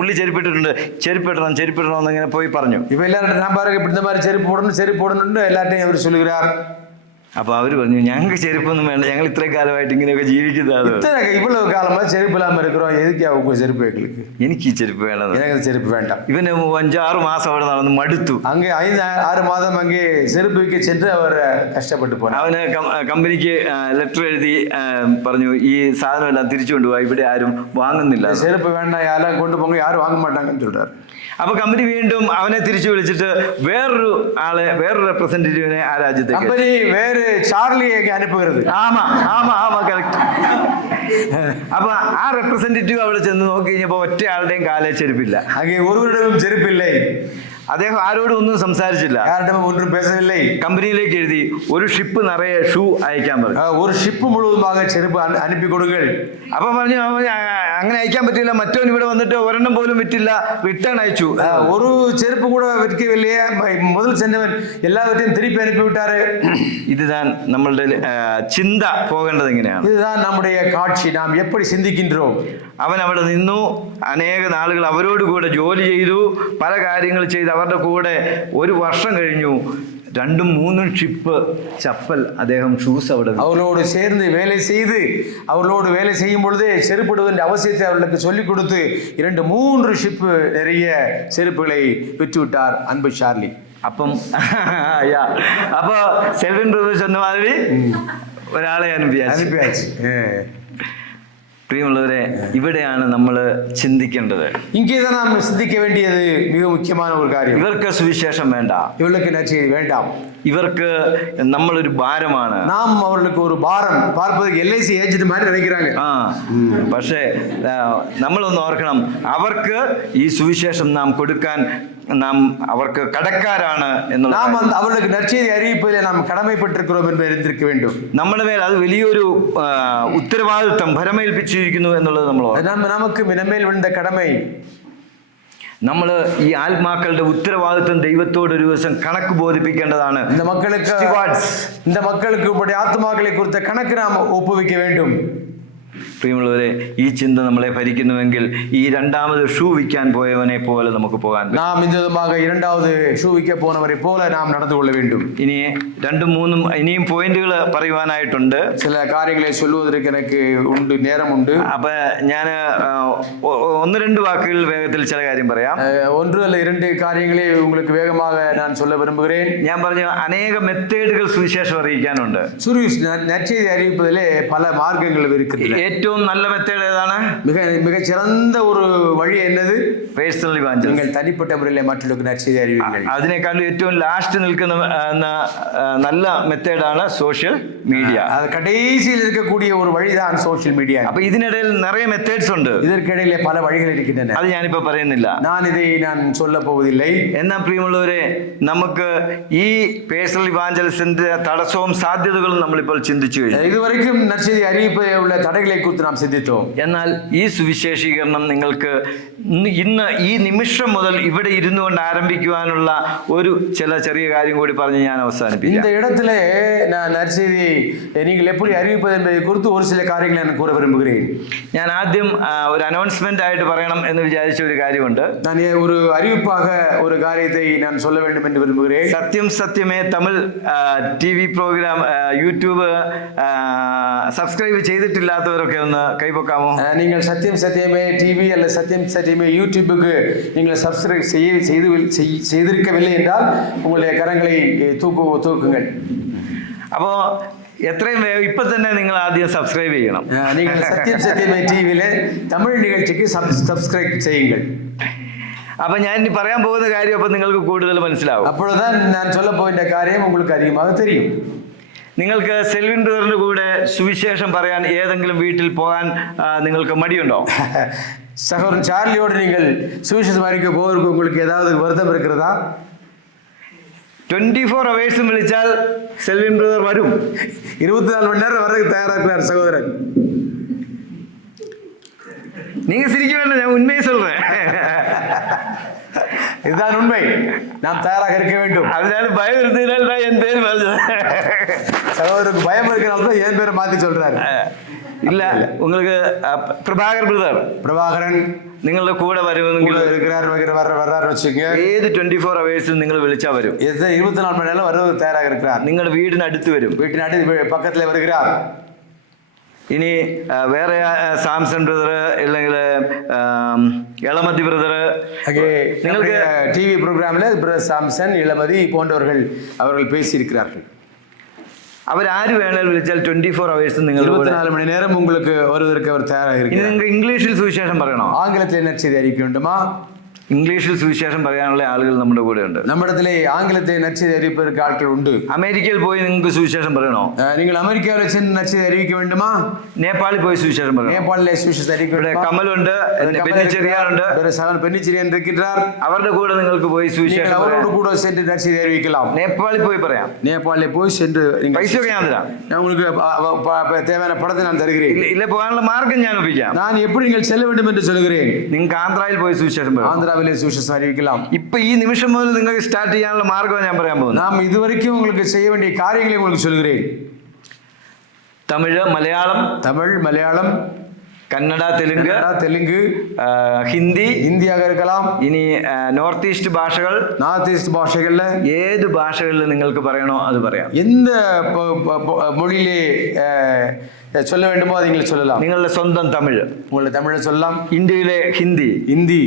പുള്ളി ചെരുപ്പിട്ടിട്ടുണ്ട്, ചെരുപ്പിടണം എന്നിങ്ങനെ പോയി പറഞ്ഞു. இப்ப எல்லாரும் நான் பாருங்க, இப்படி இந்த மாதிரி செருப்பு போடணும் எல்லாத்தையும் அவர் சொல்லுகிறார். അപ്പൊ അവര് പറഞ്ഞു ഞങ്ങൾക്ക് ചെരുപ്പൊന്നും വേണ്ട, ഞങ്ങൾ ഇത്രയും കാലമായിട്ട് ഇങ്ങനെയൊക്കെ ജീവിക്കുന്നത്. இவ்வளவு காலமா செருப்பு இல்லாம இருக்கிறோம், எதுக்கு உங்க செருப்பு எங்களுக்கு? എനിക്ക് ഈ ചെരുപ്പ് വേണം. எனக்கு செருப்பு வேண்டாம். ഇവന് 5-6 മാസം അവിടെ നടന്ന് മടുത്തു. அங்கே 5-6 மாதம் அங்கே செருப்பு விற்க சென்று அவர் കഷ്ടപ്പെട്ടു പോയി. അവന് കമ്പനിക്ക് ലെറ്റർ എഴുതി പറഞ്ഞു ഈ സാധനം എല്ലാം തിരിച്ചു കൊണ്ടുപോയി, ഇവിടെ ആരും വാങ്ങുന്നില്ല. செருப்பு வேண்டாம், யாரும் கொண்டு போங்க, யாரும் வாங்க மாட்டாங்கன்னு சொல்றாரு. അപ്പൊ കമ്പനി വീണ്ടും അവനെ തിരിച്ചു വിളിച്ചിട്ട് വേറൊരു റെപ്രസെന്റേറ്റീവിനെ ആ രാജ്യത്തേക്ക്, കമ്പനി വേറെ ചാർലിയെ അനുപ്പുന്നത്. ആമാ കറക്റ്റ്. അപ്പൊ ആ റെപ്രസെന്റേറ്റീവ് അവിടെ ചെന്ന് നോക്കി കഴിഞ്ഞപ്പോ ഒറ്റ ആളുടെയും കാലേ ചെരുപ്പില്ല. അங்கே ஒருவரிடமும் ചെരുപ്പില്ലേ. അദ്ദേഹം ആരോടും ഒന്നും സംസാരിച്ചില്ല, ഒന്നും പേസവില്ലേ. കമ്പനിയിലേക്ക് എഴുതി ഒരു ഷിപ്പ് നിറയെ ഷൂ അയക്കാൻ പറഞ്ഞു. ഒരു ഷിപ്പ് മുഴുവതുമാക ചെരുപ്പ് അനുപ്പി കൊടുങ്ങൾ. അപ്പൊ പറഞ്ഞു അങ്ങനെ അയക്കാൻ പറ്റില്ല, മറ്റവൻ ഇവിടെ വന്നിട്ട് ഒരെണ്ണം പോലും വിറ്റില്ല, റിട്ടേൺ അയച്ചു. ഒരു ചെരുപ്പ് കൂടെ വിൽക്കവില്ലേ, മുതൽ ചെന്നവൻ എല്ലാവരെയും തിരിപ്പി അനുപ്പിവിട്ടാറ്. ഇതാ നമ്മളുടെ ചിന്ത പോകേണ്ടത് എങ്ങനെയാണ്? ഇതാ നമ്മുടെ കാഴ്ച, നാം എപ്പടി ചിന്തിക്കിன்றோம். അവൻ അവിടെ നിന്നു, അനേക നാളുകൾ അവരോട് കൂടെ ജോലി ചെയ്തു, പല കാര്യങ്ങൾ ചെയ്ത് അവരുടെ കൂടെ 1 വർഷം കഴിഞ്ഞു. 2-3 ഷിപ്പ് ചപ്പൽ അദ്ദേഹം ഷൂസ് അവിടെ அவர்களோடு சேர்ந்து வேலை செய்து அவர்களோடு வேலை செய்யும் பொழுது செருப்பிடுவதன் அவசியத்தை அவர்களுக்கு சொல்லிக் கொடுத்து 2-3 ഷിപ്പ് நிறைய செருப்புகளை விற்றுவிட்டார் அன்பு சார்லி. അപ്പം അപ്പൊ സെൽവിൻ ബ്രദർ சொன்ன மாதிரி ഒരാളെ അനുഭവിച്ചു. പ്രിയമുള്ളവരെ, ഇവിടെയാണ് നമ്മൾ ചിന്തിക്കേണ്ടത്. ഇങ്ങേதான் നാം ചിന്തിக்க വേണ്ടിയത് மிக முக்கியமான ஒரு காரியம். ഇവർക്ക് സുവിശേഷം വേണ്ട, ഇവർക്ക് നற்செய்தி വേണ്ടാം, ഇവർക്ക് നമ്മളൊരു ഭാരമാണ്, നാം അവർക്ക് ഒരു ഭാരം. பார்ப்பதற்கு LIC ഏജന്റ് மாதிரி நினைக்கிறாங்க. പക്ഷേ നമ്മളൊന്ന് ഓർക്കണം, അവർക്ക് ഈ സുവിശേഷം നാം കൊടുക്കാൻ നാം അവർക്ക് കടക്കാരാണ് എന്നുള്ളത്. നാം അവർക്ക് നற்செய்தி അറിയിപ്പതിൽ നാം കടമപ്പെട്ടിരിக்கிறோம் എന്ന് അറിഞ്ഞിരിക്ക வேண்டும். നമ്മുടെ മേൽ അത് വലിയൊരു ഉത്തരവാദിത്വം ഭരമേൽപ്പിച്ചിരിക്കുന്നു എന്നുള്ളത് നമ്മൾ നമുക്ക് മിനമേൽ വേണ്ട കടമ. നമ്മൾ ഈ ആത്മാക്കളുടെ ഉത്തരവാദിത്വം ദൈവത്തോട് ഒരു ദിവസം കണക്ക് ബോധിപ്പിക്കേണ്ടതാണ്. இந்த மக்களுக்கு உடைய ஆத்மாக்களை குறித்த கணக்கு நாம் ஒப்புவிக்க வேண்டும். പ്രിയമുള്ളവരെ, ഈ ചിന്ത നമ്മളെ ഭരിക്കുന്നുവെങ്കിൽ ഈ രണ്ടാമത് ഷൂ വിൽക്കാൻ പോയവനെ പോലെ നമുക്ക് പോകാൻ. നാം ഇന്നതുமாக இரண்டாவது ஷூ விற்க போனவரை போல நாம் நடந்து கொள்ள வேண்டும். ഇനി 2-3 ഇനിയും പോയിന്റുകൾ പറയുവാനായിട്ടുണ്ട്. ചില കാര്യങ്ങളെ சொல்வதற்கு எனக்கு ഉണ്ട്, നേരമുണ്ട്. അപ്പൊ ഞാൻ 1-2 വാക്കുകൾ വേഗത്തിൽ ചില കാര്യം പറയാം. 1 அல்ல 2 കാര്യങ്ങളെ உங்களுக்கு വേഗமாக நான் சொல்ல விரும்புகிறேன். ഞാൻ പറഞ്ഞു, അനേക മെത്തേഡുകൾ സുവിശേഷം അറിയിക്കാനുണ്ട്. നற்செய்தி அறிவிப்பதிலே പല മാർഗങ്ങൾ ഇരിക്കുന്നു. ഏറ്റവും നല്ല മെത്തേഡ് ഏതാണ്? മികച്ചിറந்த ഒരു വഴി എന്നത് പേഴ്സണൽ ഇവാഞ്ചലിസം. നിങ്ങൾ തനിപ്പെട്ട മുറിയിലെ മറ്റുള്ളവർക്ക് നற்செய்தி അറിയിക്കുക. അതിനേക്കാളും ഏറ്റവും ലാസ്റ്റ് നിൽക്കുന്ന നല്ല മെത്തേഡാണ് സോഷ്യൽ മീഡിയ. അത് കടേസിയിൽ ഇരിക്കக்கூடிய ഒരു വഴിതാണ് സോഷ്യൽ മീഡിയ. അപ്പൊ ഇതിനിടയിൽ നിറയെ മെത്തേഡ്സ് ഉണ്ട്, ഇതിനിടയിലെ പല വഴികൾ ഇരിക്കുന്നുണ്ട്. അത് ഞാനിപ്പോ പറയുന്നില്ല, ഞാൻ சொல்ல போவதில்லை. എന്നാൽ പ്രിയമുള്ളവരെ, നമുക്ക് ഈ പേഴ്സണൽ ഇവാഞ്ചലിസത്തിന്റെ തടസ്സവും സാധ്യതകളും നമ്മളിപ്പോൾ ചിന്തിച്ചു കഴിഞ്ഞു. ഇതുവരെയും നற்செய்தி അറിയിപ്പുള്ള തടകളെ കുറിച്ച് നാം ചിന്തിച്ചു. എന്നാൽ ഈ സുവിശേഷീകരണം നിങ്ങൾക്ക് ഇന്ന് ഈ നിമിഷം മുതൽ ഇവിടെ ഇരുന്നു കൊണ്ട് ആരംഭിക്കുവാനുള്ള ഒരു ചെറിയ കാര്യം കൂടി പറഞ്ഞ് ഞാൻ അവസാനിപ്പിക്കാം. இந்த இடத்துல நான் நற்செய்தியை நீங்கள் எப்படி அறிவிப்பது என்பதை குறித்து ஒரு சில കാര്യങ്ങൾ ഞാൻ കൂറ വിரும்புகிறேன். ഞാൻ ആദ്യം ഒരു അനൗൺസ്മെന്റ് ആയിട്ട് പറയണം എന്ന് വിചാരിച്ച ഒരു കാര്യമുണ്ട്. ഞാൻ ഒരു അറിയിപ്പാக ഒരു കാര്യത്തെ ഞാൻ சொல்ல வேண்டும் என்று விரும்புகிறேன். Sathyam Sathyame Tamil TV program YouTube subscribe ചെയ്തിട്ടില്ലാത്തവരൊക്കെ ഒന്ന് കൈപൊക്കാമോ? നിങ്ങൾ സത്യം സത്യമേ TV அல்ல സത്യം സത്യമേ യൂട്യൂബുக்கு നിങ്ങൾ സബ്സ്ക്രൈബ് ചെയ്തിരിക്കவில்லை என்றால் உங்களுடைய கரங்களை தூக்குங்கள். അപ്പോൾ എത്രയും വേഗം ഇപ്പൊ തന്നെ നിങ്ങൾ ആദ്യം സബ്സ്ക്രൈബ് ചെയ്യണം. നിങ്ങൾ സത്യം സത്യമേ TVയിലെ തമിഴ് നിகழ்ச்சிக்கு സബ്സ്ക്രൈബ് ചെയ്യുங்கள். അപ്പൊ ഞാൻ ഇനി പറയാൻ പോകുന്ന കാര്യം അപ്പൊ നിങ്ങൾക്ക് കൂടുതൽ മനസ്സിലാവും. അപ്പോഴാണ് ഞാൻ சொல்ல போகின்ற കാര്യം உங்களுக்கு அதிகமாக தெரியும். നിങ്ങൾക്ക് സെൽവിൻ ബ്രദറിന്റെ കൂടെ സുവിശേഷം പറയാൻ ഏതെങ്കിലും വീട്ടിൽ പോകാൻ നിങ്ങൾക്ക് മടിയുണ്ടോ? സഹോദരൻ ചാർലിയോട് നിങ്ങൾ സുവിശേഷം അറിയിக்க போவதற்கு உங்களுக்கு ஏதாவது வருத்தம் இருக்கிறதா? 24 hours വിളിച്ചാൽ സെൽവിൻ ബ്രദർ വരും. 24 மணி நேரம் வர்றதுக்கு தயாராகிறார் சகோதரன். நீங்க சிரிக்க வேண்டாம், நான் உண்மையை சொல்றேன். இதுதான் உண்மை. நாம் தயாராக இருக்க வேண்டும். அதனால பயம் இருந்ததுனால என் பேர் வருது. சகோதரருக்கு பயம் இருக்கிறனால தான் என் பேரை மாத்தி சொல்றாரு. ഇല്ല உங்களுக்கு പ്രഭാകർ ബ്രദർ பிரபாகரன் നിങ്ങളുടെ കൂടെ വരുമെങ്കിൽ இருக்கிறார் வர்றாரு வச்சுக்கோங்க. ഏത് 24 hours നിങ്ങൾ വിളിച്ചാൽ വരും. 24 மணி நேரம் வருவது தயாராக இருக்கிறார். നിങ്ങളുടെ വീടിനടുത്ത് വരും. വീട്ടിനടുത്ത് പക്കത്തിലെ வருகிறார். ഇനി വേറെ സാംസൺ ബ്രദർ അല്ലെങ്കിൽ ഇളമതി ബ്രദർ നിങ്ങൾക്ക് டிவி ப்ரோக்ராமில் சாம்சன் இளமதி போன்றவர்கள் அவர்கள் பேசியிருக்கிறார்கள். അവരാര് വേണേലും വിളിച്ചാൽ 24 hours നിങ്ങൾ 24 மணி நேரம் உங்களுக்கு வருவதற்கு அவர் தயாராக இருக்கிறார். നിങ്ങൾക്ക് ഇംഗ്ലീഷിൽ സുവിശേഷം പറയണോ? ആംഗ്ലത്തിൽ നற்സെയ്തി അറിയിக்க വേണ്ടുமா? ഇംഗ്ലീഷിൽ സുവിശേഷം പറയാനുള്ള ആളുകൾ നമ്മുടെ കൂടെ ഉണ്ട്. நம்மிடத்திலே ஆங்கிலத்தை நற்செய்தி அறிவிப்பதற்கு ஆட்கள் உண்டு. അമേരിക്കയിൽ പോയി നിങ്ങൾക്ക് സുവിശേഷം പറയണോ? நீங்கள் அமெரிக்காவில் சென்று நற்செய்தி அறிவிக்க வேண்டுமா? നേപ്പാളിൽ പോയി സുവിശേഷം പറയണോ? നേപ്പാളിലെ സുവിശേഷം അറിയിக்க വേണ്ടുமா? കമലുണ്ട്, പെന്നിച്ചെറിയാറുണ്ട്, பென்னிச்செரியன் இருக்கின்றார். അവരുടെ കൂടെ നിങ്ങൾക്ക് പോയി സുവിശേഷം அவரோடு கூட சென்று நற்செய்தி அறிவிக்கலாம். നേപ്പാളിൽ പോയി പറയാം. நேபாளில் போய் சென்று പൈസ ഒക്കെ ഞാൻ തരാം. நான் உங்களுக்கு தேவையான படத்தை நான் தருகிறேன். ഇല്ല പോകാനുള്ള മാർഗം ഞാൻ ഒപ്പിക്കാം. நான் எப்படி நீங்கள் செல்ல வேண்டும் என்று சொல்கிறேன். നിങ്ങൾക്ക് ആന്ധ്രയിൽ പോയി സുവിശേഷം പറയാം. ஆந்திராவிலே சுவிசேஷம் அறிவிக்கலாம். ഇപ്പൊ ഈ നിമിഷം മുതൽ നിങ്ങൾക്ക് സ്റ്റാർട്ട് ചെയ്യാനുള്ള മാർഗം ഞാൻ പറയാൻ പോകുന്നു. நாம் இதுவரைக்கும் உங்களுக்கு செய்ய வேண்டிய காரியங்களை உங்களுக்கு சொல்கிறேன். തമിഴ്, മലയാളം, தமிழ், மலையாளம், കന്നഡ, തെലുങ്ക്, ഹിന്ദി, இந்தியாக இருக்கலாம். ഇനി നോർത്ത് ഈസ്റ്റ് ഭാഷകൾ, நார்த் ஈஸ்ட் பாஷைகள்ல ഏത് ഭാഷകളിൽ നിങ്ങൾക്ക് പറയണോ അത് പറയാം. எந்த மொழியிலே சொல்ல வேண்டுமோ அதை நீங்கள் சொல்லலாம். നിങ്ങളുടെ സ്വന്തം തമിഴ്, உங்களை தமிழில் சொல்லலாம். ഇന്ത്യയിലെ ഹിന്ദി, ஹிந்தி,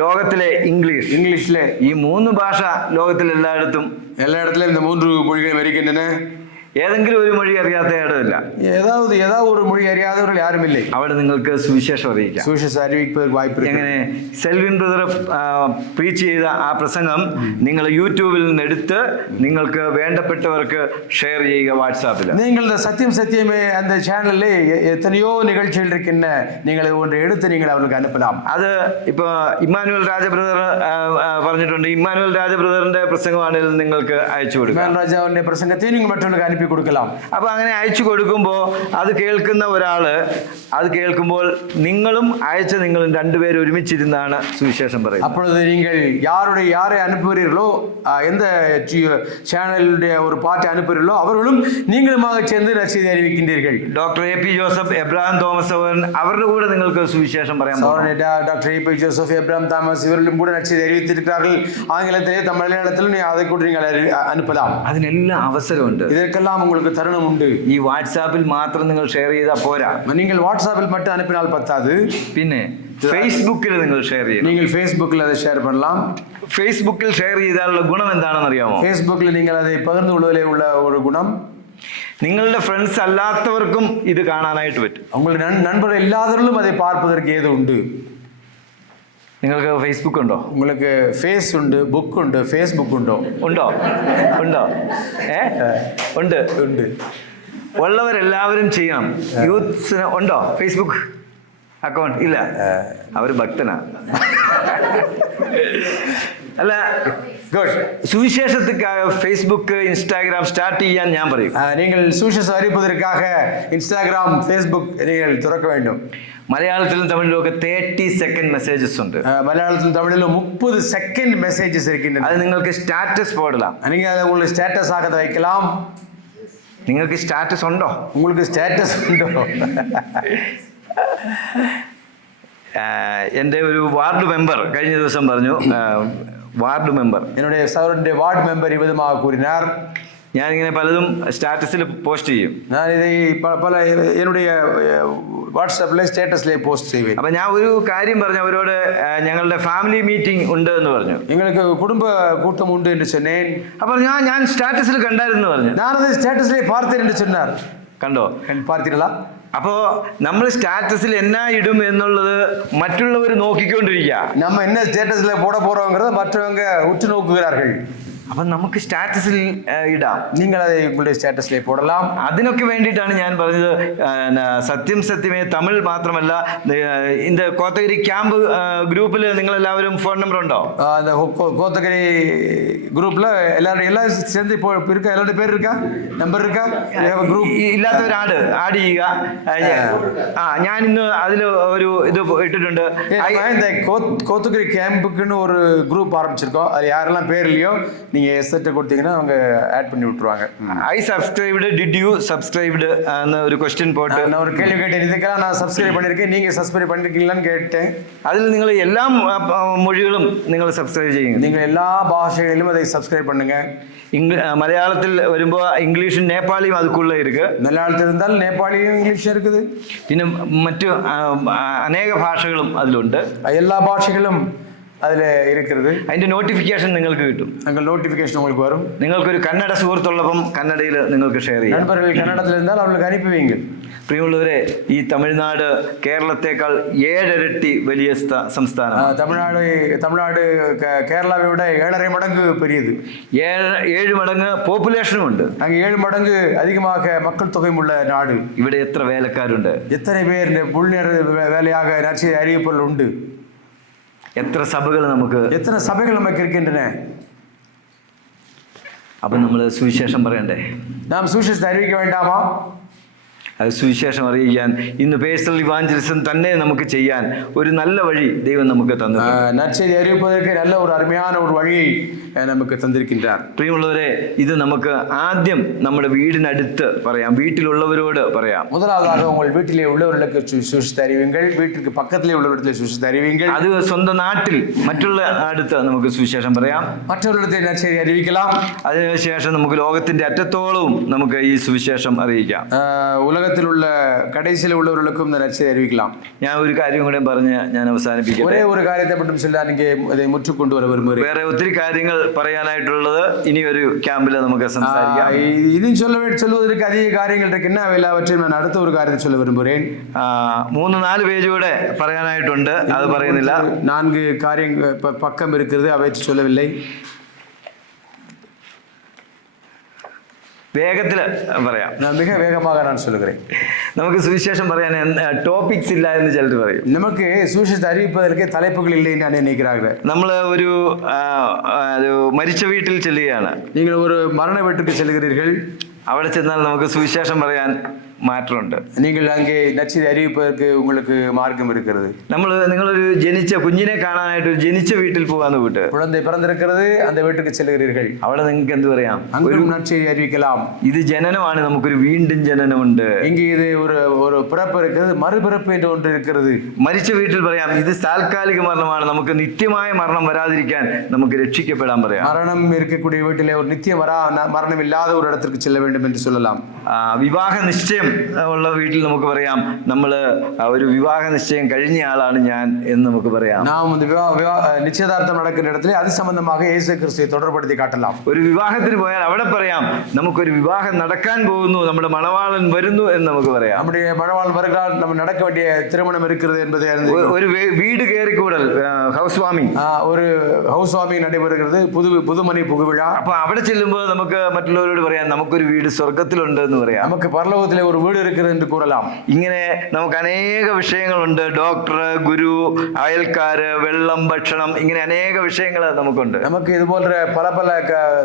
ലോകത്തിലെ ഇംഗ്ലീഷ്, இங்கிலீஷ்ல ഈ 3 ഭാഷ ലോകത്തിൽ എല്ലായിടത്തും எல்லா இடத்துலயும் இந்த 3 மொழிகள் வருகின்றன. ഏതെങ്കിലും ഒരു മൊഴി അറിയാത്ത ഇടമില്ല. ஏதாவது ஒரு மொழி அறியாதவர்கள் யாரும் இல்லை. അവിടെ നിങ്ങൾക്ക് സുവിശേഷം അറിയിക്കാം. சுவிசேஷம் அறிவிப்பதற்கு வாய்ப்பு இருக்கு. എങ്ങനെ സെൽവിൻ ബ്രദർ പ്രീച്ച് ചെയ്ത ആ പ്രസംഗം നിങ്ങൾ യൂട്യൂബിൽ നിന്ന് എടുത്ത് നിങ്ങൾക്ക് വേണ്ടപ്പെട്ടവർക്ക് ഷെയർ ചെയ്യുക വാട്സാപ്പിൽ. நீங்கள் இந்த சத்தியமே அந்த சேனல்ல எத்தனையோ நிகழ்ச்சிகள் இருக்கின்றன. நீங்கள் ஒன்று எடுத்து நீங்கள் அவர்களுக்கு அனுப்பலாம். അത് ഇപ്പൊ ഇമ്മാനുവൽ രാജ ബ്രദർ പറഞ്ഞിട്ടുണ്ട്. ഇമ്മാനുവൽ രാജ ബ്രദറിന്റെ പ്രസംഗമാണെങ്കിൽ നിങ്ങൾക്ക് അയച്ചു കൊടുക്കാം. ராஜாவுடைய பிரசங்கத்தை நீங்கள் மற்றவர்களுக்கு அனுப்பி കൊടുக்கலாம். അപ്പൊ അങ്ങനെ അയച്ചു കൊടുക്കുമ്പോൾ അത് കേൾക്കുന്ന ഒരാള് അത് കേൾക്കുമ്പോൾ നിങ്ങളും നിങ്ങളും രണ്ടുപേരും ഒരുമിച്ചിരുന്നാണ് സുവിശേഷം പറയുന്നത്. அப்பொழுது நீங்கள் யாரை அனுப்புகிறீர்களோ எந்த சேனலுடைய ஒரு பாட்டை அனுப்புகிறீர்களோ அவர்களும் நீங்களுமாக சேர்ந்து நற்செய்தி அறிவிக்கின்றீர்கள். Doctor A P. Joseph, Abraham Thomas അവരുടെ കൂടെ നിങ്ങൾക്ക് സുവിശേഷം പറയാൻ doctor A P Joseph, Abraham Thomas இவர்களும் கூட நற்செய்தி அறிவித்திருக்கிறார்கள். ஆங்கிலத்திலே மலையாளத்திலும் அதை கூட நீங்கள் அனுப்பலாம். അതിനെല്ലാം അവസരമുണ്ട്. இதற்கெல்லாம் உங்களுக்கு தருணம் உண்டு. ഈ വാട്സാപ്പിൽ മാത്രം നിങ്ങൾ ഷെയർ ചെയ്താൽ പോരാ. நீங்கள் வாட்ஸ்அப்பில் மட்டும் அனுப்பினால் பத்தாது. പിന്നെ ഫേസ്ബുക്കിൽ നിങ്ങൾ ഷെയർ ചെയ്യണം. நீங்கள் ஃபேஸ்புக்கில் அதை ஷேர் பண்ணலாம். ഫേസ്ബുക്കിൽ ഷെയർ ചെയ്താലുള്ള ഗുണം എന്താണെന്ന് അറിയാമോ? ஃபேஸ்புக்கில் நீங்கள் அதை பகிர்ந்து கொள்வதிலே உள்ள ஒரு குணம், നിങ്ങളുടെ ഫ്രണ്ട്സ് അല്ലാത്തവർക്കും ഇത് കാണാനായിട്ട് പറ്റും. உங்களுடைய நண்பர்கள் இல்லாதவர்களும் அதை பார்ப்பதற்கு ஏது உண்டு. നിങ്ങൾക്ക് ഫേസ്ബുക്ക് ഉണ്ടോ? உங்களுக்கு ഫേസ് ഉണ്ട്, ബുക്ക് ഉണ്ട്, ഫേസ്ബുക്ക് ഉണ്ടോ? ഉണ്ടോ? ഉണ്ട്. ഉള്ളവരെല്ലാവരും ചെയ്യണം. യൂത്ത്സിന് ഉണ്ടോ ഫേസ്ബുക്ക് അക്കൗണ്ട്? ഇല്ല, അവർ ഭക്തനാ. അല്ല, സുവിശേഷத்துக்காக ഫേസ്ബുക്ക്, ഇൻസ്റ്റാഗ്രാം സ്റ്റാർട്ട് ചെയ്യാൻ ഞാൻ പറയും. நீங்கள் சுவிசேஷம் அறிவிப்பதற்காக இன்ஸ்டாகிராம், ஃபேஸ்புக் நீங்கள் திறக்க வேண்டும். മലയാളത്തിലും തമിഴിലും ഒക്കെ 30 സെക്കൻഡ് മെസ്സേജസ് ഉണ്ട്. മലയാളത്തിലും തമിഴിലും 30 സെക്കൻഡ് മെസ്സേജസ് ഇരിക്കുന്നുണ്ട്. അത് നിങ്ങൾക്ക് സ്റ്റാറ്റസ് போடலாம். நீங்கள் அதை உங்களுக்கு ஸ்டேட்டஸ் ஆக வைக்கலாம். നിങ്ങൾക്ക് സ്റ്റാറ്റസ് ഉണ്ടോ? உங்களுக்கு സ്റ്റാറ്റസ് ഉണ്ടോ? എൻ്റെ ഒരു വാർഡ് മെമ്പർ കഴിഞ്ഞ ദിവസം പറഞ്ഞു, വാർഡ് മെമ്പർ, என்னுடைய சகோதரனுடைய வார்டு மெம்பர் விதமாக கூறினார், ഞാനിങ്ങനെ പലതും സ്റ്റാറ്റസിൽ പോസ്റ്റ് ചെയ്യും. ഞാൻ ഇത് പല என்னுடைய വാട്സാപ്പിലെ സ്റ്റാറ്റസിലെ പോസ്റ്റ് ചെയ്യും. അപ്പൊ ഞാൻ ഒരു കാര്യം പറഞ്ഞു അവരോട്, ഞങ്ങളുടെ ഫാമിലി മീറ്റിംഗ് ഉണ്ട് എന്ന് പറഞ്ഞു. നിങ്ങൾക്ക് കുടുംബ കൂട്ടം ഉണ്ട് എന്ന് சொன்னேன். അപ്പൊ ഞാൻ സ്റ്റാറ്റസിൽ കണ്ടായിരുന്നു പറഞ്ഞു. ഞാനത് സ്റ്റാറ്റസിലെ பார்த்தேன் എന്ന് சொன்னார். കണ്ടോ? பார்த்தீங்களா? അപ്പോൾ നമ്മൾ സ്റ്റാറ്റസിൽ എന്നാ ഇടും എന്നുള്ളത് മറ്റുള്ളവർ നോക്കിക്കൊണ്ടിരിക്കുക. நம்ம என்ன ஸ்டேட்டஸ்ல போட போறோம்ங்கறத மற்றவங்க உற்று நோக்குகிறார்கள். അപ്പൊ നമുക്ക് സ്റ്റാറ്റസിൽ ഇടാം. നിങ്ങൾ അത് നിങ്ങളുടെ സ്റ്റാറ്റസിൽ പോടலாம். അതിനൊക്കെ വേണ്ടിയിട്ടാണ് ഞാൻ പറഞ്ഞത്. സത്യമേ തമിഴ് മാത്രമല്ല, இந்த கோத்தகிரி ക്യാമ്പ് ഗ്രൂപ്പിൽ നിങ്ങൾ എല്ലാവരും ഫോൺ നമ്പർ ഉണ്ടോ? அந்த கோத்தகிரி குரூப்ல எல்லாரும் சேர்ந்து இப்போ இருக்கா? எல்லாரோட பேர் இருக்கா? நம்பர் இருக்கா? ഗ്രൂപ്പ് ഇല്ലാത്തവർ ആഡ് ചെയ്യുക. ഞാൻ ഇന്ന് അതിൽ ഒരു ഇത് ഇട്ടിട്ടുണ്ട്. இந்த கோத்தகிரி கேம்புக்குன்னு ஒரு குரூப் ஆரம்பிச்சிருக்கோம். அது யாரெல்லாம் பேர் இல்லையோ நீங்கள் எஸ்எட்டை கொடுத்தீங்கன்னா அவங்க ஆட் பண்ணி விட்டுருவாங்க. I subscribed, did you subscribed എന്ന ഒരു ക്വസ്റ്റ്യൻ പോട്ട്. நான் ஒரு கேள்வி கேட்டேன், இதுக்கெல்லாம் நான் சப்ஸ்கிரைப் பண்ணியிருக்கேன், நீங்கள் சப்ஸ்கிரைப் பண்ணிருக்கீங்களான்னு கேட்டேன். അതിൽ നിങ്ങൾ എല്ലാ മൊഴികളും നിങ്ങൾ സബ്സ്ക്രൈബ് ചെയ്യുക. நீங்கள் எல்லா பாஷைகளிலும் அதை சப்ஸ்கிரைப் பண்ணுங்க. മലയാളത്തിൽ വരുമ്പോൾ ഇംഗ്ലീഷും നേപ്പാളിയും അതുക്കുള്ള ഇരിക്ക്. மலையாளத்தில் இருந்தால் நேபாளியும் இங்கிலீஷ் இருக்குது. പിന്നെ മറ്റു അനേക ഭാഷകളും അതിലുണ്ട്. எல்லா பாஷைகளும் அதில் இருக்கிறது. അതിന്റെ നോട്ടിഫിക്കേഷൻ നിങ്ങൾക്ക് കിട്ടും. அங்கே நோட்டிஃபிகேஷன் உங்களுக்கு வரும். നിങ്ങൾക്കൊരു കന്നഡ സുഹൃത്തുള്ളപ്പം കന്നഡയിൽ നിങ്ങൾക്ക് ഷെയർ ചെയ്യാം. நண்பர்கள் கன்னடத்தில் இருந்தால் அவர்களுக்கு அனுப்பி வைங்கள். പ്രിയമുള്ളവരെ, ഈ തമിഴ്നാട് കേരളത്തെക്കാൾ 7 ഇരട്ടി വലിയ സംസ്ഥാനം. தமிழ்நாடு கேரளாவை விட 7.5 மடங்கு பெரியது. 7 മടങ്ങ് പോപ്പുലേഷനും ഉണ്ട്. அங்கே 7 மடங்கு அதிகமாக மக்கள் தொகை உள்ள நாடு. ഇവിടെ എത്ര വേലക്കാരുണ്ട്? எத்தனை பேர் புள்ளியர் வேலையாக நற்செய்தி அறிவிப்பவர்கள் உண்டு? എത്ര സഭകൾ നമുക്ക്, எத்தனை சபைகள் நமக்கு இருக்கின்றன? അപ്പം നമ്മൾ സുവിശേഷം പറയണ്ടേ? நாம் சுவிசேஷத்தை அறிவிக்க வேண்டாமா? അത് സുവിശേഷം അറിയിക്കാൻ ഇന്ന് പേഴ്സണൽ ഇവാഞ്ചലിസം തന്നെ നമുക്ക് ചെയ്യാൻ ഒരു നല്ല വഴി ദൈവം നമുക്ക് തന്നു. நற்செய்தி அறிவிப்பதற்கு நல்ல ஒரு அருமையான ஒரு வழியை നമുക്ക് തന്നിരിக்கின்றார். പ്രിയമുള്ളവരെ, ഇത് നമുക്ക് ആദ്യം നമ്മുടെ വീടിനടുത്ത് പറയാം, വീട്ടിലുള്ളവരോട് പറയാം. முதலாவதாக உங்கள் வீட்டிலே உள்ளவர்களுக்கு சுவிசேஷத்தை அறிவியுங்கள், வீட்டிற்கு பக்கத்திலே உள்ளவர்களுக்கு சுவிசேஷத்தை அறிவியுங்கள். അത് സ്വന്തം നാട്ടിൽ മറ്റുള്ള അടുത്ത് നമുക്ക് സുവിശേഷം പറയാം, മറ്റുള്ളവരുടെ നற்செய்தி അറിയിக்கலாம். അതിനുശേഷം നമുക്ക് ലോകത്തിന്റെ അറ്റത്തോളവും നമുക്ക് ഈ സുവിശേഷം അറിയിക്കാം. உலகத்தில் உள்ள கடைசியில் உள்ளவர்களுக்கும் இந்த நற்செய்தி அறிவிக்கலாம். ഞാൻ ഒരു കാര്യം കൂടെ പറഞ്ഞ് ഞാൻ അവസാനിപ്പിക്കാം. ஒரே ஒரு காரியத்தை மட்டும் சொல்ல நீங்க இதை முற்றுக்கொண்டு வர விரும்புகிறேன். വേറെ ഒത്തിരി കാര്യങ്ങൾ പറയാനായിട്ടുള്ളത് ഇനി ഒരു ക്യാമ്പിൽ നമുക്ക് സംസാരിക്കാം. இனி சொல்வதற்கு அதிக காரியங்கள் இருக்கு, என்ன எல்லாவற்றையும் நான் அடுத்த ஒரு காரியத்தை சொல்ல விரும்புகிறேன். 3-4 പേജ് കൂടെ പറയാനായിട്ടുണ്ട്, അത് പറയുന്നില്ല. 4 காரியங்கள் பக்கம் இருக்கிறது, அவற்றை சொல்லவில்லை. വേഗത്തിൽ പറയാം. மிக வேகமாக நான் சொல்லுகிறேன். നമുക്ക് സുവിശേഷം പറയാൻ ടോപ്പിക്സ് ഇല്ല എന്ന് ചിലർ പറയും. நமக்கு சுவிசேஷத்தை அறிவிப்பதற்கு தலைப்புகள் இல்லை என்று நினைக்கிறார்கள். നമ്മൾ ഒരു മരിച്ച വീട്ടിൽ ചെല്ലുകയാണ്. நீங்கள் ஒரு மரண வீட்டுக்கு செல்கிறீர்கள். അവിടെ ചെന്നാൽ നമുക്ക് സുവിശേഷം പറയാൻ മാറ്റമുണ്ട്. நீங்கள் அங்கே நற்செய்தி அறிவிப்பதற்கு உங்களுக்கு மார்க்கம் இருக்கிறது. നിങ്ങളൊരു ജനിച്ച കുഞ്ഞിനെ കാണാനായിട്ട് ജനിച്ച വീട്ടിൽ പോകാന്ന് വിട്ട്, குழந்தை பிறந்திருக்கிறது, அந்த வீட்டுக்கு செல்கிறீர்கள். അവിടെ നിങ്ങൾക്ക് എന്ത് പറയാം? ஒரு நற்செய்தி அறிவிக்கலாம். ഇത് ജനനമാണ്, നമുക്കൊരു വീണ്ടും ജനനമുണ്ട്. இங்கே இது ஒரு பிறப்பு இருக்கிறது, மறுபிறப்பு என்று ஒன்று இருக்கிறது. മരിച്ച വീട്ടിൽ പറയാം, ഇത് താൽക്കാലിക മരണമാണ്, നമുക്ക് നിത്യമായ മരണം വരാതിരിക്കാൻ നമുക്ക് രക്ഷിക്കപ്പെടാൻ പറയാം. மரணம் இருக்கக்கூடிய வீட்டிலே ஒரு நித்திய மரணம் இல்லாத ஒரு இடத்திற்கு செல்ல வேண்டும் என்று சொல்லலாம். വിവാഹ നിശ്ചയം ഉള്ള വീട്ടിൽ നമുക്ക് പറയാം, നമ്മൾ ഒരു വിവാഹ നിശ്ചയം കഴിഞ്ഞ ആളാണ് ഞാൻ എന്ന് നമുക്ക് പറയാം. நாம் இந்த நிச்சயதார்த்தம் நடக்கிற இடத்துல அது சம்பந்தமாக இயேசு கிறிஸ்துவை தொடர்படுத்தி காட்டலாம். ഒരു വിവാഹത്തിന് പോയാൽ അവിടെ പറയാം, നമുക്കൊരു വിവാഹം നടക്കാൻ പോകുന്നു, നമ്മുടെ മണവാളൻ വരുന്നു എന്ന് നമുക്ക് പറയാം. நம்முடைய மணவாளன் வருகிறார், நம்ம நடக்க வேண்டிய திருமணம் இருக்கிறது என்பதை ഒരു വീട് കയറിക്കൂടൽ, ഹൗസ് വാമിംഗ്, ஒரு ஹவுஸ் வார்மிங் நடைபெறுகிறது, புதுமனை புகுவிழா. അപ്പൊ അവിടെ ചെല്ലുമ്പോൾ നമുക്ക് മറ്റുള്ളവരോട് പറയാം, നമുക്കൊരു വീട് സ്വർഗത്തിലുണ്ട് എന്ന് പറയാം. நமக்கு பரலோகத்திலே ஒரு வீடு இருக்கிறது என்று கூறலாம். ഇങ്ങനെ നമുക്ക് അനേക വിഷയങ്ങളുണ്ട്. ഡോക്ടർ, ഗുരു, അയൽക്കാര്, വെള്ളം, ഭക്ഷണം, ഇങ്ങനെ അനേക വിഷയങ്ങൾ നമുക്കുണ്ട്. நமக்கு இது போன்ற பல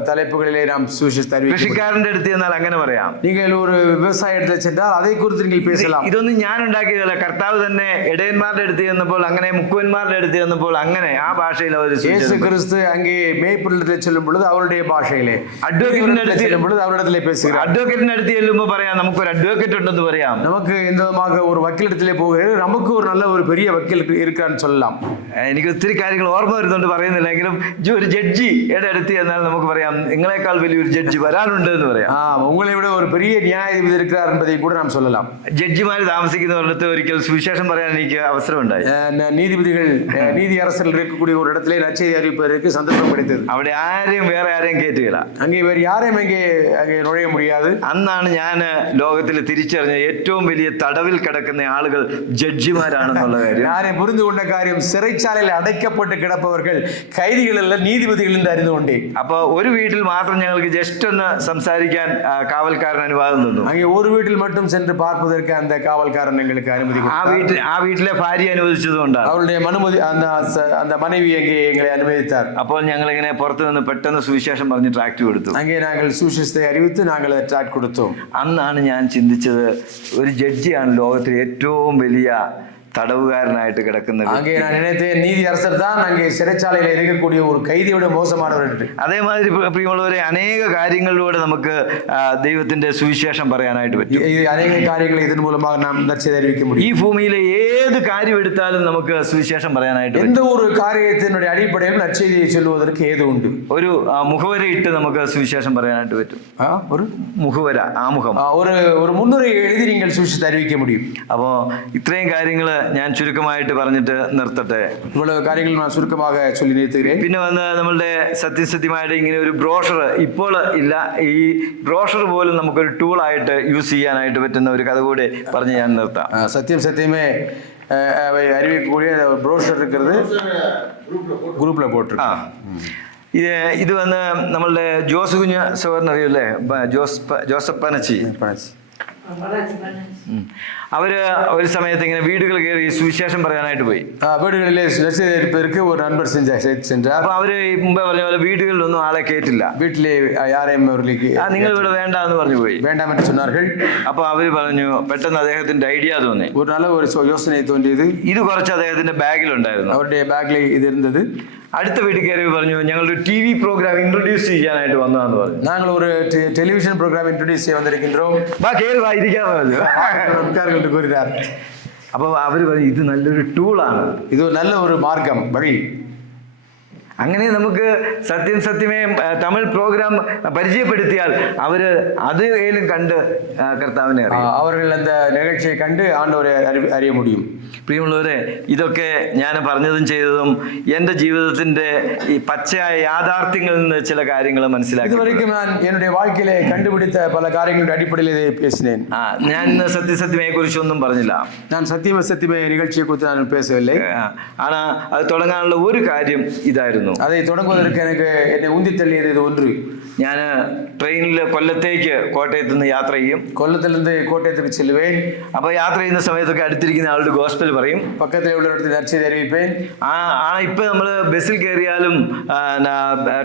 தலைப்புகளிலே நாம் சுவிசேஷத்தை அறிவிக்கிறோம். കൃഷിക്കാരന്റെ അടുത്ത് ചെന്നാൽ അങ്ങനെ പറയാം. நீங்கள் ஒரு விவசாயத்தை சென்றால் அதை குறித்து நீங்கள் பேசலாம். ഇതൊന്നും ഞാൻ ഉണ്ടാക്കിയതല്ല, കർത്താവ് തന്നെ ഇടയന്മാരുടെ അടുത്ത് ചെന്നപ്പോൾ അങ്ങനെ, മുക്കുവന്മാരുടെ അടുത്ത് ചെന്നപ്പോൾ അങ്ങനെ, ആ ഭാഷയിൽ അവർ இயேசு கிறிஸ்து அங்கே மேய்ப்பனிடத்தில் செல்லும் பொழுது அவருடைய பாஷையிலே, അഡ്വക്കേറ്റിന്റെ അടുത്ത് செல்லும் பொழுது அவரிடத்திலே பேசுகிறார். അഡ്വക്കേറ്റിന്റെ അടുത്ത് ചെല്ലുമ്പോൾ പറയാം, നമുക്കൊരു അഡ്വക്കേറ്റ് ഉണ്ടെന്ന് പറയാം. நமக்கு இந்த விதமாக ஒரு வக்கீலிடத்திலே போகிறது, நமக்கு ஒரு நல்ல ஒரு பெரிய வக்கீல் இருக்கான்னு சொல்லலாம். എനിക്ക് ഒത്തിരി കാര്യങ്ങൾ ഓർമ്മ വരുന്നുണ്ട്, പറയുന്നില്ലെങ്കിലും ഒരു ജഡ്ജിയുടെ അടുത്ത് ചെന്നാൽ നമുക്ക് പറയാം, നിങ്ങളെക്കാൾ വലിയൊരു ജഡ്ജി വരാനുണ്ട് എന്ന് പറയാം. உங்களை விட ஒரு பெரிய நியாயாதிபதி இருக்கிறார் என்பதை கூட நாம் சொல்லலாம். ജഡ്ജിമാർ താമസിക്കുന്നവരിടത്ത് ഒരിക്കൽ സുവിശേഷം പറയാൻ എനിക്ക് അവസരമുണ്ടായി. நீதிபதிகள், நீதி அரசர்கள் இருக்கக்கூடிய ஒரு இடத்திலே நற்செய்தி அறிவிப்பதற்கு சந்தர்ப்பம் கிடைத்தது. അവിടെ ആരെയും വേറെ ആരെയും കയറ്റുകയില്ല. அங்கே வேறு யாரையும் அங்கே நுழைய முடியாது. അന്നാണ് ഞാൻ ലോകത്തിൽ തിരിച്ചറിഞ്ഞ ഏറ്റവും വലിയ തടവിൽ കിടക്കുന്ന ആളുകൾ ജഡ്ജിമാരാണെന്നുള്ള കാര്യം. யாரை புரிந்து கொண்ட காரியம், சிறைச்சாலையில் அடைக்கப்பட்டு கிடப்பவர்கள் கைதிகள் அல்ல, நீதிபதிகள் என்று அறிந்து கொண்டேன். അപ്പൊ ഒരു വീട്ടിൽ മാത്രം ഞങ്ങൾക്ക് ജസ്റ്റ് ഒന്ന് സംസാരിക്കാൻ കാവൽക്കാരൻ അനുവാദം തന്നു. அங்கே ஒரு வீட்டில் மட்டும் சென்று பார்ப்பதற்கு அந்த காவல்காரன் எங்களுக்கு அனுமதி கொடுத்தார். ആ വീട്ടിലെ ഭാര്യ അനുവദിച്ചതുകൊണ്ടാണ്. அவருடைய அந்த மனைவி அங்கே எங்களை அனுமதித்தார். അപ്പോൾ ഞങ്ങൾ ഇങ്ങനെ പുറത്തു നിന്ന് പെട്ടെന്ന് സുവിശേഷം പറഞ്ഞ് ട്രാക്ട് കൊടുത്തു. அங்கே நாங்கள் சுவிசேஷத்தை அறிவித்து நாங்கள் டிராக்ட் கொடுத்தோம். അന്നാണ് ഞാൻ ചിന്തിച്ചത്, വിധിച്ചത് ഒരു ജഡ്ജിയാണ് ലോകത്തിലെ ഏറ്റവും വലിയ தடவுகாரனாயிட்டு கிடக்குது. அங்கே நான் நினைத்தேன் நீதி அரசர் தான் அங்கே சிறைச்சாலையில் இருக்கக்கூடிய ஒரு கைதியோட மோசமானவர் என்று. അതേ മാതിരി പ്രിയമുള്ളവരെ അനേക കാര്യങ്ങളിലൂടെ നമുക്ക് ദൈവത്തിന്റെ സുവിശേഷം പറയാനായിട്ട് പറ്റും. അനേക കാര്യങ്ങൾ ഇതിന് മൂലமாக நாம் நற்செய்தி அறிவிக்க முடியும். ഈ ഭൂമിയിലെ ഏത് കാര്യം എടുത്താലും നമുക്ക് സുവിശേഷം പറയാനായിട്ട് പറ്റും. எந்த ஒரு காரியத்தினுடைய அடிப்படையில் நற்செய்தியை சொல்வதற்கு ஏது உண்டு. ഒരു മുഖവര ഇട്ട് നമുക്ക് സുവിശേഷം പറയാനായിട്ട് പറ്റും. ഒരു മുഖവര, ആമുഖം, ഒരു മുൻനുரை எழுதி நீங்கள் സുവിശേഷം அறிவிக்க முடியும். അപ്പോൾ ഇത്രയും കാര്യങ്ങൾ ഞാൻ ചുരുക്കമായിട്ട് പറഞ്ഞിട്ട് നിർത്തട്ടെ. ഇவ்வளவு കാര്യങ്ങൾ ഞാൻ ചുരുക്കமாக சொல்லி நிறுத்துகிறேன். പിന്നെ വന്ന് നമ്മളുടെ സത്യസത്യമായിട്ട് ഇങ്ങനെ ഒരു ബ്രോഷർ ഇപ്പോൾ ഇല്ല. ഈ ബ്രോഷർ പോലും നമുക്കൊരു ടൂളായിട്ട് യൂസ് ചെയ്യാനായിട്ട് പറ്റുന്ന ഒരു കഥ കൂടെ പറഞ്ഞ് ഞാൻ നിർത്താം. സത്യമേ அறிவிக்கக்கூடிய ബ്രോഷർ இருக்கிறது ഗ്രൂപ്പിൽ പോട്ടിருக்கு. ഇത് വന്ന് നമ്മളുടെ ജോസ് കുഞ്ഞ് സഹോദരൻ അറിയില്ലേ, ജോസഫ് പനച്ചി. അവര് ഒരു സമയത്ത് ഇങ്ങനെ വീടുകൾ കയറി സുവിശേഷം പറയാനായിട്ട് പോയി. വീടുകളിലെ ഒരു നൻപർ അപ്പൊ അവര് മുമ്പേ പറഞ്ഞ പോലെ വീടുകളിലൊന്നും ആളെ കേട്ടില്ല. വീട്ടിലെ ആരെയും നിങ്ങൾ ഇവിടെ വേണ്ട എന്ന് പറഞ്ഞു പോയി. വേണ്ടാമെന്ന് சொன்னார்கள். അപ്പൊ അവര് പറഞ്ഞു, പെട്ടെന്ന് അദ്ദേഹത്തിന്റെ ഐഡിയ തോന്നി, ഒരു നല്ല ഒരു യോസന തോന്നിയത്. ഇത് കുറച്ച് അദ്ദേഹത്തിന്റെ ബാഗിലുണ്ടായിരുന്നു. അവരുടെ ബാഗിൽ ഇത് ഇരുന്നത്. അടുത്ത വീട്ടിൽ കയറി പറഞ്ഞു, ഞങ്ങളൊരു TV പ്രോഗ്രാം ഇൻട്രൊഡ്യൂസ് ചെയ്യാനായിട്ട് വന്നതാന്ന് പറഞ്ഞു. ഞങ്ങൾ ഒരു ടെലിവിഷൻ പ്രോഗ്രാം ഇൻട്രൊഡ്യൂസ് ചെയ്യാൻ വന്നിരിക്കുന്നോം. അപ്പൊ അവര് പറഞ്ഞു, ഇത് നല്ലൊരു ടൂളാണ്, ഇത് നല്ല ഒരു മാർഗം, വഴി. അങ്ങനെ നമുക്ക് സത്യമേ തമിഴ് പ്രോഗ്രാം പരിചയപ്പെടുത്തിയാൽ അവര് അത് ഏലും കണ്ട് കർത്താവിനെ അറിയും. അവர்கள் அந்த நிகழ்ச்சியை கண்டு ஆண்டவரை அறிய முடியும். പ്രിയമുള്ളവരെ, ഇതൊക്കെ ഞാൻ പറഞ്ഞതും ചെയ്തതും എൻ്റെ ജീവിതത്തിന്റെ ഈ പച്ചയായ യാഥാർത്ഥ്യങ്ങളിൽ നിന്ന് ചില കാര്യങ്ങൾ മനസ്സിലാക്കി. இதுவரைக்கும் நான் என்னுடைய வாழ்க்கையிலே கண்டுபிடித்த பல காரியங்களுடைய அடிப்படையில் இதை பேசினேன். ഞാൻ ഇന്ന് സത്യസത്യമയെ കുറിച്ചൊന്നും പറഞ്ഞില്ല. நான் சத்தியமே நிகழ்ச்சியை குறித்து நான் பேசவில்லை. ஆனா அது தொடங்காനുള്ള ഒരു കാര്യം ഇതായിരുന്നു. அதை தொடங்குவதற்கு எனக்கு என்னை உந்தி தள்ளியது இது ஒன்று. ഞാൻ ട്രെയിനിൽ കൊല്ലത്തേക്ക് കോട്ടയത്ത് നിന്ന് യാത്ര ചെയ്യും. കൊല്ലത്തിലിருந்து കോട്ടയത്തേക്ക് ചെല്ലുവേൻ. അപ്പോൾ യാത്ര ചെയ്യുന്ന സമയത്തൊക്കെ അടുത്തിരിക്കുന്ന ആളുടെ ഗോസ്പൽ പറയും, പക്കത്തിലുള്ളവരുടെ നற்செய்தி അറിയിപ്പേൻ. ഇപ്പൊ നമ്മള് ബസ്സിൽ കയറിയാലും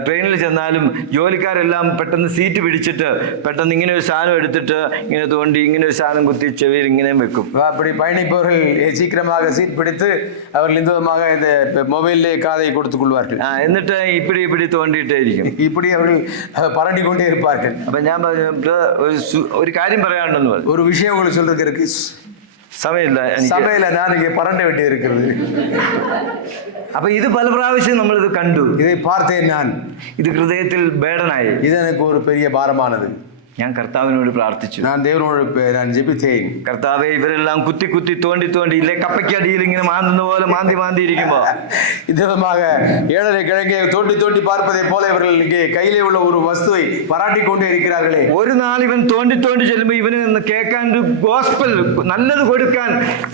ട്രെയിനിൽ ചെന്നാലും ജോലിക്കാരെല്ലാം പെട്ടെന്ന് സീറ്റ് പിടിച്ചിട്ട് പെട്ടെന്ന് ഇങ്ങനെ ഒരു സാധനം എടുത്തിട്ട് ഇങ്ങനെ തോണ്ടി ഇങ്ങനെ ഒരു സാധനം കുത്തി ചെവിയിൽ ഇങ്ങനെയും വെക്കും. அப்படி பயணிப்பவர்கள் சீக்கிரமாக சீட் பிடித்து அவர்கள் இந்த விதமாக இந்த மொபைலிலே காதை கொடுத்துக் கொள்வார்கள். എന്നിട്ട് ഇപ്പിടി തോണ്ടിയിട്ടേ ഇരിക്കും. இப்படி அவர்கள் பரண்டி கொண்டே இருப்பார்கள். അപ്പൊ ഞാൻ ഒരു കാര്യം പറയാനുണ്ടെന്ന് പറഞ്ഞു. ஒரு விஷயம் உங்களுக்கு சொல்றதுக்கு സമയമില്ല, ഞാൻ ഇങ്ങനെ പരണ്ട വേണ്ടി ഇരിക്കുന്നത്. അപ്പൊ ഇത് പല പ്രാവശ്യം നമ്മൾ ഇത് കണ്ടു. ഇதை பார்த்தேன் ഞാൻ. ഇത് ഹൃദയത്തിൽ ബേഡനായി. ഇത് എനിക്ക് ഒരു പെരിയ ഭാരമാനത്. ഞാൻ കർത്താവിനോട് പ്രാർത്ഥിച്ചു. ഞാൻ ദേവനോട് ജപിച്ചേൻ. കർത്താവേ, ഇവരെല്ലാം കുത്തി തോണ്ടി ഇല്ലേ കപ്പയ്ക്കടിയിൽ ഇങ്ങനെ മാന്തുന്ന പോലെ മാന്തി ഇരിക്കുമ്പോ இதுமாக ஏழரை கிழங்கை தோண்டி பார்ப்பதை போல இவர்கள் இங்கே கையிலே உள்ள ஒரு வஸ்துவை பாராட்டிக் கொண்டே இருக்கிறார்களே. ഒരു നാൾ ഇവൻ തോണ്ടി ചെല്ലുമ്പോ ഇവന് കേൾക്കാൻ ഒരു ഗോസ്പൽ നല്ലത് കൊടുക്കാൻ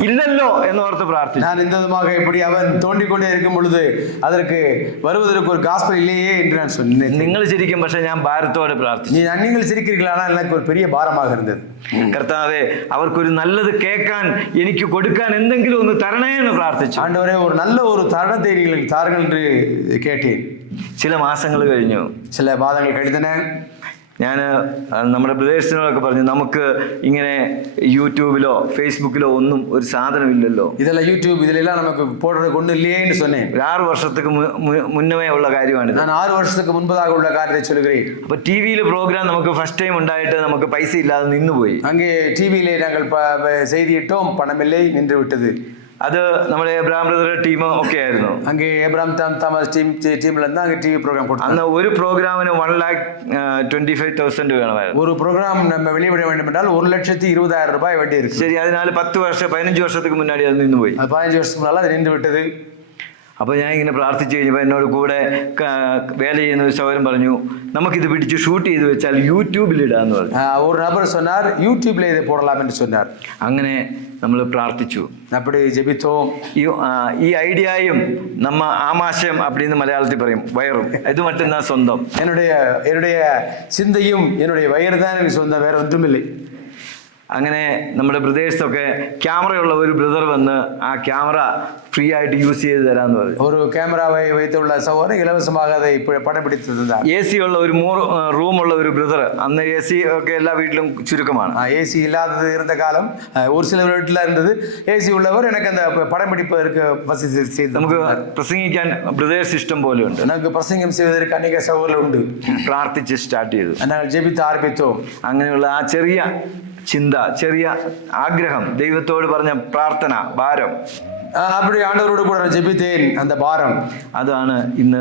ഇല്ലല്ലോ എന്നോർത്ത് പ്രാർത്ഥിച്ചു. நான் இந்த விதமாக இப்படி அவன் தோண்டிக் கொண்டே இருக்கும் பொழுது அதற்கு வருவதற்கு ஒரு காஸ்பல் இல்லையே என்று நான் சொன்னேன். നിങ്ങൾ ചിരിക്കും, പക്ഷെ ഞാൻ ഭാരത്തോടെ പ്രാർത്ഥിച്ചു. நீங்கள் சிரிக்கிறீர்கள், ஆனால் எனக்கு ஒரு பெரிய பாரமாக இருந்தது. കർത്താവേ, അവർക്കൊരു നല്ലത് കേൾക്കാൻ എനിക്ക് കൊടുക്കാൻ എന്തെങ്കിലും ഒന്ന് തരണേ എന്ന് പ്രാർത്ഥിച്ചു. ஆண்டவரே, ஒரு நல்ல ஒரு தருணத்தை நீங்கள் தாருங்கள் என்று கேட்டேன். ചില മാസങ്ങൾ കഴിഞ്ഞു, ചില മാസങ്ങൾ കഴിഞ്ഞன. ഞാൻ നമ്മുടെ ബ്രദേഴ്സിനോടൊക്കെ പറഞ്ഞു, നമുക്ക് ഇങ്ങനെ യൂട്യൂബിലോ ഫേസ്ബുക്കിലോ ഒന്നും ഒരു സാധനമില്ലല്ലോ, ഇതെല്ലാം യൂട്യൂബ് ഇതിലെല്ലാം നമുക്ക് പോടുறது കൊண்டு இல்லையே என்று சொன்னேன். 6 വർഷத்துக்கு മുന്നമേ ഉള്ള കാര്യമാണ്. ഞാൻ 6 വർഷத்துக்கு முன்பதாக உள்ள காரியத்தை சொல்கிறேன். അപ്പൊ ടിവിയിൽ പ്രോഗ്രാം നമുക്ക് ഫസ്റ്റ് ടൈം ഉണ്ടായിട്ട് നമുക്ക് പൈസ ഇല്ലാതെ നിന്നുപോയി. அங்கே டிவியிலே நாங்கள் செய்தியிட்டோம், பணமில்லை, நின்று விட்டது. അത് നമ്മുടെ എബ്രഹാം ബ്രദറുടെ ടീം ഒക്കെ ആയിരുന്നു. அங்கே ஏப்ராம் தாமஸ் டீம்ல இருந்தா அங்கே டிவி ப்ரோக்ராம் போட்டு. അന്ന് ഒരു പ്രോഗ്രാമിന് 1,25,000 വേണമായിരുന്നു. ஒரு ப்ரோக்ராம் நம்ம வெளியிட வேண்டும் என்றால் 1,20,000 ரூபாய் வேண்டி இருக்கு. ശരി, അതിനാൽ 15 വർഷத்துக்கு മുன்னாடி അത് നിന്നുപോയി. 15 வருஷத்துக்கு முன்னால அது நின்று விட்டது. അപ്പോൾ ഞാൻ ഇങ്ങനെ പ്രാർത്ഥിച്ചു കഴിഞ്ഞപ്പോൾ എന്നോട് കൂടെ വേല ചെയ്യുന്ന ഒരു സഹോദരൻ പറഞ്ഞു, നമുക്കിത് പിടിച്ച് ഷൂട്ട് ചെയ്ത് വെച്ചാൽ യൂട്യൂബിൽ ഇടാന്ന് പറഞ്ഞു. ஒரு நபர் சொன்னார், யூடியூப்ல இதை போடலாம் என்று சொன்னார். അങ്ങനെ നമ്മൾ പ്രാർത്ഥിച്ചു, அப்படி ஜெபித்தோம். ഈ ഐഡിയയും നമ്മ ആമാശയം அப்படின்னு മലയാളത്തിൽ പറയും, വയറും ഇത് മറ്റൊന്നാ സ്വന്തം. என்னுடைய சிந்தையும் என்னுடைய வயிறு தான் எனக்கு சொந்தம், வேற ஒன்றுமில்லை. അങ്ങനെ നമ്മുടെ ബ്രദേഴ്സൊക്കെ ക്യാമറയുള്ള ഒരു ബ്രദർ വന്ന് ആ ക്യാമറ ഫ്രീ ആയിട്ട് യൂസ് ചെയ്ത് തരാമെന്ന് പറഞ്ഞു. ஒரு கேமராவை வைத்துள்ள சகோதரன் இலவசமாக அதை படம் பிடித்து தந்தார். AC ഉള്ള ഒരു റൂമുള്ള ഒരു ബ്രദർ, അന്ന് AC ഒക്കെ എല്ലാ വീട്ടിലും ചുരുക്കമാണ്. AC இல்லாதது இருந்த காலம், ஒரு சில வீட்டில் இருந்தது. AC உள்ளவர் எனக்கு அந்த படம் பிடிப்பதற்கு வசதி செய்து നമുക്ക് പ്രസംഗിക്കാൻ ബ്രദേഴ്സ് ഇഷ്ടം പോലെ ഉണ്ട്. எனக்கு பிரசங்கம் செய்வதற்கு அநேக சகோதரர்கள் உண்டு. പ്രാർത്ഥിച്ച് സ്റ്റാർട്ട് ചെയ്തു. நாங்கள் ஜெபித்து ஆரம்பித்தோம். അങ്ങനെയുള്ള ആ ചെറിയ ചിന്ത, ചെറിയ ആഗ്രഹം, ദൈവത്തോട് പറഞ്ഞ പ്രാർത്ഥന, ഭാരം, அப்படி ஆண்டவரோடு கூட நான் ஜெபித்தேன். அந்த பாரம் അതാണ് ഇന്ന്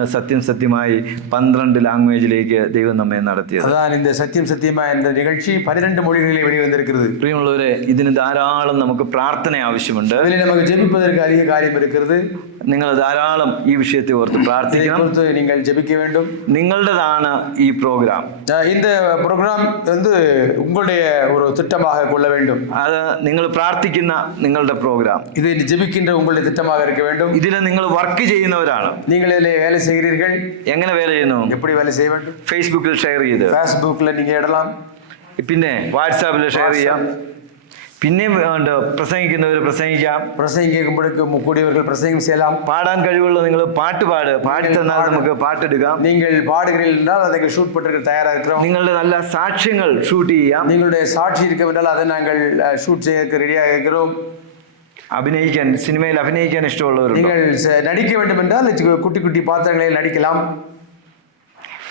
സത്യമായി 12 ലാംഗ്വേജിലേക്ക് ദൈവം നമ്മെ നടത്തിയത്. அதான் இந்த சத்தியமா என்ற நிகழ்ச்சி 12 மொழிகளிலே வெளிவந்திருக்கிறது. പ്രിയമുള്ളവരെ, ഇതിന് ധാരാളം നമുക്ക് പ്രാർത്ഥന ആവശ്യമുണ്ട്. அதில் நமக்கு ஜெபிப்பதற்கு அதிக காரியம் இருக்கிறது. നിങ്ങൾ ധാരാളം ഈ വിഷയത്തെ ഓർത്ത് പ്രാർത്ഥിക്കണം. நீங்கள் ஜெபிக்க வேண்டும். നിങ്ങളുടേതാണ് ഈ പ്രോഗ്രാം. இந்த ப்ரோக்ராம் வந்து உங்களுடைய ஒரு திட்டமாக கொள்ள வேண்டும். അത് നിങ്ങൾ പ്രാർത്ഥിക്കുന്ന നിങ്ങളുടെ പ്രോഗ്രാം, இது ஜெபிக்கின்ற உங்களுடைய திட்டமாக இருக்க வேண்டும். ഇതിൽ നിങ്ങൾ വർക്ക് ചെയ്യുന്നവരാണ്. நீங்கள் இதில் வேலை செய்கிறீர்கள். എങ്ങനെ വേല ചെയ്യുന്നു? எப்படி வேலை செய்ய வேண்டும்? ഫേസ്ബുക്കിൽ ഷെയർ ചെയ്ത്, ഫേസ്ബുക്കിൽ நீங்க இடலாம். പിന്നെ വാട്സാപ്പിൽ ഷെയർ ചെയ്യാം. പിന്നെ പ്രസംഗിക്കുന്നവർ പ്രസംഗിക്കാം. பிரசங்கம் கேட்கும்போது கூடியவர்கள் பிரசங்கம் செய்யலாம். പാടാൻ കഴിവുള്ള നിങ്ങൾ പാട്ട് പാടി തന്നാൽ നമുക്ക് പാട്ടെടുക്കാം. நீங்கள் பாடுகிறீர்கள் என்றால் அதை ஷூட் பண்ணுறதுக்கு தயாராக இருக்கிறோம். നിങ്ങളുടെ നല്ല സാക്ഷ്യങ്ങൾ ഷൂട്ട് ചെയ്യാം. നിങ്ങളുടെ സാക്ഷി இருக்கும் என்றால் அதை நாங்கள் ஷூட் செய்ய ரெடியாக இருக்கிறோம். അഭിനയിക്കാൻ, സിനിമയിൽ അഭിനയിക്കാൻ ഇഷ്ടമുള്ളവരുണ്ട്. நீங்கள் நடிக்க வேண்டும் என்றால் குட்டி குட்டி பாத்திரங்களில் நடிக்கலாம்.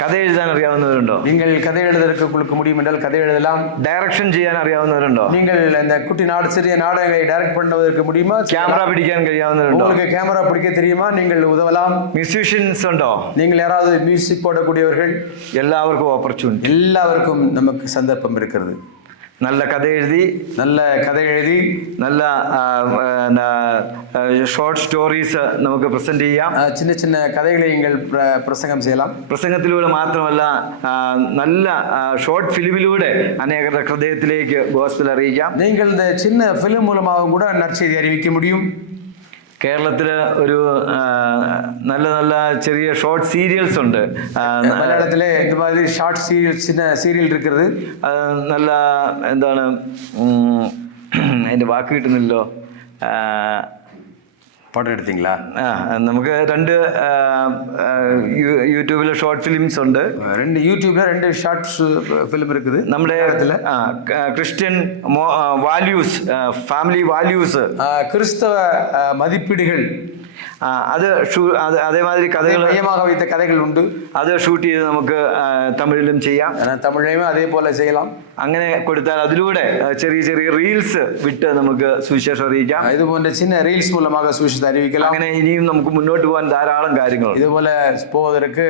കഥ എഴുതാൻ അറിയാവുന്നവരുണ്ടോ? நீங்கள் கதை எழுதுவதற்கு உங்களுக்கு முடியும் என்றால் கதை எழுதலாம். ഡയറക്ഷൻ ചെയ്യാൻ അറിയാവുന്നവരുണ്ടോ? நீங்கள் இந்த குட்டி சிறிய நாடகங்களை டைரக்ட் பண்ணுவதற்கு முடியுமா? ക്യാമറ പിടിക്കാൻ കഴിയാവുന്നവരുണ്ടോ? உங்களுக்கு கேமரா பிடிக்க தெரியுமா? நீங்கள் உதவலாம். മ്യൂസീഷ്യൻസ് ഉണ്ടോ? நீங்கள் யாராவது மியூசிக் போடக்கூடியவர்கள்? എല്ലാവർക്കും ഓപ്പർച്യൂണിറ്റി. எல்லாருக்கும் நமக்கு சந்தர்ப்பம் இருக்கிறது. നല്ല കഥ എഴുതി, നല്ല ഷോർട്ട് സ്റ്റോറീസ് നമുക്ക് പ്രസന്റ് ചെയ്യാം. சின்ன சின்ன கதைகளை நீங்கள் பிரசங்கம் செய்யலாம். പ്രസംഗത്തിലൂടെ മാത്രമല്ല, നല്ല ഷോർട്ട് ഫിലിമിലൂടെ അനേകരുടെ ഹൃദയത്തിലേക്ക് ഗോസ്പൽ അറിയിക്കാം. நீங்கள் இந்த சின்ன ஃபிலிம் மூலமாக கூட நற்செய்தி அறிவிக்க முடியும். കേരളത്തിൽ ഒരു നല്ല ചെറിയ ഷോർട്ട് സീരിയൽസ് ഉണ്ട്. മലയാളത്തിലെ இந்த மாதிரி ஷார்ட் சீரியல், சின்ன சீரியல் இருக்கிறது. നല്ല എന്താണ് അതിൻ്റെ വാക്ക് കിട്ടുന്നില്ലോ. படம் எடுத்தீங்களா? നമുക്ക് 2 യൂട്യൂബിലെ ഷോർട്ട് ഫിലിംസ് ഉണ്ട്. 2 യൂട്യൂബിൽ 2 ഷോർട്ട്സ് ഫിലിം இருக்குது. നമ്മുടെ ക്രിസ്ത്യൻ വാല്യൂസ്, ഫാമിലി വാല്യൂസ്, ക്രിസ്തവ മതിപ്പീടുകൾ, അതേമാതിരി കഥകൾ, மையமாக வைத்த கதைகள் உண்டு. അത് ഷൂട്ട് ചെയ്ത് നമുക്ക് തമിഴിലും ചെയ്യാം. തമിഴിലും അതേപോലെ ചെയ്യலாம். അങ്ങനെ കൊടുത്താൽ അതിലൂടെ ചെറിയ റീൽസ് വിട്ട് നമുക്ക് സുവിശേഷം അറിയിക്കാം. ഇതുപോലെ ചിന്ന റീൽസ് മൂലமாக സുവിശേഷം അറിയിக்கலாம். അങ്ങനെ ഇനിയും നമുക്ക് മുന്നോട്ട് പോകാൻ ധാരാളം കാര്യങ്ങളുണ്ട്. ഇതുപോലെ போவதற்கு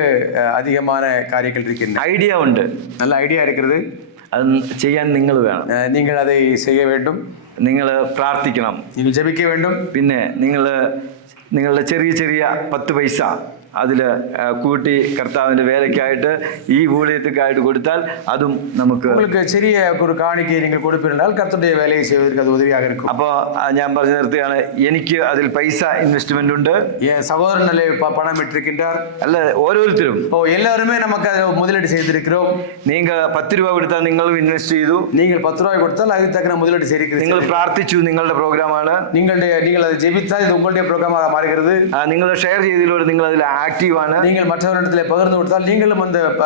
அதிகமான காரியங்கள் இருக்கின்றன. ഐഡിയ ഉണ്ട്, നല്ല ഐഡിയ இருக்கிறது. അത് ചെയ്യാൻ നിങ്ങൾ വേണം. നിങ്ങൾ அதை செய்ய வேண்டும். നിങ്ങൾ പ്രാർത്ഥിക്കണം, നിങ്ങൾ ജപിക്ക வேண்டும். പിന്നെ നിങ്ങളുടെ ചെറിയ 10 പൈസ അതിൽ കൂട്ടി കർത്താവിൻ്റെ വേലയ്ക്കായിട്ട്, ഈ ഊഴിയത്തിനായിട്ട് കൊടുത്താൽ അതും നമുക്ക് உங்களுக்கு ചെറിയ ഒരു കാണിക്കை നിങ്ങൾ കൊടുപ്പിരുന്നാൽ കർത്തരുടെ വേലയെ ചെയ്യുന്നതിന് അത് ഉதவியாக இருக்கும். അപ്പോൾ ഞാൻ പറഞ്ഞു നിർത്തുകയാണ്, എനിക്ക് അതിൽ പൈസ ഇൻവെസ്റ്റ്മെന്റ് ഉണ്ട്. സഹോദരനല്ലേ പണം ഇട്ടിരിക്കിன்றார். അല്ല, ഓരോരുത്തരും எல்லாருமே நமக்கு முதலீடு செய்திருக்கிறோம். നിങ്ങൾ 10 രൂപ കൊടുത്താൽ നിങ്ങളും ഇൻവെസ്റ്റ് ചെയ്തു. நீங்கள் 10 രൂപ കൊടുത്താൽ അതിന് തക്കന முதலீடு ചെയ്തിരിക്കുന്നു. നിങ്ങൾ പ്രാർത്ഥിച്ചു, നിങ്ങളുടെ പ്രോഗ്രാമാണ്. നിങ്ങൾ അത് ജപിച്ചാൽ ഇത് ഉങ്ങളുടെ പ്രോഗ്രാமாக മാറുகிறது. നിങ്ങൾ ഷെയർ ചെയ്തതിലൂടെ നിങ്ങൾ അതിൽ ആക്റ്റീവാണ്. നിങ്ങൾ മറ്റവരിടത്തിലെ പകർന്നു കൊടുത്താൽ നിങ്ങളും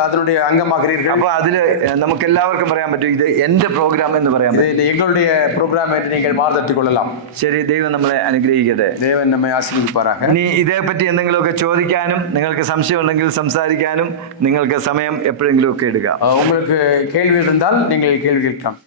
അതിനുடைய അംഗമാகிறீர்கள். അപ്പോൾ അതിൽ നമുക്ക് എല്ലാവർക്കും പറയാൻ പറ്റും, ഇത് എന്റെ പ്രോഗ്രാം എന്ന് പറയാൻ പറ്റും. എങ്ങളുടെ പ്രോഗ്രാം എന്ന് നിങ്ങൾ മാർത്തട്ടിക്കൊള്ളலாம். ശരി, ദൈവം നമ്മളെ അനുഗ്രഹിക്കട്ടെ. ദൈവം നമ്മെ ആശീർവദിപ്പാറാകട്ടെ. ഇനി ഇതേപ്പറ്റി എന്തെങ്കിലുമൊക്കെ ചോദിക്കാനും, നിങ്ങൾക്ക് സംശയം ഉണ്ടെങ്കിൽ സംസാരിക്കാനും നിങ്ങൾക്ക് സമയം എപ്പോഴെങ്കിലും ഒക്കെ എടുക്കാം. உங்களுக்கு கேள்வி இருந்தால் நீங்கள் கேள்வி கேட்கலாம்.